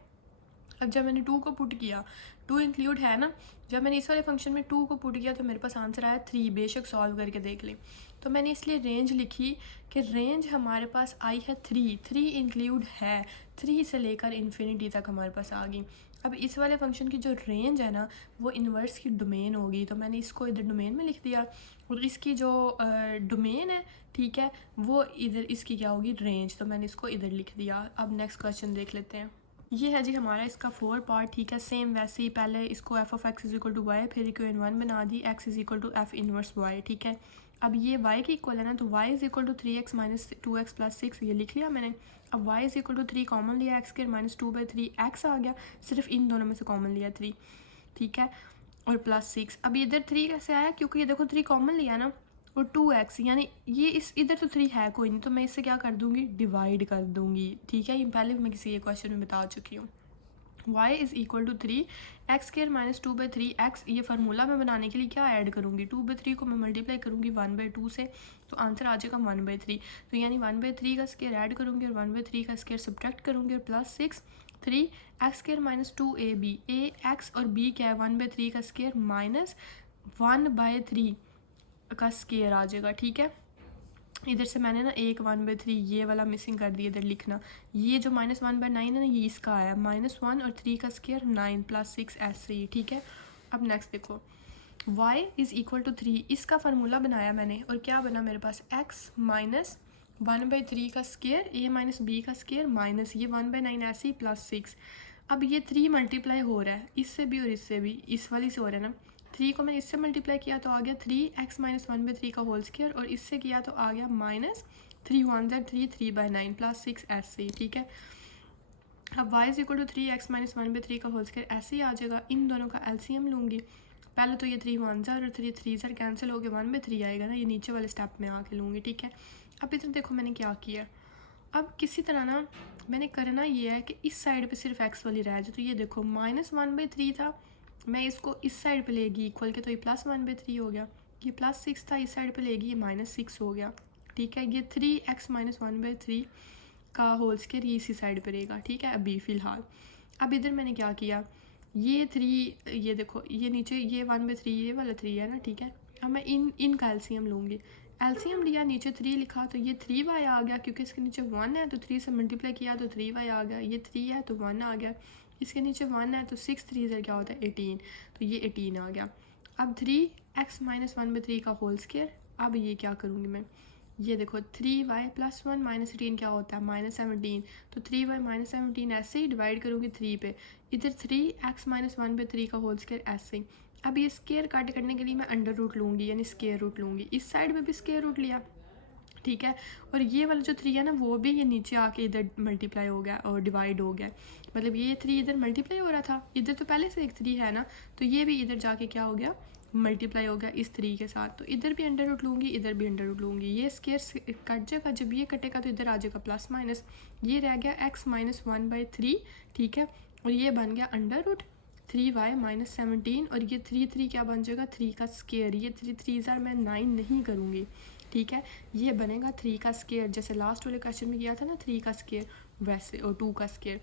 अब जब मैंने 2 को पुट किया 2 इंक्लूड है ना, जब मैंने इस वाले फंक्शन में 2 को पुट किया तो मेरे पास आंसर आया 3, बेशक सॉल्व करके देख लें। तो मैंने इसलिए रेंज लिखी कि रेंज हमारे पास आई है 3 इंक्लूड है, 3 से लेकर इन्फिनिटी तक हमारे पास आ गई। अब इस वाले फंक्शन की जो रेंज है ना वो इन्वर्स की डोमेन होगी, तो मैंने इसको इधर डोमेन में लिख दिया। और इसकी जो डोमेन है, ठीक है, वो इधर इसकी क्या होगी, रेंज। तो मैंने इसको इधर लिख दिया। अब नेक्स्ट क्वेश्चन देख लेते हैं। ये है जी हमारा इसका 4 पार्ट, ठीक है। सेम वैसे ही पहले इसको f of x is equal to y, फिर इक्वेशन 1 बना दी, x is equal to f inverse y, ठीक है। अब ये y की इक्वल है ना, तो y is equal to 3x minus 2x plus 6, ये लिख लिया मैंने। अब y is equal to 3 common लिया, एक्स स्क्वायर माइनस 2/3 x आ गया, सिर्फ इन दोनों में से कॉमन लिया 3, ठीक है, और प्लस 6। अब इधर 3 कैसे आया, क्योंकि ये देखो 3 कॉमन लिया ना, और 2x, यानी ये इस इधर तो 3 है कोई नहीं, तो मैं इससे क्या कर दूंगी, डिवाइड कर दूंगी, ठीक है। ये पहले मैं किसी एक क्वेश्चन में बता चुकी हूँ। y is equal to 3 x square minus 2/3 x, ये फार्मूला मैं बनाने के लिए क्या ऐड करूँगी, 2/3 को मैं मल्टीप्लाई करूँगी 1/2 से, तो आंसर आ जाएगा 1/3। तो यानी 1/3 का स्क्वायर ऐड करूँगी और 1/3 का स्क्वायर सब्ट्रैक्ट करूँगी और plus 6 3 x square minus 2ab, a x और b क्या है 1/3 का स्क्वायर माइनस 1/3 का स्क्वायर आ जाएगा, ठीक है। इधर से मैंने ना एक 1/3 ये वाला मिसिंग कर दिया इधर लिखना, ये जो -1/9 है ना, ये इसका आया -1 और 3 का स्क्वायर 9 प्लस 6 ऐसे ही, ठीक है। अब नेक्स्ट देखो, y इज़ इक्वल टू 3, इसका फार्मूला बनाया मैंने और क्या बना मेरे पास, x माइनस 1/3 का स्क्वायर a माइनस b का स्क्वायर माइनस ये 1/9 ऐसे ही प्लस 6। अब ये 3 मल्टीप्लाई हो रहा है इससे भी और इससे भी, इस वाली से हो रहा है ना, 3 को मैंने इससे मल्टीप्लाई किया तो आ गया 3x माइनस 1/3 का होल स्क्वायर, और इससे किया तो आ गया माइनस 3 1 3 3/9 प्लस 6 ऐसे ही, ठीक है। अब y is equal to 3x minus 1/3 का होल स्क्वायर ऐसे ही आ जाएगा। इन दोनों का एलसीएम लूँगी, पहले तो ये 3 1 और 3 3 कैंसिल हो गए, 1/3 आएगा ना, ये नीचे वाले स्टेप में आके लूँगी, ठीक है। अब इधर देखो मैंने क्या किया, अब किसी तरह ना मैंने करना ये है कि इस साइड पे सिर्फ x वाली रह जाए, तो ये देखो -1/3 था, मैं इसको इस साइड पे लेगी इक्वल के, तो ये +1/3 हो गया, ये +6 था, इस साइड पे लेगी ये -6 हो गया, ठीक है। ये 3x माइनस 1/3 का होल स्क्वायर ये इसी साइड पे रहेगा, ठीक है, अभी फ़िलहाल। अब इधर मैंने क्या किया, ये 3, ये देखो ये नीचे ये 1/3 ये वाला 3 है ना, ठीक है। अब मैं इनका एलसीएम लूँगी, एलसीएम लिया, नीचे 3 लिखा तो ये 3y आ गया, क्योंकि इसके नीचे 1 है तो 3 से मल्टीप्लाई किया तो 3y आ गया, ये 3 है तो 1 आ गया, इसके नीचे 1 है तो 6 3 से क्या होता है 18, तो ये 18 आ गया। अब 3x माइनस 1/3 का होल स्क्वायर, अब ये क्या करूँगी मैं, ये देखो 3y प्लस 1 माइनस 18 क्या होता है -17, तो 3y माइनस 17 ऐसे ही डिवाइड करूँगी 3 पे, इधर 3x माइनस 1/3 का होल स्क्वायर ऐसे ही। अब ये स्क्वायर काट करने के लिए मैं अंडर रूट लूँगी, यानी स्क्वायर रूट लूँगी, इस साइड में भी स्क्वायर रूट लिया, ठीक है। और ये वाला जो 3 है ना, वो भी ये नीचे आके इधर मल्टीप्लाई हो गया और डिवाइड हो गया, मतलब ये 3 इधर मल्टीप्लाई हो रहा था, इधर तो पहले से एक 3 है ना, तो ये भी इधर जाके क्या हो गया, मल्टीप्लाई हो गया इस 3 के साथ, तो इधर भी अंडर रूट लूँगी, इधर भी अंडर रूट लूँगी, ये स्क्वायर कट जाएगा, जब ये कटेगा तो इधर आ जाएगा प्लस माइनस, ये रह गया x माइनस 1/3, ठीक है, और ये बन गया अंडर रूट 3y माइनस 17, और ये 3 3 क्या बन जाएगा 3 का स्क्वायर, ये 3 3 मैं 9 नहीं करूँगी, ठीक है, ये बनेगा 3 का स्क्वायर, जैसे लास्ट वाले क्वेश्चन में किया था ना 3 का स्क्वायर वैसे, और 2 का स्क्वायर।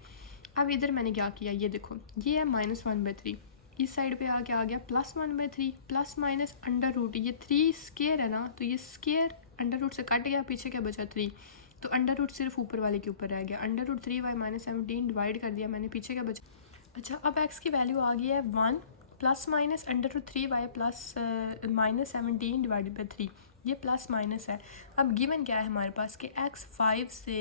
अब इधर मैंने क्या किया, ये देखो ये है -1/3, इस साइड पे आके आ गया +1/3 प्लस माइनस अंडर रूट, ये 3 स्क्वायर है ना, तो ये स्क्वायर अंडर रूट से कट गया, पीछे क्या बचा 3, तो अंडर रूट सिर्फ ऊपर वाले के ऊपर रह गया, under root 3y minus 17 divide कर दिया मैंने, पीछे क्या बचा। अच्छा, अब x की वैल्यू आ गई है 1 plus minus under root 3y plus -17 divided by 3, ये प्लस माइनस है। अब गिवन क्या है हमारे पास कि x 5 से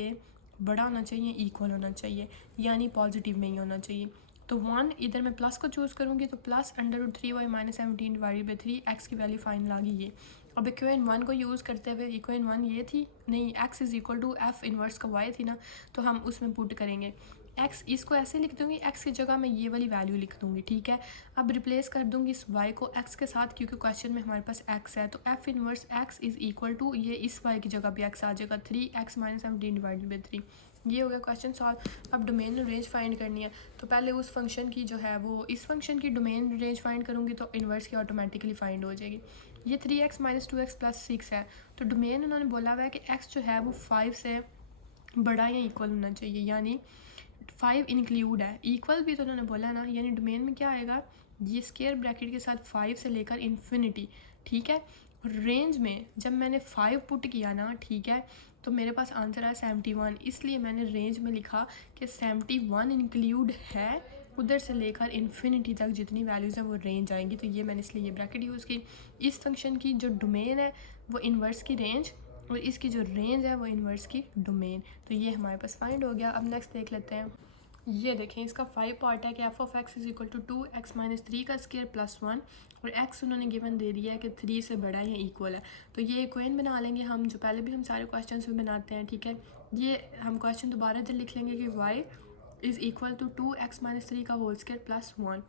बड़ा होना चाहिए, इक्वल होना चाहिए, यानी पॉजिटिव में ही होना चाहिए, तो 1 इधर मैं प्लस को चूज़ करूँगी, तो plus under root 3y minus 17 divided by 3, x की वैल्यू फाइनल आ गई ये। अब इक्वेशन 1 को यूज़ करते हुए, इक्वेशन 1 ये थी नहीं, x is equal to f inverse का y थी ना, तो हम उसमें पुट करेंगे x, इसको ऐसे लिख दूँगी, x की जगह मैं ये वाली वैल्यू लिख दूँगी, ठीक है। अब रिप्लेस कर दूँगी इस y को x के साथ, क्योंकि क्वेश्चन में हमारे पास x है, तो f inverse x is equal to, ये इस y की जगह भी x आ जाएगा 3x माइनस 17 डिवाइडेड बाई 3, ये हो गया क्वेश्चन सॉल्व। अब डोमेन रेंज फाइंड करनी है, तो पहले उस फंक्शन की जो है वो इस फंक्शन की डोमेन रेंज फाइंड करूँगी, तो इन्वर्स की ऑटोमेटिकली फाइंड हो जाएगी। ये 3x माइनस 2x प्लस 6 है, तो डोमेन उन्होंने बोला हुआ है कि x जो है वो 5 से बड़ा या इक्वल होना चाहिए, यानी 5 इंक्लूड है, इक्वल भी तो उन्होंने बोला ना, यानी डोमेन में क्या आएगा, ये स्क्वायर ब्रैकेट के साथ 5 से लेकर इन्फिनिटी, ठीक है। रेंज में जब मैंने 5 पुट किया ना, ठीक है, तो मेरे पास आंसर आया 71, इसलिए मैंने रेंज में लिखा कि 71 इंक्लूड है उधर से लेकर इन्फिनिटी तक जितनी वैल्यूज़ हैं वो रेंज आएंगी। तो ये मैंने इसलिए ये ब्रैकेट यूज़ की। इस फंक्शन की जो डोमेन है वो इन्वर्स की रेंज, और इसकी जो रेंज है वो इन्वर्स की डोमेन। तो ये हमारे पास फाइंड हो गया। अब नेक्स्ट देख लेते हैं। ये देखें, इसका 5 पार्ट है कि f of x is equal to 2x-3 का स्केयर प्लस 1, और एक्स उन्होंने गिवन दे दिया है कि 3 से बड़ा या इक्वल है। तो ये इक्वेशन बना लेंगे हम, जो पहले भी हम सारे क्वेश्चन में बनाते हैं, ठीक है। ये हम क्वेश्चन दोबारा इधर लिख लेंगे कि y is equal to 2x-3 का होल स्केयर प्लस 1।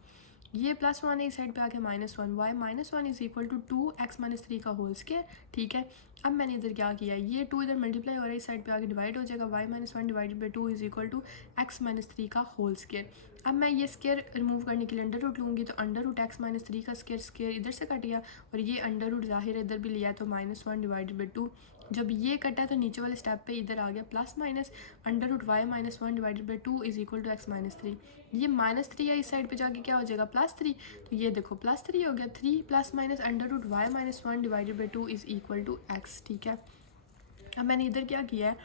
ये प्लस 1 है, इस साइड पे आके -1, y -1 is equal to 2x-3 का होल स्केयर, ठीक है। अब मैंने इधर क्या किया, ये 2 इधर मल्टीप्लाई हो रहा है, इस साइड पे आके डिवाइड हो जाएगा, y -1 divided by 2 is equal to x-3 का होल स्केयर। अब मैं ये स्केयर रिमूव करने के लिए अंडर रूट लूँगी, तो अंडर रूट x-3 का स्केयर इधर से कट गया, और ये अंडर रूट ज़ाहिर इधर भी लिया, तो -1 डिवाइडेड बाई 2। जब ये कटा तो नीचे वाले स्टेप पे इधर आ गया plus minus under root y -1 divided by 2 is equal to x-3। ये -3 है, इस साइड पे जाके क्या हो जाएगा +3, तो ये देखो +3 हो गया। 3 plus minus under root y -1 divided by 2 is equal to x, ठीक है। अब मैंने इधर क्या किया है,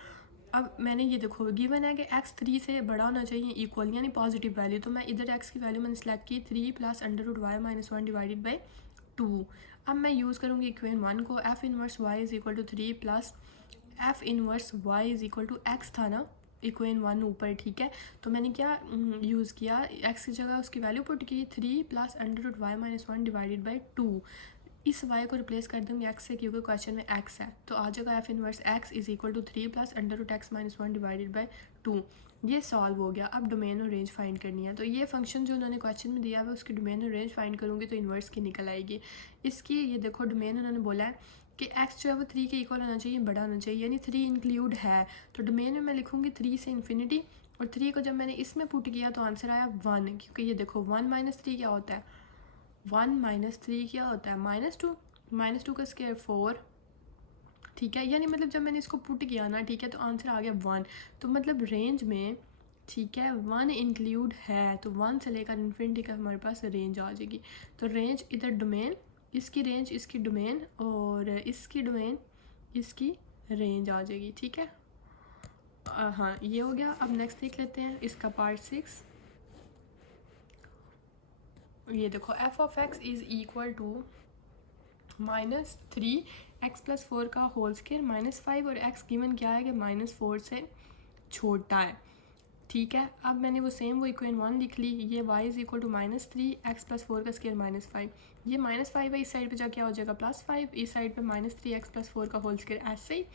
अब मैंने ये देखो गिवन है कि x 3 से बड़ा होना चाहिए, इक्वल यानी पॉजिटिव वैल्यू, तो मैं इधर x की वैल्यू मैंने सेलेक्ट की 3 plus under root y -1 divided by 2। अब मैं यूज़ करूँगी इक्वेशन 1 को, f inverse y is equal to 3 plus f inverse y is equal to x था ना इक्वेशन 1 ऊपर, ठीक है। तो मैंने क्या यूज़ किया, x की जगह उसकी वैल्यू पुट की 3 plus under root y -1 divided by 2। इस y को रिप्लेस कर दूँगी x से, क्योंकि क्वेश्चन में x है, तो आ जाएगा f inverse x is equal to 3 plus under root x -1 divided by 2। ये सॉल्व हो गया। अब डोमेन और रेंज फाइंड करनी है, तो ये फंक्शन जो उन्होंने क्वेश्चन में दिया है उसकी डोमेन और रेंज फाइंड करूँगी तो इन्वर्स की निकल आएगी इसकी। ये देखो डोमेन उन्होंने बोला है कि x जो है वो 3 के इक्वल होना चाहिए, बड़ा होना चाहिए, यानी 3 इंक्लूड है। तो डोमेन में मैं लिखूँगी 3 से इन्फिनिटी, और 3 को जब मैंने इसमें पुट किया तो आंसर आया 1, क्योंकि ये देखो 1 - 3 क्या होता है, 1 - 3 क्या होता है -2, -2 का स्क्वायर 4, ठीक है। यानी मतलब जब मैंने इसको पुट किया ना, ठीक है, तो आंसर आ गया 1। तो मतलब रेंज में, ठीक है, 1 इंक्लूड है, तो 1 से लेकर इन्फिनिटी का हमारे पास रेंज आ जाएगी। तो रेंज इधर डोमेन, इसकी रेंज, इसकी डोमेन, और इसकी डोमेन, इसकी रेंज आ जाएगी, ठीक है। हाँ, ये हो गया। अब नेक्स्ट देख लेते हैं इसका पार्ट 6। ये देखो f of x is equal to -3x + 4 का होल स्केयर -5, और x गिवन क्या है कि -4 से छोटा है, ठीक है। अब मैंने वो सेम वो इक्वेशन 1 लिख ली, ये y is equal to -3x + 4 का स्केयर -5, ये -5 है, इस साइड पे जाके क्या हो जाएगा +5, इस साइड पे -3x + 4 का होल स्केयर ऐसे ही।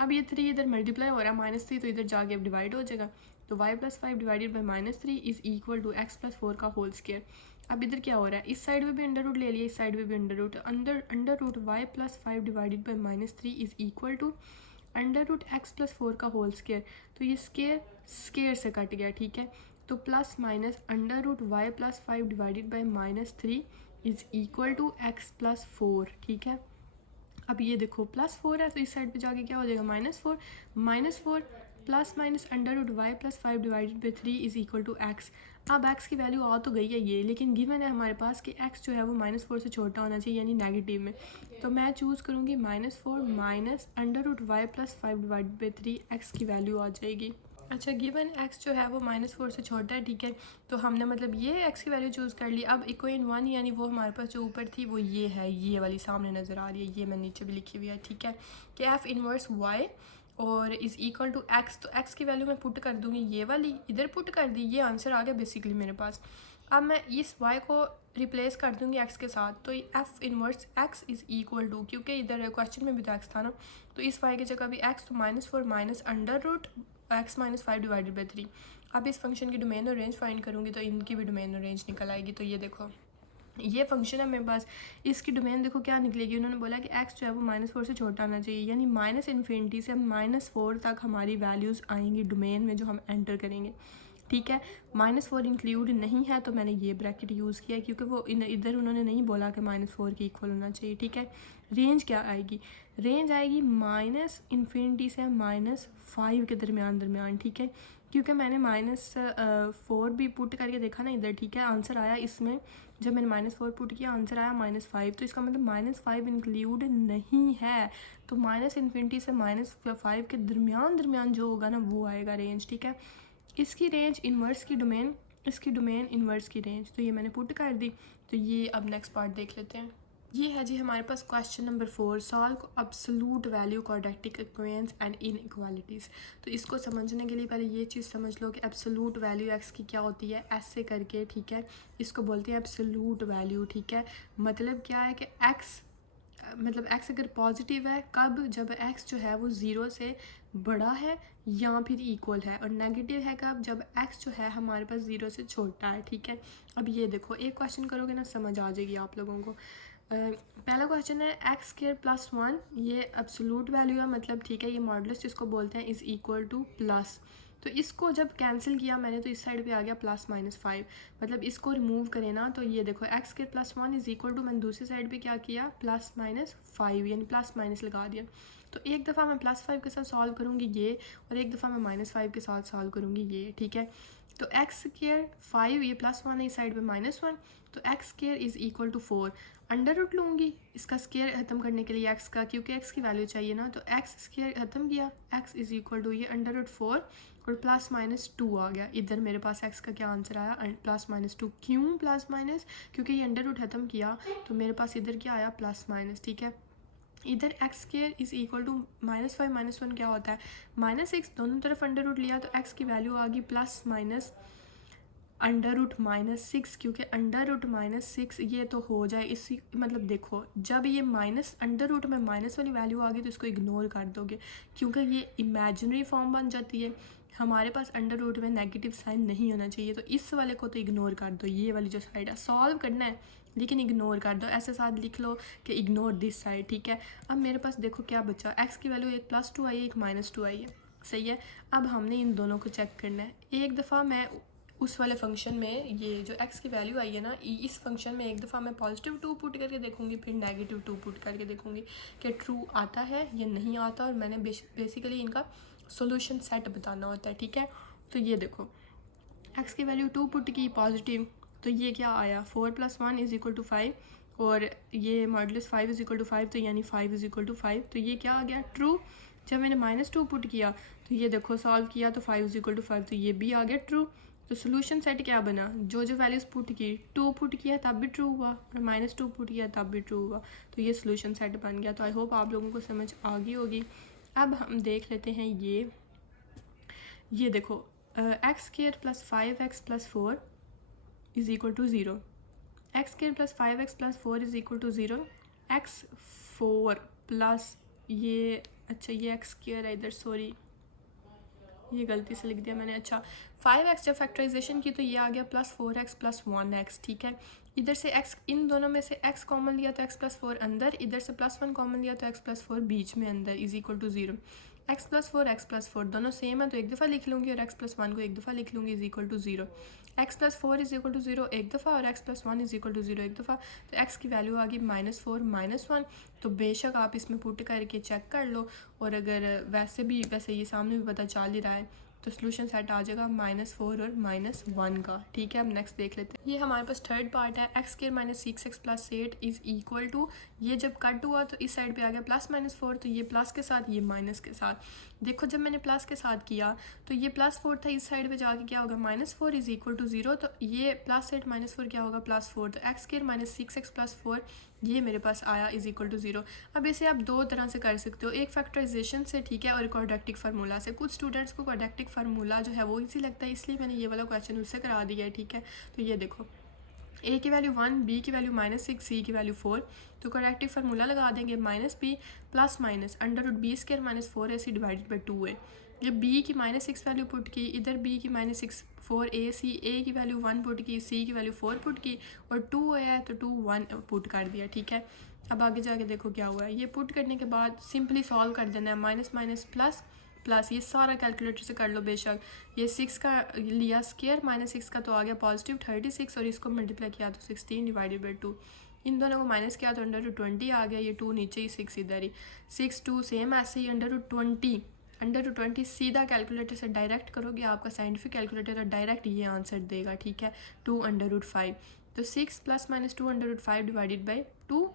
अब ये 3 इधर मल्टीप्लाई हो रहा है -3, तो इधर जाके अब डिवाइड हो जाएगा, तो y + 5 divided by -3 is equal to x + 4 का होल स्केयर। अब इधर क्या हो रहा है, इस साइड में भी अंडर रूट ले लिया, इस साइड में भी under root y + 5 divided by -3 is equal to under root x + 4 का होल स्केयर। तो ये स्केयर से कट गया, ठीक है। तो plus minus under root y + 5 divided by -3 is equal to x + 4, ठीक है। अब ये देखो +4 है, तो इस साइड पे जाके क्या हो जाएगा -4 plus minus under root y + 5 divided by 3 is equal to x। अब x की वैल्यू आ तो गई है ये, लेकिन गिवन है हमारे पास कि x जो है वो -4 से छोटा होना चाहिए, यानी नेगेटिव में। तो मैं चूज़ करूँगी -4 minus under root y + 5 divided by 3, x की वैल्यू आ जाएगी। अच्छा, गिवन x जो है वो -4 से छोटा है, ठीक है। तो हमने मतलब ये x की वैल्यू चूज़ कर ली। अब इक्वेशन 1 यानी वो हमारे पास जो ऊपर थी वो ये है, ये वाली सामने नज़र आ रही है, ये मैं नीचे भी लिखी हुई है, ठीक है, कि f इनवर्स y और इज़ इक्वल टू x। तो x की वैल्यू मैं पुट कर दूँगी, ये वाली इधर पुट कर दी, ये आंसर आ गया बेसिकली मेरे पास। अब मैं इस y को रिप्लेस कर दूँगी x के साथ, तो f inverse x is equal to, क्योंकि इधर क्वेश्चन में भी तो x था ना, तो इस y की जगह भी x, तो -4 minus under root x - 5 divided by 3। अब इस फंक्शन की डोमेन और रेंज फाइंड करूँगी तो इनकी भी डोमेन और रेंज निकल आएगी। तो ये देखो, ये फंक्शन है मेरे पास, इसकी डोमेन देखो क्या निकलेगी। उन्होंने बोला कि x जो है वो -4 से छोटा आना चाहिए, यानी -इन्फिनिटी से -4 तक हमारी वैल्यूज़ आएंगी डोमेन में जो हम एंटर करेंगे, ठीक है। -4 इंक्लूड नहीं है, तो मैंने ये ब्रैकेट यूज़ किया, क्योंकि वो इधर उन्होंने नहीं बोला कि -4 के इक्वल होना चाहिए, ठीक है। रेंज क्या आएगी, रेंज आएगी -इन्फिनिटी से -5 के दरमियान, ठीक है। क्योंकि मैंने -4 भी पुट करके देखा ना इधर, ठीक है, आंसर आया इसमें, जब मैंने -4 पुट किया आंसर आया -5, तो इसका मतलब -5 इंक्लूड नहीं है। तो -इन्फिनिटी से -5 के दरमियान जो होगा ना वो आएगा रेंज, ठीक है। इसकी रेंज इन्वर्स की डोमेन इसकी डोमेन इन्वर्स की रेंज, तो ये मैंने पुट कर दी। तो ये अब नेक्स्ट पार्ट देख लेते हैं। ये है जी हमारे पास question number 4, solve absolute value quadratic equations and inequalities. तो इसको समझने के लिए पहले ये चीज़ समझ लो कि एब्सोल्यूट वैल्यू एक्स की क्या होती है, ऐसे करके, ठीक है। इसको बोलते हैं एब्सोल्यूट वैल्यू, ठीक है। मतलब क्या है कि एक्स मतलब x अगर पॉजिटिव है कब, जब x जो है वो 0 से बड़ा है या फिर इक्वल है, और नेगेटिव है कब, जब x जो है हमारे पास 0 से छोटा है, ठीक है। अब ये देखो, एक क्वेश्चन करोगे ना समझ आ जाएगी आप लोगों को। पहला क्वेश्चन है एक्स स्क्वायर प्लस 1, ये एब्सोल्यूट वैल्यू है, मतलब ठीक है, ये मॉडुलस जिसको बोलते हैं इज़ इक्वल टू प्लस। तो इसको जब कैंसिल किया मैंने तो इस साइड पे आ गया प्लस माइनस 5, मतलब इसको रिमूव करें ना तो ये देखो x square plus 1 is equal to, मैंने दूसरी साइड पे क्या किया, प्लस माइनस 5, यानी प्लस माइनस लगा दिया। तो एक दफ़ा मैं प्लस 5 के साथ सॉल्व करूँगी ये, और एक दफ़ा मैं माइनस 5 के साथ सॉल्व करूँगी ये, ठीक है। तो एक्स स्क्वायर 5, ये प्लस 1 है, इस साइड पे माइनस 1, तो x square is equal to 4। Under root लूँगी इसका स्क्वायर ख़त्म करने के लिए एक्स का, क्योंकि एक्स की वैल्यू चाहिए ना, तो एक्स स्क्वायर ख़त्म किया, एक्स इज़ इक्वल टू ये अंडर रूट 4 और प्लस माइनस 2 आ गया। इधर मेरे पास एक्स का क्या आंसर आया, प्लस माइनस 2। क्यों प्लस माइनस, क्योंकि ये अंडर रूट ख़त्म किया तो मेरे पास इधर क्या आया, प्लस माइनस, ठीक है। इधर x square is equal to -5 -1 क्या होता है, -6, दोनों तरफ अंडर रूट लिया तो एक्स की वैल्यू आ गई प्लस माइनस अंडर रूट -6, क्योंकि अंडर रूट -6 ये तो हो जाए इसी, मतलब देखो जब ये माइनस अंडर रूट में माइनस वाली वैल्यू आ गई तो इसको इग्नोर कर दोगे, क्योंकि ये इमेजिनरी फॉर्म बन जाती है। हमारे पास अंडर रूट में नेगेटिव साइन नहीं होना चाहिए, तो इस वाले को तो इग्नोर कर दो, ये वाली जो साइड है सॉल्व करना है लेकिन इग्नोर कर दो, ऐसे साथ लिख लो कि इग्नोर दिस साइड, ठीक है। अब मेरे पास देखो क्या बचा, एक्स की वैल्यू एक +2 आई है, एक -2 आई है, सही है। अब हमने इन दोनों को चेक करना है। एक दफ़ा मैं उस वाले फंक्शन में ये जो x की वैल्यू आई है ना, इस फंक्शन में एक दफ़ा मैं +2 पुट करके देखूंगी, फिर -2 पुट करके देखूंगी कि ट्रू आता है या नहीं आता, और मैंने बेसिकली इनका सॉल्यूशन सेट बताना होता है, ठीक है। तो ये देखो x की वैल्यू 2 पुट की पॉजिटिव, तो ये क्या आया 4 + 1 इज़ इक्वल टू 5, और ये मॉडुलस 5 इज़ इक्वल टू 5, तो यानी 5 इज़ इक्वल टू 5, तो ये क्या आ गया ट्रू। जब मैंने -2 पुट किया तो ये देखो सॉल्व किया तो 5 इज़ इक्वल टू 5, तो ये भी आ गया ट्रू। तो सोल्यूशन सेट क्या बना, जो जो वैल्यूज़ पुट की, 2 पुट किया तब भी ट्रू हुआ, और -2 पुट किया तब भी ट्रू हुआ, तो ये सोल्यूशन सेट बन गया। तो आई होप आप लोगों को समझ आ गई होगी। अब हम देख लेते हैं ये देखो x square plus 5x plus 4 is equal to 0, x square plus 5x plus 4 is equal to 0, x4 plus ये, अच्छा ये एक्स स्क्वायर है इधर, सॉरी ये गलती से लिख दिया मैंने, अच्छा 5x जब फैक्टराइजेशन की तो ये आ गया +4x + 1x, ठीक है। इधर से x, इन दोनों में से x कॉमन लिया तो x + 4 अंदर, इधर से +1 कॉमन लिया तो x + 4 बीच में अंदर, इज़ इक्वल टू 0। x + 4 दोनों सेम है तो एक दफ़ा लिख लूँगी, और x + 1 को एक दफ़ा लिख लूँगी, is equal to 0। x + 4 is equal to 0 एक दफ़ा, और x + 1 इज़ इक्वल टू 0 एक दफ़ा, तो x की वैल्यू आ गई -4 -1। तो बेशक आप इसमें पुट करके चेक कर लो, और अगर वैसे ये सामने भी पता चल ही रहा है तो सोल्यूशन सेट आ जाएगा -4 और -1 का, ठीक है। अब नेक्स्ट देख लेते हैं। ये हमारे पास थर्ड पार्ट है, x² - 6x + 8 is equal to, ये जब कट हुआ तो इस साइड पे आ गया +-4, तो ये प्लस के साथ ये माइनस के साथ। देखो जब मैंने प्लस के साथ किया तो ये +4 था, इस साइड पे जाके क्या होगा -4 इज़ इक्वल टू 0, तो ये +8 -4 क्या होगा +4, तो x² - 6x + 4 ये मेरे पास आया इज़ इक्वल टू 0। अब इसे आप दो तरह से कर सकते हो, एक फैक्टराइजेशन से, ठीक है, और क्वाड्रेटिक फार्मूला से। कुछ स्टूडेंट्स को क्वाड्रेटिक फार्मूला जो है वो इजी लगता है, इसलिए मैंने ये वाला क्वेश्चन उससे करा दिया है, ठीक है। तो ये देखो a की वैल्यू 1, b की वैल्यू -6, c की वैल्यू 4, तो क्वाड्रेटिक फार्मूला लगा देंगे -b plus minus √b² - 4ac divided by 2a। ये b की -6 वैल्यू पुट की, इधर b की -6 4ac, a की वैल्यू 1 पुट की, c की वैल्यू 4 पुट की, और 2 है तो 2 1 पुट कर दिया, ठीक है। अब आगे जाके देखो क्या हुआ है, ये पुट करने के बाद सिंपली सॉल्व कर देना है, माइनस माइनस प्लस प्लस, ये सारा कैलकुलेटर से कर लो बेशक। ये 6 का लिया स्क्वायर, -6 का तो आ गया पॉजिटिव 36, और इसको मल्टीप्लाई किया तो 16 डिवाइडेड बाई 2, इन दोनों को माइनस किया तो √20 आ गया, ये 2 नीचे ही 6 इधर ही, 6 2 सेम ऐसे ही √20 सीधा कैलकुलेटर से डायरेक्ट करोगे, आपका साइंटिफिक कैलकुलेटर डायरेक्ट ये आंसर देगा, ठीक है, 2√5। तो 6 ± 2√5 डिवाइडेड बाई 2,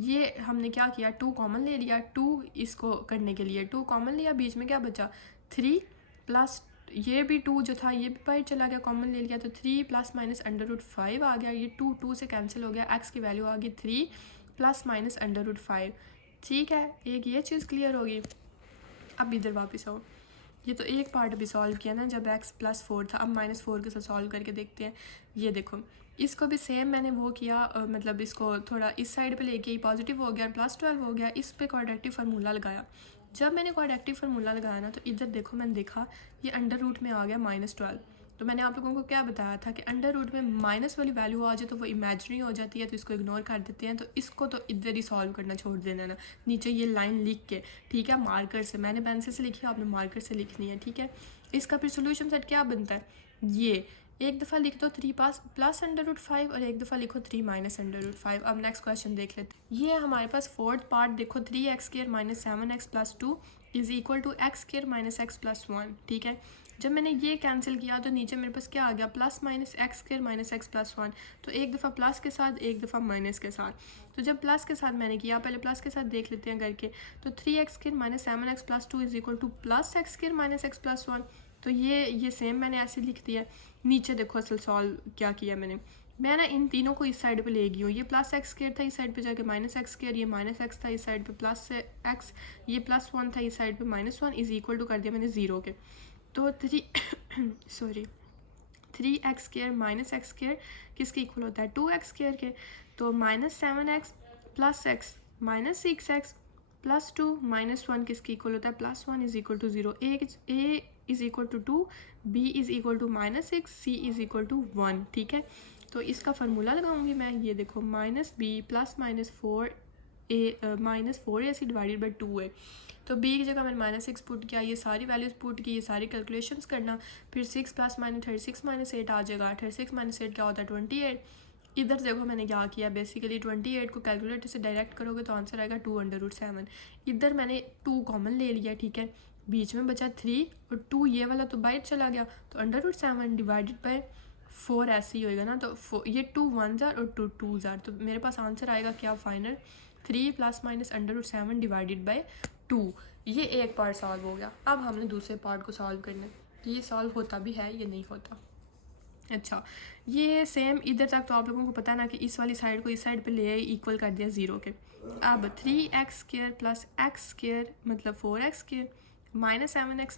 ये हमने क्या किया 2 कॉमन ले लिया, 2 इसको करने के लिए 2 कॉमन लिया, बीच में क्या बचा 3 प्लस ये भी 2 जो था ये भी बाहर चला गया, कॉमन ले लिया, तो 3 प्लस माइनस अंडर रूट 5 आ गया। ये 2 से कैंसिल हो गया, एक्स की वैल्यू आ गई 3 प्लस माइनस अंडर रूट 5। ठीक है, एक ये चीज़ क्लियर होगी। अब इधर वापस आओ, ये तो एक पार्ट भी सॉल्व किया ना जब x प्लस 4 था। अब -4 के साथ सॉल्व करके देखते हैं। ये देखो इसको भी सेम मैंने वो किया, मतलब इसको थोड़ा इस साइड पे लेके पॉजिटिव हो गया, +12 हो गया, इस पे क्वाड्रेटिक फार्मूला लगाया। जब मैंने क्वाड्रेटिक फार्मूला लगाया ना तो इधर देखो मैंने देखा ये अंडर रूट में आ गया -12। तो मैंने आप लोगों को क्या बताया था कि अंडर रूट में माइनस वाली वैल्यू आ जाए तो वो इमेजिनरी हो जाती है, तो इसको इग्नोर कर देते हैं। तो इसको तो इधर ही सॉल्व करना छोड़ देना ना, नीचे ये लाइन लिख के, ठीक है, मार्कर से, मैंने पेंसिल से लिखी है, आपने मार्कर से लिखनी है, ठीक है। इसका फिर सोल्यूशन सेट क्या बनता है, ये एक दफ़ा लिख दो 3 प्लस अंडर रूट 5 और एक दफ़ा लिखो 3 माइनस अंडर रूट 5। अब नेक्स्ट क्वेश्चन देख लेते हैं। ये हमारे पास फोर्थ पार्ट देखो, 3x² minus 7x plus 2 is equal to x² minus x plus 1। ठीक है, जब मैंने ये कैंसिल किया तो नीचे मेरे पास क्या आ गया, plus minus x² minus x plus 1। तो एक दफ़ा प्लस के साथ एक दफ़ा माइनस के साथ। तो जब प्लस के साथ मैंने किया, पहले प्लस के साथ देख लेते हैं करके, तो 3x² minus 7x plus 2 is equal two plus x² minus x plus 1। तो ये सेम मैंने ऐसे लिख दिया। नीचे देखो असल सॉल्व क्या किया मैं ना इन तीनों को इस साइड पे ले गई हूँ। ये प्लस x² था, इस साइड पे जाके माइनस x², ये माइनस x था, इस साइड पे प्लस x, ये प्लस 1 था, इस साइड पे -1 इज इक्वल टू कर दिया मैंने 0 के। तो 3x² माइनस x² किसके इक्वल होता है, 2x² के। तो -7x plus x minus 6x plus 2 -1 किसके इक्वल होता है, +1 is equal to 0। a is equal to 2, b is equal to -6, c is equal to 1। ठीक है, तो इसका फार्मूला लगाऊंगी मैं। ये देखो -b plus -4ac divided by 2a। तो b की जगह मैंने -6 पुट किया, ये सारी वैल्यूज पुट की, ये सारी कैलकुलेशंस करना, फिर 6 प्लस -36 -8 आ जाएगा। 36 -8 क्या होता है, 28। इधर देखो मैंने क्या किया, बेसिकली 28 को कैलकुलेटर से डायरेक्ट करोगे तो आंसर आएगा 2√7। इधर मैंने 2 कॉमन ले लिया, ठीक है, बीच में बचा 3 और 2 ये वाला तो बाहर चला गया, तो √7 डिवाइडेड बाय 4 ऐसे ही होएगा ना। तो ये 2 1s और 2 2s, तो मेरे पास आंसर आएगा क्या final, 3 plus minus √7 divided by 2। ये एक पार्ट सॉल्व हो गया। अब हमने दूसरे पार्ट को सॉल्व करना है, ये सॉल्व होता भी है ये नहीं होता। अच्छा, ये सेम इधर तक तो आप लोगों को पता ना कि इस वाली साइड को इस साइड पे ले इक्वल कर दिया 0 के। अब 3x² प्लस x² मतलब 4x² माइनस 7x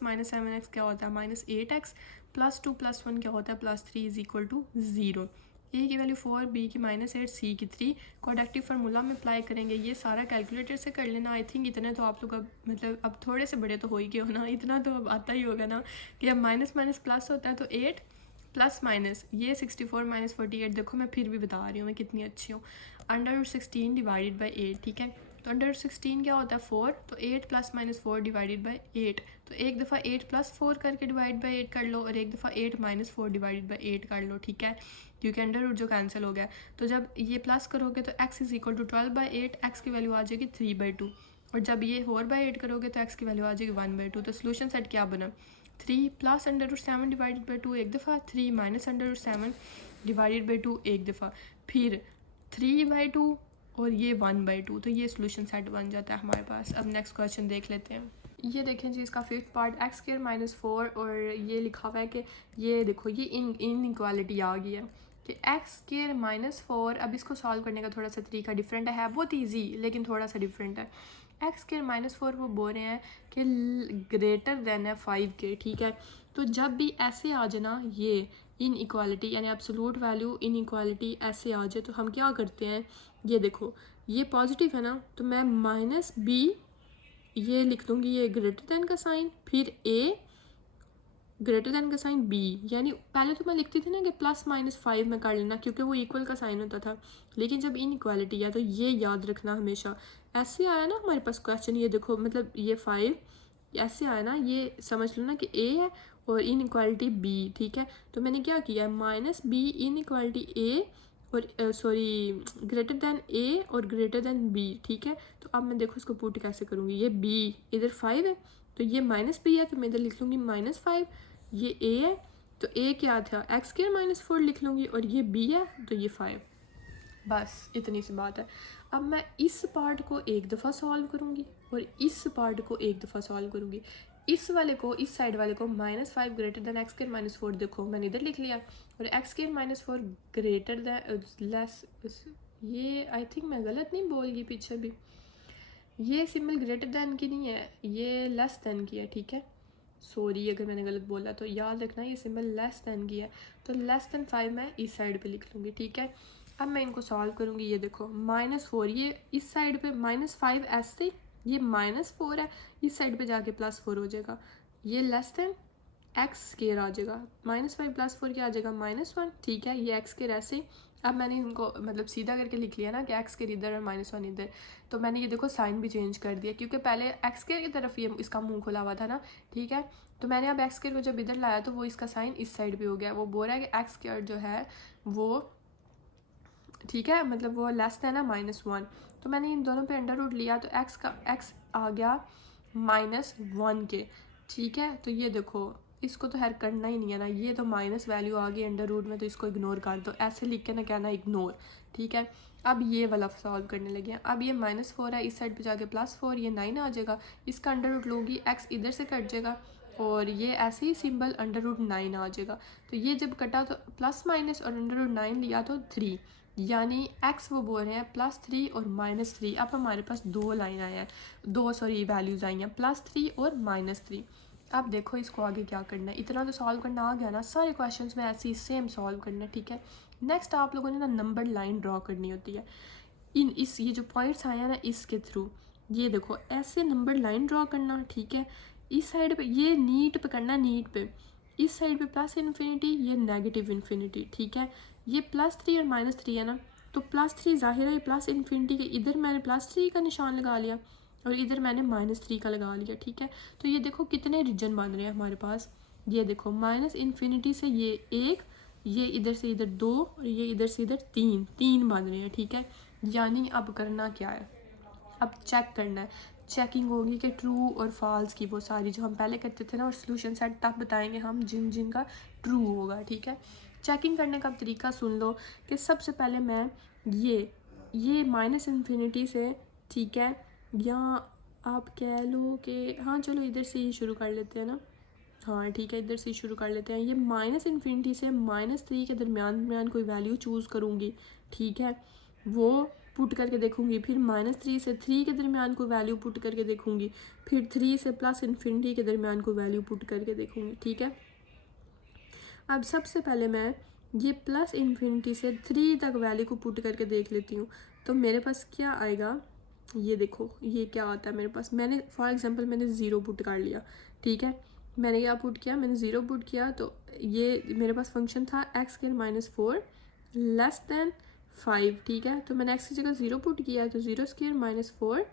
क्या होता है, -8x प्लस 2 प्लस 1 क्या होता है, +3 इज इक्वल टू 0। ए की वैल्यू 4, बी की -8, सी की 3। क्वाड्रेटिक फार्मूला में अप्लाई करेंगे, ये सारा कैलकुलेटर से कर लेना। आई थिंक इतने तो आप लोग अब मतलब अब थोड़े से बड़े तो हो ही गए हो ना, इतना तो अब आता ही होगा ना कि अब माइनस माइनस प्लस होता है। तो 8 प्लस माइनस ये 64 - 48, देखो मैं फिर भी बता रही हूँ मैं कितनी अच्छी हूँ। √16 डिवाइडेड बाई 8, ठीक है, तो √16 क्या होता है 4, तो 8 प्लस -4 डिवाइडेड बाई 8। तो एक दफ़ा 8 + 4 करके डिवाइड बाई 8 कर लो और एक दफ़ा 8 - 4 डिवाइडेड बाई 8 कर लो, ठीक है, क्योंकि अंडर जो कैंसिल हो गया। तो जब ये प्लस करोगे तो x is equal to 12/8, x की वैल्यू आ जाएगी 3/2, और जब ये 4/8 करोगे तो x की वैल्यू आ जाएगी 1/2। तो सोल्यूशन सेट क्या बना, 3 प्लस √7 डिवाइडेड बाई 2 एक दफ़ा, 3 माइनस √7 डिवाइडेड बाई 2 एक दफ़ा, फिर 3/2 और ये 1/2। तो ये सोल्यूशन सेट बन जाता है हमारे पास। अब नेक्स्ट क्वेश्चन देख लेते हैं। ये देखें जी, इसका फिफ्थ पार्ट x² -4 और ये लिखा हुआ है कि ये देखो ये इनइक्वालिटी आ गई है कि x² -4। अब इसको सॉल्व करने का थोड़ा सा तरीका डिफरेंट है, बहुत ईजी लेकिन थोड़ा सा डिफरेंट है। x² -4 वो बोल रहे हैं कि ग्रेटर देन है 5 के, ठीक है। तो जब भी ऐसे आ जाए ना ये इनइक्वालिटी यानी एब्सोल्यूट वैल्यू इनइक्वालिटी ऐसे आ जाए तो हम क्या करते हैं, ये देखो ये पॉजिटिव है ना, तो मैं -b ये लिख दूँगी, ये ग्रेटर देन का साइन, फिर a ग्रेटर देन का साइन b। यानी पहले तो मैं लिखती थी ना कि +-5 में कर लेना क्योंकि वो इक्वल का साइन होता था, लेकिन जब इनइक्वालिटी है तो ये याद रखना हमेशा। ऐसे आया ना हमारे पास क्वेश्चन, ये देखो मतलब ये 5 ऐसे आया ना, ये समझ लो ना कि a है और इनइक्वालिटी b, ठीक है। तो मैंने क्या किया, -b इनइक्वालिटी a और ग्रेटर देन a और ग्रेटर देन b, ठीक है। तो अब मैं देखो इसको पुट कैसे करूँगी, ये b इधर 5 है तो ये -b है तो मैं इधर लिख लूँगी -5, ये a है तो a क्या था x² -4 लिख लूँगी और ये b है तो ये 5। बस इतनी सी बात है। अब मैं इस पार्ट को एक दफ़ा सॉल्व करूँगी और इस पार्ट को एक दफ़ा सॉल्व करूँगी। इस वाले को, इस साइड वाले को -5 greater than x square minus 4, देखो मैंने इधर लिख लिया, और x square minus 4 greater than less, ये आई थिंक मैं गलत नहीं बोल गई पीछे भी, ये सिंबल ग्रेटर देन की नहीं है, ये लेस देन की है, ठीक है। सॉरी अगर मैंने गलत बोला तो याद रखना ये सिंबल लेस देन की है, तो लेस देन 5 मैं इस साइड पे लिख लूँगी, ठीक है। अब मैं इनको सॉल्व करूँगी, ये देखो -4, ये इस साइड पे -5 ऐसे, ये -4 है, इस साइड पे जाके +4 हो जाएगा, ये लेस देन एक्स स्केयर आ जाएगा, -5 + 4 क्या आ जाएगा -1, ठीक है। ये एक्स स्केयर ऐसे, अब मैंने इनको मतलब सीधा करके लिख लिया ना कि एक्स स्केयर इधर और -1 इधर, तो मैंने ये देखो साइन भी चेंज कर दिया, क्योंकि पहले एक्स स्केयर की तरफ ये इसका मुंह खुला हुआ था ना, ठीक है। तो मैंने अब एक्स स्केयर को जब इधर लाया तो वो इसका साइन इस साइड भी हो गया, वो बोल रहा है कि एक्स स्केयर जो है वो, ठीक है, मतलब वो लेस देन है -1, तो मैंने इन दोनों पे अंडर रूट लिया, तो एक्स का एक्स आ गया -1 के, ठीक है। तो ये देखो इसको तो खैर करना ही नहीं है ना, ये तो माइनस वैल्यू आ गई अंडर रूट में, तो इसको इग्नोर कर दो, ऐसे लिख के ना कहना इग्नोर, ठीक है। अब ये वाला सॉल्व करने लगे हैं, अब ये -4 है, इस साइड पे जाके +4, ये 9 आ जाएगा, इसका अंडर रूट लूँगी, एक्स इधर से कट जाएगा, और ये ऐसे ही सिंबल अंडर रूट 9 आ जाएगा, तो ये जब कटा तो प्लस माइनस और अंडर रूट 9 लिया तो 3, यानी एक्स वो बोल रहे हैं +3 और -3। अब हमारे पास दो लाइन आए हैं, दो सॉरी वैल्यूज़ आई हैं, +3 और -3। अब देखो इसको आगे क्या करना है, इतना तो सॉल्व करना आ गया ना, सारे क्वेश्चंस में ऐसे ही सेम सॉल्व करना है, ठीक है। नेक्स्ट आप लोगों ने ना नंबर लाइन ड्रॉ करनी होती है, इस ये जो पॉइंट्स आए हैं ना इसके थ्रू, ये देखो ऐसे नंबर लाइन ड्रॉ करना, ठीक है। इस साइड पे ये नीट पे करना, नीट पे, इस साइड पे प्लस इन्फिनिटी, ये नेगेटिव इन्फिनिटी, ठीक है। ये +3 और -3 है ना, तो +3 जाहिर है प्लस इन्फिनिटी के, इधर मैंने +3 का निशान लगा लिया और इधर मैंने -3 का लगा लिया, ठीक है। तो ये देखो कितने रीजन बन रहे हैं हमारे पास, ये देखो -इन्फिनिटी से ये 1, ये इधर से इधर 2 और ये इधर से इधर 3 बन रहे हैं, ठीक है। यानी अब करना क्या है, अब चेक करना है, चेकिंग होगी कि ट्रू और फॉल्स की, वो सारी जो हम पहले करते थे ना, और सोल्यूशन सेट तब बताएंगे हम जिन जिन का ट्रू होगा, ठीक है। चेकिंग करने का तरीका सुन लो कि सबसे पहले मैं ये -इन्फिनिटी से, ठीक है, या आप कह लो कि हाँ चलो इधर से ही शुरू कर लेते हैं ना, हाँ ठीक है इधर से ही शुरू कर लेते हैं। ये -इन्फिनिटी से -3 के दरमियान कोई वैल्यू चूज़ करूँगी, ठीक है, वो पुट करके देखूँगी, फिर -3 से 3 के दरमियान कोई वैल्यू पुट करके देखूँगी, फिर 3 से प्लस इन्फिनिटी के दरमियान कोई वैल्यू पुट करके देखूँगी, ठीक है। अब सबसे पहले मैं ये प्लस इन्फिनिटी से 3 तक वैल्यू को पुट करके देख लेती हूँ, तो मेरे पास क्या आएगा, ये देखो ये क्या आता है मेरे पास, मैंने फॉर एग्जांपल मैंने 0 पुट कर लिया, ठीक है। मैंने क्या पुट किया, मैंने 0 पुट किया, तो ये मेरे पास फंक्शन था x² -4 लेस देन 5, ठीक है। तो मैंने x की जगह 0 पुट किया, तो 0² -4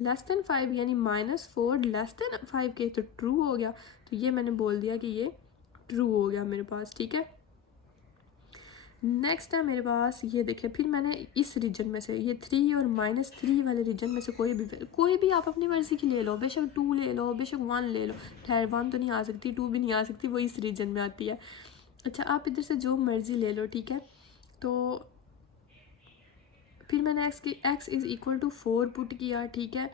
लेस देन 5, यानी -4 लेस देन 5 के, तो ट्रू हो गया। तो ये मैंने बोल दिया कि ये ट्रू हो गया मेरे पास, ठीक है। नेक्स्ट है मेरे पास, ये देखिए फिर मैंने इस रीजन में से ये 3 और -3 वाले रीजन में से कोई भी आप अपनी मर्ज़ी की ले लो, बेशक 2 ले लो, बेशक 1 ले लो, खैर 1 तो नहीं आ सकती, 2 भी नहीं आ सकती, वो इस रीजन में आती है। अच्छा आप इधर से जो मर्ज़ी ले लो, ठीक है। तो फिर मैंने x = 4 पुट किया, ठीक है,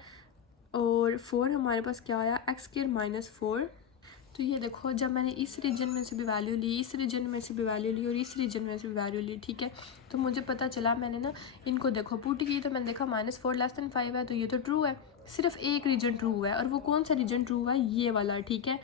और 4 हमारे पास क्या आया, x² -4। तो ये देखो जब मैंने इस रीजन में से भी वैल्यू ली, इस रीजन में से भी वैल्यू ली और इस रीजन में से भी वैल्यू ली, ठीक है, तो मुझे पता चला, मैंने ना इनको देखो पुट की, तो मैंने देखा -4 लेस देन 5 है, तो ये तो ट्रू है, सिर्फ एक रीजन ट्रू है, और वो कौन सा रीजन ट्रू है, ये वाला, ठीक है।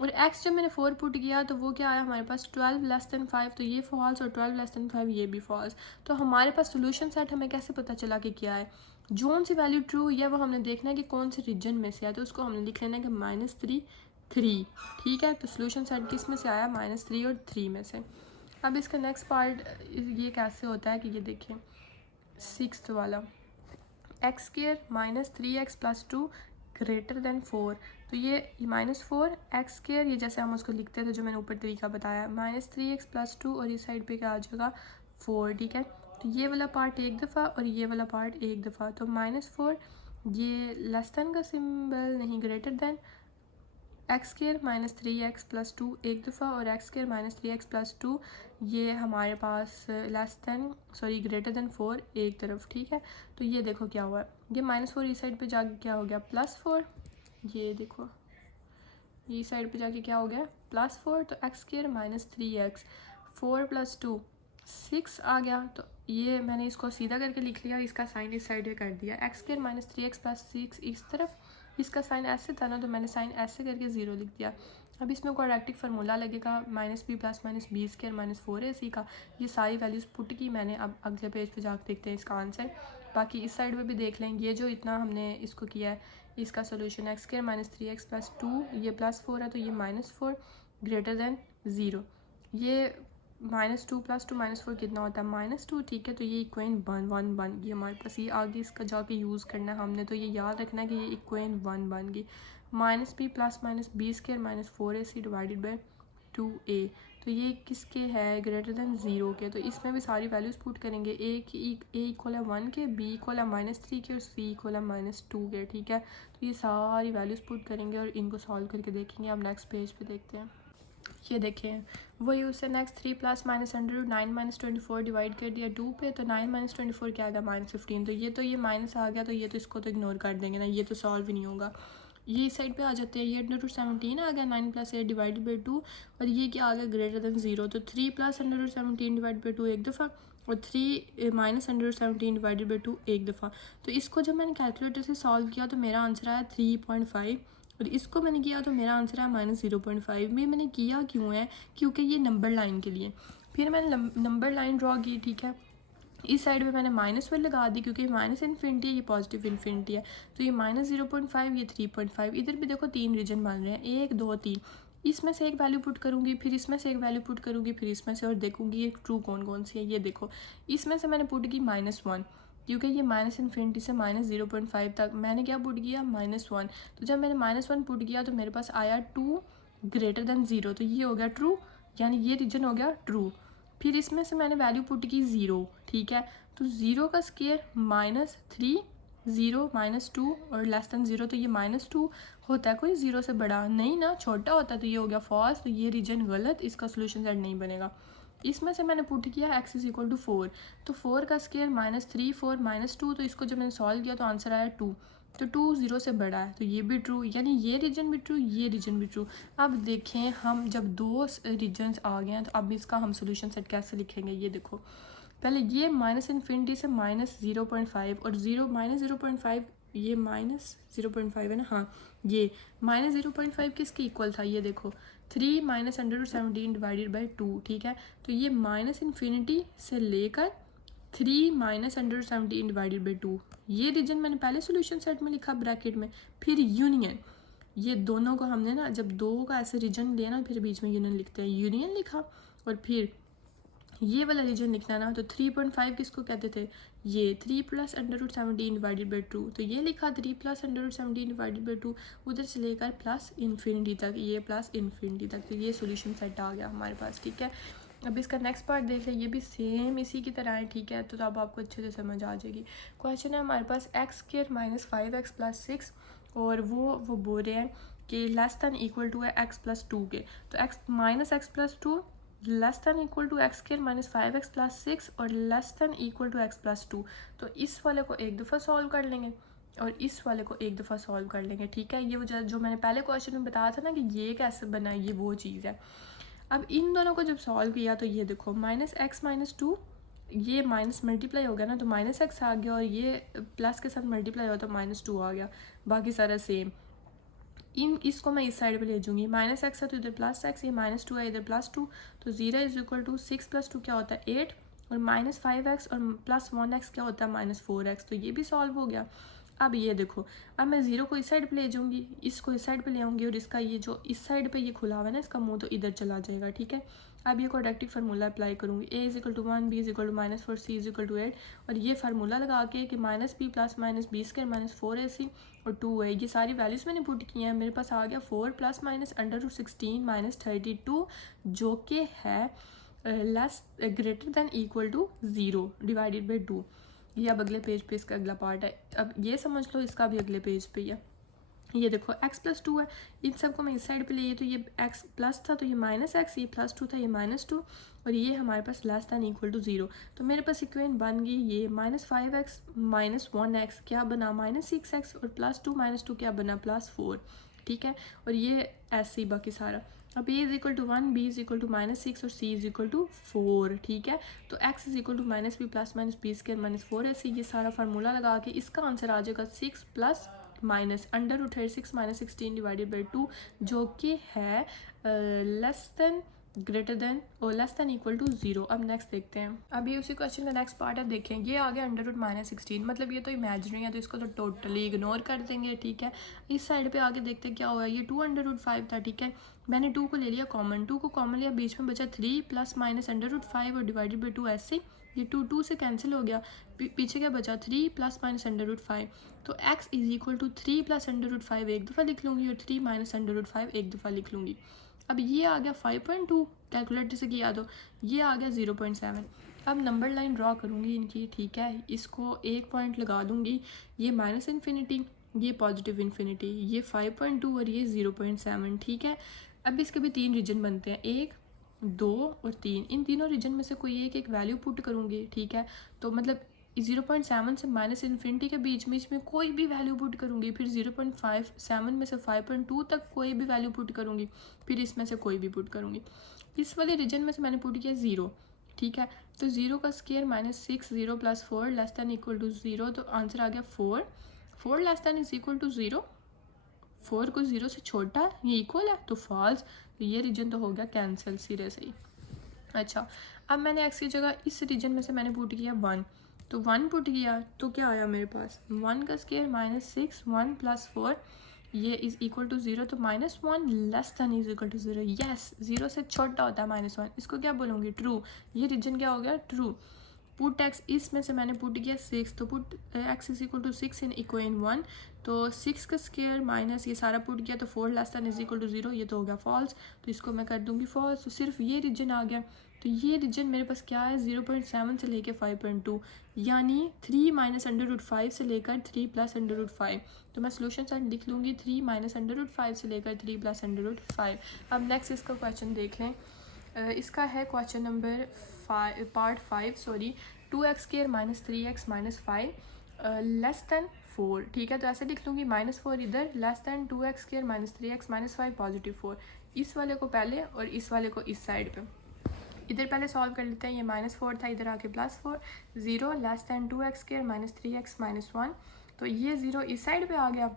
और x जब मैंने 4 पुट किया तो वो क्या आया हमारे पास 12 लेस देन 5, तो ये फॉल्स, और 12 लेस देन 5 ये भी फॉल्स। तो हमारे पास सोल्यूशन सेट हमें कैसे पता चला कि क्या है, जोन सी वैल्यू ट्रू हुई है वो हमने देखना है कि कौन से रीजन में से है, तो उसको हमने लिख लेना है कि -3, ठीक है। तो सोल्यूशन सेट किस में से आया, -3 और 3 में से। अब इसका नेक्स्ट पार्ट ये कैसे होता है कि ये देखिए 6th वाला, x² -3x + 2 ग्रेटर देन 4, तो ये -4 x², ये जैसे हम उसको लिखते थे जो मैंने ऊपर तरीका बताया, -3x + 2 और इस साइड पे क्या आ जाएगा 4, ठीक है। तो ये वाला पार्ट एक दफ़ा और ये वाला पार्ट एक दफ़ा, तो -4 ये लेस देन का सिंबल नहीं, ग्रेटर देन, x² -3x + 2 एक दफ़ा, और x² -3x + 2 ये हमारे पास ग्रेटर देन 4 एक तरफ, ठीक है। तो ये देखो क्या हुआ है, ये -4 इस साइड पे जाके क्या हो गया +4, ये देखो ये साइड पे जाके क्या हो गया +4, तो एक्स स्क्वायर माइनस 3x, 4 + 2 6 आ गया। तो ये मैंने इसको सीधा करके लिख लिया, इसका साइन इस साइड पे कर दिया, एक्स स्क्वायर माइनस 3x + 6 इस तरफ, इसका साइन ऐसे था ना तो मैंने साइन ऐसे करके 0 लिख दिया। अब इसमें क्वाड्रेटिक फार्मूला लगेगा -b + -b² - 4ac का। ये सारी वैल्यूज़ पुट की मैंने। अब अगले पेज पे जाकर देखते हैं इसका आंसर। बाकी इस साइड पे भी देख लें, ये जो इतना हमने इसको किया है इसका solution x square minus 3x + 2, ये +4 है तो ये -4 > 0। ये -2 + 2 -4 कितना होता है -2, ठीक है। तो ये इक्वेशन 1 बन गई हमारे पास। ये आगे इसका जाके यूज़ करना है हमने, तो ये याद रखना है कि ये इक्वेशन 1 बन गई। -b + -b² - 4ac / 2a, तो ये किसके है > 0 के। तो इसमें भी सारी वैल्यूज़ पुट करेंगे, a इक्वल है 1 के, b इक्वल है -3 के और c इक्वल है -2 के, ठीक है। तो ये सारी वैल्यूज़ पुट करेंगे और इनको सॉल्व करके देखेंगे। अब नेक्स्ट पेज पे देखते हैं। ये देखें वही उससे नेक्स्ट 3 + -9 - 24 डिवाइड कर दिया 2 पे, तो 9 - 24 क्या आ गया -15। तो ये माइनस आ गया, तो ये तो इसको तो इग्नोर कर देंगे ना, ये तो सॉल्व ही नहीं होगा। ये इस साइड पे आ जाते हैं, ये √17 आ गया 9 + 8 डिवाइडेड बाई 2, और ये क्या आ गया > 0। तो 3 + √17 डिवाइड बाई 2 एक दफ़ा, और 3 - √17 डिवाइडेड बाई 2 एक दफ़ा। तो इसको जब मैंने कैलकुलेटर से सॉल्व किया तो मेरा आंसर आया 3.5, और इसको मैंने किया तो मेरा आंसर है -0.5 में। मैंने किया क्यों है, क्योंकि ये नंबर लाइन के लिए। फिर मैंने नंबर लाइन ड्रॉ की, ठीक है। इस साइड पे मैंने -1 लगा दी क्योंकि -∞ है, ये +∞ है, तो ये -0.5, ये 3.5। इधर भी देखो 3 रीजन बन रहे हैं, 1 2 3। इसमें से एक वैल्यू पुट करूँगी, फिर इसमें से एक वैल्यू पुट करूँगी, फिर इसमें से, और देखूँगी ये ट्रू कौन कौन सी है। ये देखो इसमें से मैंने पुट की -1, क्योंकि ये -∞ से -0.5 तक मैंने क्या पुट किया -1। तो जब मैंने -1 पुट किया तो मेरे पास आया 2 > 0, तो ये हो गया ट्रू, यानी ये रीजन हो गया ट्रू। फिर इसमें से मैंने वैल्यू पुट की 0, ठीक है। तो 0 का स्क्वायर -3, 0 -2 और <0, तो ये -2 होता है कोई 0 से बड़ा नहीं ना, छोटा होता है, तो ये हो गया फॉल्स। तो ये रीजन गलत, इसका सोल्यूशन सेट नहीं बनेगा। इसमें से मैंने पुट किया x = 4, तो 4 का स्क्वायर -3, 4 -2, तो इसको जब मैंने सॉल्व किया तो आंसर आया 2। तो 2 0 से बड़ा है, तो ये भी ट्रू, यानी ये रीजन भी ट्रू, ये रीजन भी ट्रू। अब देखें हम जब 2 रीजन्स आ गए हैं तो अब इसका हम सोल्यूशन सेट कैसे लिखेंगे। ये देखो पहले ये -∞ से -0.5 और 0 ये -0.5 है ना, हाँ। ये -0.5 किसके इक्वल था, ये देखो 3 - √17 डिवाइडेड बाई 2, ठीक है। तो ये -∞ से लेकर 3 - √17 डिवाइडेड बाई 2, ये रीजन मैंने पहले सोल्यूशन सेट में लिखा ब्रैकेट में। फिर यूनियन, ये दोनों को हमने ना जब दो का ऐसे रीजन लिया ना, फिर बीच में यूनियन लिखते हैं, यूनियन लिखा। और फिर ये वाला रीजन लिखना ना, तो 3.5 किसको कहते थे, ये 3 + √17 डिवाइडेड बाई 2, तो ये लिखा 3 + √17 डिवाइडेड बाई 2, उधर से लेकर +∞ तक, ये +∞ तक। तो ये सोल्यूशन सेट आ गया हमारे पास, ठीक है। अब इसका नेक्स्ट पार्ट देख लें, ये भी सेम इसी की तरह है, ठीक है। तो अब आपको अच्छे से समझ आ जाएगी। क्वेश्चन है हमारे पास x² - 5x + 6, और वो बोल रहे हैं कि <= है x + 2 के। तो x + 2 <= x² - 5x + 6 और <= x + 2। तो इस वाले को एक दफ़ा सॉल्व कर लेंगे और इस वाले को एक दफ़ा सॉल्व कर लेंगे, ठीक है। ये वजह जो मैंने पहले क्वेश्चन में बताया था ना कि ये कैसे बना है, ये वो चीज़ है। अब इन दोनों को जब सॉल्व किया तो ये देखो -x - 2, ये माइनस मल्टीप्लाई हो गया ना, तो -x आ गया, और ये प्लस के साथ मल्टीप्लाई हो तो -2 आ गया। बाकी सारा सेम। इसको मैं इस साइड पे ले जाऊँगी, -x है तो इधर +x, ये -2 है इधर +2, तो 0 = 6 + 2 क्या होता है 8, और -5x और +1x क्या होता है -4x, तो ये भी सॉल्व हो गया। अब ये देखो, अब मैं 0 को इस साइड पे ले जाऊँगी, इसको इस साइड पे ले आऊँगी, और इसका ये जो इस साइड पे ये खुला हुआ है ना, इसका मुंह तो इधर चला जाएगा, ठीक है। अब ये क्वाड्रेटिक फार्मूला अप्लाई करूँगी, a = 1, b = -4, c = 8, और ये फार्मूला लगा के कि -b + -b² - 4ac और 2 है, ये सारी वैल्यूज़ मैंने पुट की हैं। मेरे पास आ गया 4 ± √16 - 32, जो कि है > 0 डिवाइडेड बाई 2। ये अब अगले पेज पे इसका अगला पार्ट है। अब ये समझ लो इसका भी अगले पेज पे ही है। ये देखो x + 2 है, इन सबको मैं इस साइड पे लिए, तो ये x प्लस था तो ये -x, ये +2 था ये -2, और ये हमारे पास <= 0। तो मेरे पास इक्वेशन बन गई ये -5x - 1x क्या बना -6x, और +2 - 2 क्या बना +4। ठीक है, और ये ऐसे ही बाकी सारा। अब a is equal to 1, b is equal to -6 और सी इज इक्वल टू 4, ठीक है। तो x is equal to -b plus -b² - 4 ऐसे ये सारा फार्मूला लगा के इसका आंसर आ जाएगा 6 प्लस माइनस √6 - 16 डिवाइडेड बाई 2 जो कि है लेस देन ग्रेटर देन और लेस देन इक्वल टू 0। अब नेक्स्ट देखते हैं। अभी उसी क्वेश्चन का नेक्स्ट पार्ट है, देखें ये आ गया √-16, मतलब ये तो इमेजिनरी है तो इसको तो टोटली इग्नोर कर देंगे, ठीक है। इस साइड पे आगे देखते हैं क्या हुआ, ये 2√5 था, ठीक है। मैंने 2 को ले लिया कॉमन, 2 को कॉमन लिया, बीच में बचा 3 प्लस माइनस √5 और डिवाइडेड बाई 2 ऐसे ये 2 से कैंसिल हो गया, पीछे क्या बचा 3 प्लस माइनस √5। तो x is equal to 3 plus √5 एक दफ़ा लिख लूँगी और 3 माइनस √5 एक दफ़ा लिख लूँगी। अब ये आ गया 5.2, कैलकुलेटर से किया तो ये आ गया 0.7। अब नंबर लाइन ड्रॉ करूँगी इनकी, ठीक है। इसको एक पॉइंट लगा दूँगी, ये -∞, ये +∞, ये 5.2 और ये 0.7, ठीक है। अब इसके भी 3 रीजन बनते हैं, 1, 2 और 3। इन तीनों रीजन में से कोई एक वैल्यू पुट करूँगी, ठीक है। तो मतलब 0.7 से -∞ के बीच में इसमें कोई भी वैल्यू पुट करूँगी, फिर 0.57 में से 5.2 तक कोई भी वैल्यू पुट करूँगी, फिर इसमें से कोई भी पुट करूँगी। इस वाले रीजन में से मैंने पुट किया 0, ठीक है। तो 0 का square -6, 0 + 4 less than equal to 0, तो आंसर आ गया 4। 4 less than is equal to 0, 4 को 0 से छोटा है, ये इक्वल है तो फॉल्स। तो ये रीजन तो हो गया कैंसिल सिरे से ही। अच्छा, अब मैंने x की जगह इस रीजन में से मैंने पुट किया 1, तो 1 पुट किया तो क्या आया मेरे पास, 1 का स्क्वायर -6, 1 + 4 ये इज इक्वल टू 0, तो -1 less than is equal to 0। Yes, 0 से छोटा होता है -1, इसको क्या बोलूँगी, ट्रू। ये रीजन क्या हो गया, ट्रू। पुट x इसमें से मैंने पुट किया 6, तो put x is equal to 6 in equation 1, तो 6 का स्क्वायर माइनस ये सारा पुट किया तो 4 less than is equal to 0, ये तो हो गया फॉल्स, तो इसको मैं कर दूंगी फॉल्स। तो सिर्फ ये रीजन आ गया। तो ये रीजन मेरे पास क्या है, 0.7 से लेकर 5.2, यानी 3 माइनस √5 से लेकर 3 प्लस √5। तो मैं सोल्यूशन साइड लिख लूँगी 3 माइनस √5 से लेकर 3 प्लस √5। अब नेक्स्ट इसका क्वेश्चन देख लें। इसका है question number part 5, sorry, 2x² - 3x - 5 less than 4, ठीक है। तो ऐसे लिख लूँगी -4 इधर, लेस दैन 2x² - 3x - 5 +4। इस वाले को पहले और इस वाले को इस साइड पे इधर पहले सॉल्व कर लेते हैं। ये -4 था, इधर आके +4, 0 लेस दैन 2x² - 3x - 1, तो ये 0 इस साइड पे आ गया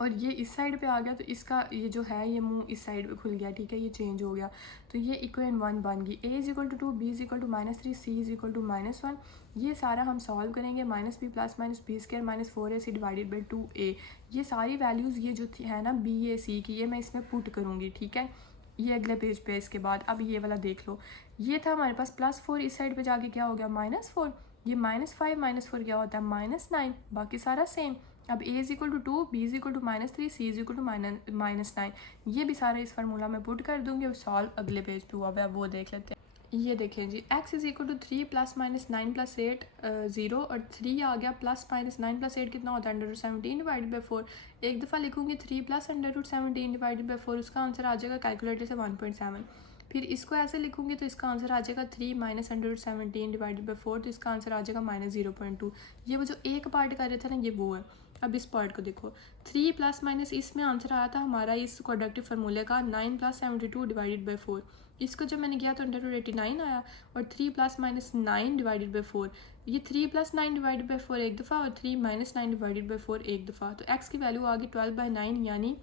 और ये इस साइड पे आ गया, तो इसका ये जो है ये मुंह इस साइड पे खुल गया, ठीक है, ये चेंज हो गया। तो ये इक्वेशन 1 बन गई। a is equal to 2, b is equal to -3, c is equal to -1। ये सारा हम सॉल्व करेंगे, -b plus -b² - 4ac divided by 2a। ये सारी वैल्यूज़ ये जो थी है ना b a c की, ये मैं इसमें पुट करूँगी, ठीक है। ये अगले पेज पे इसके बाद अब ये वाला देख लो, ये था हमारे पास +4, इस साइड पे जाके क्या हो गया -4, ये -5 -4 क्या होता है -9, बाकी सारा सेम। अब a is equal to 2, b is equal to -3, c is equal to -9, ये भी सारा इस फार्मूला में पुट कर दूंगी और सॉल्व अगले पेज पे हुआ है, वो देख लेते हैं। ये देखें जी, x इज इक्वल टू 3 + -9 + 8 0 और 3 आ गया, प्लस -9 + 8 कितना होता है √17 डिवाइडेड बाई 4। एक दफ़ा लिखूंगी 3 + √17 डिवाइडेड बाई 4, उसका आंसर आ जाएगा कैलकुलेटर से 1.7। फिर इसको ऐसे लिखूंगी तो इसका आंसर आ जाएगा 3 - √17 डिवाइडेड बाई 4, तो इसका आंसर आ जाएगा -0.2। ये वो जो एक पार्ट कर रहे थे ना, ये वो है। अब इस पार्ट को देखो, 3 प्लस माइनस इसमें आंसर आया था हमारा इस क्वाड्रेटिक फार्मूले का 9 + 72 डिवाइडेड बाई 4। इसको जब मैंने किया तो √89 आया और 3 + -9 डिवाइडेड बाई 4, ये 3 + 9 डिवाइडेड बाई 4 एक दफ़ा और 3 - 9 डिवाइडेड बाई 4 एक दफ़ा। तो x की वैल्यू आ गई 12/9 यानी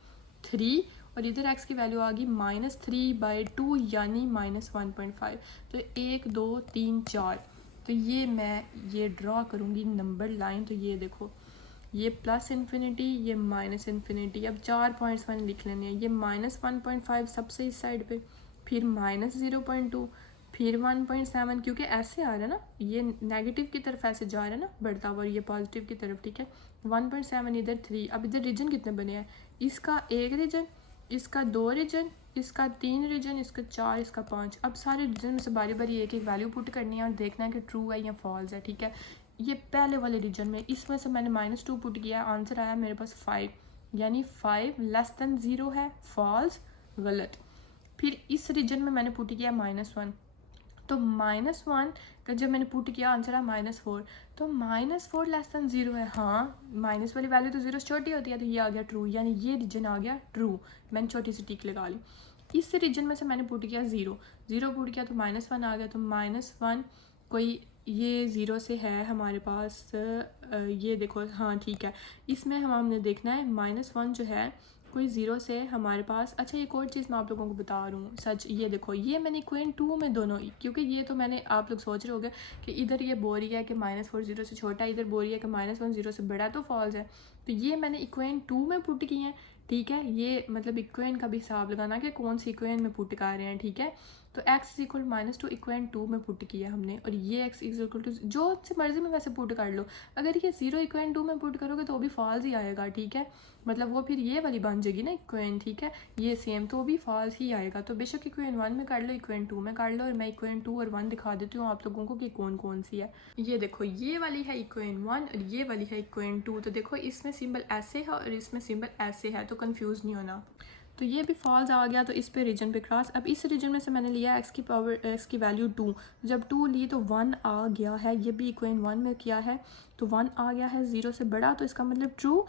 3, और इधर x की वैल्यू आ गई -3/2 यानी -1.5। तो 1 2 3 4, तो ये मैं ये ड्रॉ करूँगी नंबर लाइन। तो ये देखो, ये +∞, ये -∞। अब 4 पॉइंट्स मैंने लिख लेने हैं। ये -1.5 सबसे इस साइड पे, फिर -0.2, फिर 1.7, क्योंकि ऐसे आ रहा है ना, ये नेगेटिव की तरफ ऐसे जा रहा है ना बढ़ता हुआ, ये पॉजिटिव की तरफ, ठीक है। 1.7 इधर 3। अब इधर रीजन कितने बने हैं, इसका 1 रीजन, इसका 2 रीजन, इसका 3 रीजन, इसका 4, इसका 5। अब सारे रीजन में से बारी बारी एक एक वैल्यू पुट करनी है और देखना है कि ट्रू है या फॉल्स है, ठीक है। ये पहले वाले रीजन में इसमें से मैंने -2 पुट किया, आंसर आया मेरे पास 5, यानी 5 लेस दैन 0 है, फॉल्स, गलत। फिर इस रीजन में मैंने पुट किया -1, तो -1 का जब मैंने पुट किया आंसर है -4, तो -4 लेस दैन 0 है। हाँ, माइनस वाली वैल्यू तो 0 से छोटी होती है, तो ये आ गया ट्रू, यानी ये रीजन आ गया ट्रू। मैंने छोटी सी टिक लगा ली। इस रीजन में से मैंने पुट किया 0 पुट किया तो -1 आ गया। तो -1 कोई ये 0 से है हमारे पास, ये देखो, हाँ ठीक है। इसमें हमने देखना है -1 जो है कोई 0 से हमारे पास। अच्छा, एक और चीज़ मैं आप लोगों को बता रहा हूँ सच, ये देखो, ये मैंने इक्वेशन 2 में दोनों, क्योंकि ये तो मैंने, आप लोग सोच रहे होंगे कि इधर ये बोल रही है कि -4 0 से छोटा है, इधर बोल रही है कि -1 0 से बड़ा, तो फॉल्स है। तो ये मैंने इक्वेशन 2 में पुट की हैं, ठीक है। ये मतलब इक्वेशन का भी हिसाब लगाना कि कौन सी इक्वेशन में पुट कर रहे हैं, ठीक है। तो x इक्वल -2 इक्वेशन 2 में पुट किया हमने, और ये x इक्वल टू जो से मर्जी में वैसे पुट कर लो। अगर ये 0 इक्वेशन 2 में पुट करोगे तो भी फॉल्स ही आएगा, ठीक है। मतलब वो फिर ये वाली बन जाएगी ना इक्वेशन, ठीक है, ये सेम, तो भी फॉल्स ही आएगा। तो बेशक इक्वेशन 1 में कर लो, इक्वेशन 2 में कर लो, और मैं इक्वेशन 2 और 1 दिखा देती हूँ आप लोगों को कि कौन कौन सी है। ये देखो, ये वाली है इक्वेशन 1 और ये वाली है इक्वेशन 2। तो देखो, इसमें सिंबल ऐसे है और इसमें सिंबल ऐसे है, तो कंफ्यूज नहीं होना। तो ये भी फॉल्स आ गया, तो इस पे रीजन पे क्रॉस। अब इस रीजन में से मैंने लिया x की वैल्यू 2, जब 2 ली तो 1 आ गया है। ये भी इक्वेशन 1 में किया है तो 1 आ गया है 0 से बड़ा, तो इसका मतलब ट्रू।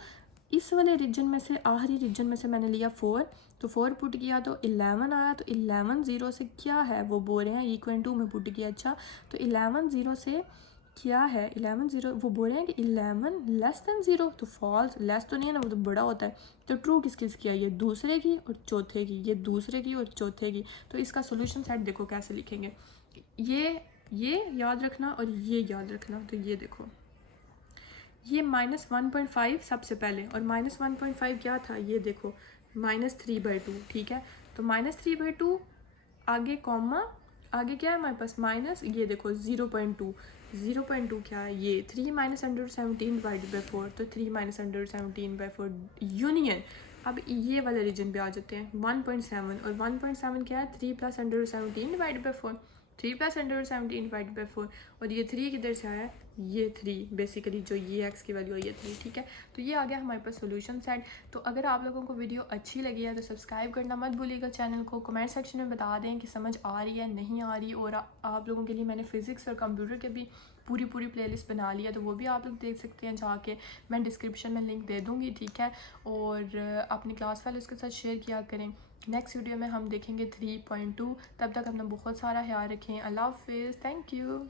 इस वाले रीजन में से, आखिरी रीजन में से मैंने लिया 4, तो 4 पुट किया तो 11 आया। तो 11 0 से क्या है वो बोल रहे हैं, इक्वेशन 2 में पुट किया। अच्छा, तो 11 0 से क्या है, 11 0, वो बोल रहे हैं कि 11 लेस दैन 0, तो फॉल्स, लेस तो नहीं है ना, वो तो बड़ा होता है। तो ट्रू किस किस की है, ये दूसरे की और चौथे की, ये दूसरे की और चौथे की। तो इसका सोल्यूशन सेट देखो कैसे लिखेंगे, ये याद रखना और ये याद रखना। तो ये देखो, ये -1.5 सबसे पहले, और -1.5 क्या था, ये देखो -3/2, ठीक है। तो -3/2 आगे कॉमा, आगे क्या है हमारे पास माइनस, ये देखो 0.2 क्या है, ये 3 -√17/4, तो 3 -√17/4 यूनियन। अब ये वाले रीजन पे आ जाते हैं 1.7, और 1.7 क्या है, 3 + √17/4, 3 + √17/4, और ये 3 किधर से आया, ये 3 बेसिकली जो ये x की वैल्यू है, ये 3, ठीक है। तो ये आ गया हमारे पास सोल्यूशन सेट। तो अगर आप लोगों को वीडियो अच्छी लगी है तो सब्सक्राइब करना मत भूलिएगा चैनल को। कमेंट सेक्शन में बता दें कि समझ आ रही है नहीं आ रही, और आप लोगों के लिए मैंने फ़िज़िक्स और कंप्यूटर के भी पूरी प्लेलिस्ट बना ली है, तो वो भी आप लोग देख सकते हैं जाके, मैं डिस्क्रिप्शन में लिंक दे दूँगी, ठीक है। और अपनी क्लास वाले उसके साथ शेयर किया करें। नेक्स्ट वीडियो में हम देखेंगे 3.2। तब तक अपना बहुत सारा ख्याल रखें। अल्लाह हाफिज़, थैंक यू।